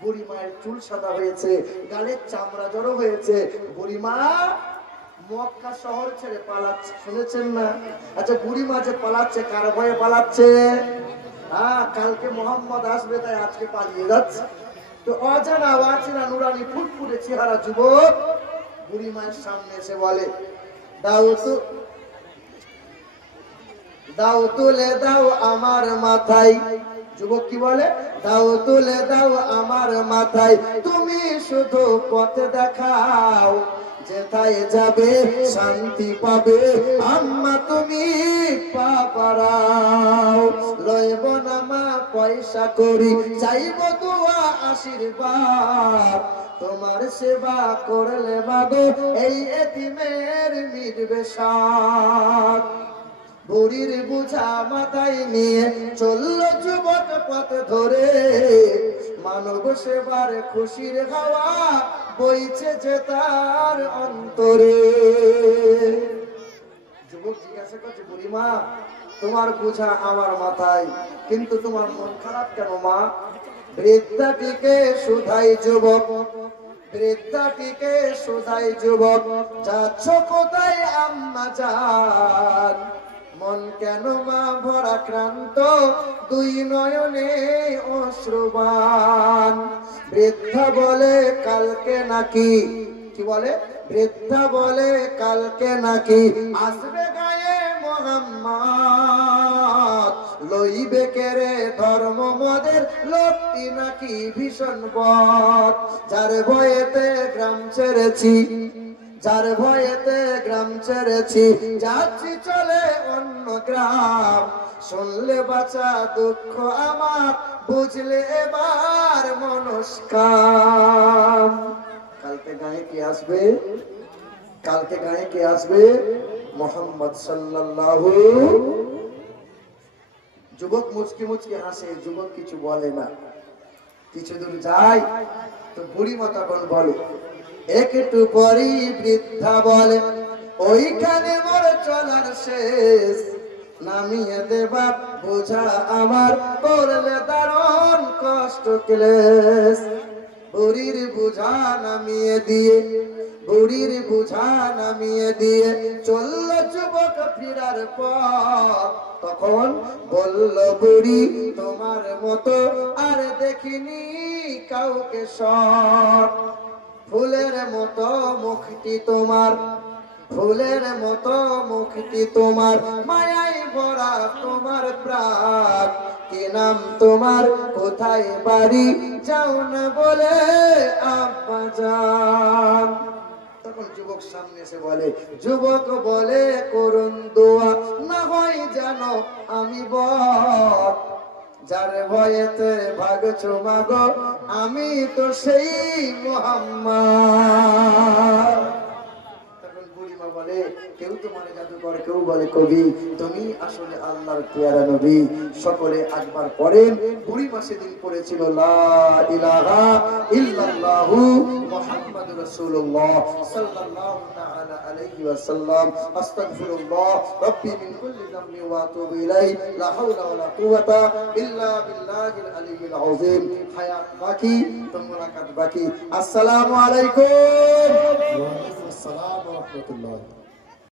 বুড়ি মায়ের চুল সাদা হয়েছে, গালের চামড়া জড়ো হয়েছে। বুড়িমা মক্কা শহর ছেড়ে পালাচ্ছে, শুনেছেন না? আচ্ছা বুড়িমা যে পালাচ্ছে, কার ভয়ে পালাচ্ছে? হ্যাঁ, কালকে মোহাম্মদ আসবে তাই আজকে পালিয়ে যাচ্ছে। তো অজানা অচেনা নুরানি ফুটফুটে চেহারা যুবক বুড়ি মায়ের সামনে এসে বলে, দাও তুলে দাও আমার মাথায়। যুবক কি বলে? দাও তুলে দাও আমার মাথায়, তুমি শুধু পথ দেখাও, যেথায় যাবে শান্তি পাবে আম্মা তুমি পা বাড়াও। লইব না মা পয়সা করি, চাইব দোয়া আশীর্বাদ, তোমার সেবা করলে বাদো এই এতিমের মিটবে সাথ। বুড়ির বোঝা মাথায় নিয়ে চলল যুবক পথ ধরে, মানব সেবার খুশির হাওয়া বইছে যে তার অন্তরে। যুবক জিজ্ঞাসা করছে, বুড়িমা তোমার বোঝা আমার মাথায়, কিন্তু তোমার মন খারাপ কেন মা? বৃদ্ধাটিকে শুধাই যুবক, বৃদ্ধাটিকে শুধাই যুবক, যাচ্ছ কোথায় আম্মা জান? মন কেন মা ভরা ক্রান্ত, দুই নয়নে অশ্রুবান। বৃদ্ধা বলে কালকে নাকি, কি বলে? বৃদ্ধা বলে কালকে নাকি আসবে গায়ে মোহাম্মদ, লইবে কেরে ধর্ম মদের লোকটি নাকি ভীষণ বদ। যার ভয়েতে গ্রাম ছেড়েছি, যার ভয়েতে গ্রাম ছেড়েছি, যাচ্ছি চলে অন্য গ্রাম, শুনলে বাঁচা দুঃখ আমার, বুঝলে এবার মনস্কাম। কালকে গায়ে কে আসবে? কালকে গায়ে কে আসবে? মোহাম্মদ সাল্লাল্লাহু। যুবক মুচকি মুচকি হাসে, যুবক কিছু বলে না। কিছু দূর যায় তো বুড়ি মা তখন বলে, একটু পরই বৃদ্ধা বলে, ওইখানে মোর চলার শেষ, নামিয়ে দেবা বোঝা আমার, করলে দারুণ কষ্ট ক্লেশ। বুড়ির বোঝা নামিয়ে দিয়ে, বুড়ির বোঝা নামিয়ে দিয়ে চলল যুবক ফিরার পথ। তখন বলল বুড়ি, তোমার মতো আর দেখিনি কাউকে সৎ। ফুলের মতো মুখটি তোমার, ফুলের মতো মুখটি তোমার, মায়াই ভরা তোমার প্রাণ। কি নাম তোমার, কোথায় বাড়ি, যাও না বলে আব্বা জান। তখন যুবক সামনে এসে বলে, যুবক বলে করুন দোয়া, না হয় জানো আমি বদ, যার ভয়েতে ভাগছো মাগো আমি তো সেই মোহাম্মদ। তখন বুড়িমা বলে, কেউ তোমার জাদুকর, কেউ বলে কবি, তুমি আসলে আল্লাহর পেয়ারা নবী। সকলে একবার পড়েন। বুড়িমা সেদিন পড়েছিল লা ইলাহা ইল্লাল্লাহু মুহাম্মাদুর রাসূলুল্লাহ সাল্লাল্লাহু তাআলা আলাইহি ওয়াসাল্লাম, আস্তাগফিরুল্লাহ রাব্বি মিন কুল্লি যামবি ওয়া আতুবু ইলাইহি, লা হাওলা ওয়ালা কুওয়াতা ইল্লা বিল্লাহিল আলিয়্যিল আযীম। হায়াত বাকি তো মুলাকাত বাকি। আসসালামু আলাইকুম। ওয়া আলাইকুম আসসালাম ওয়া রাহমাতুল্লাহ।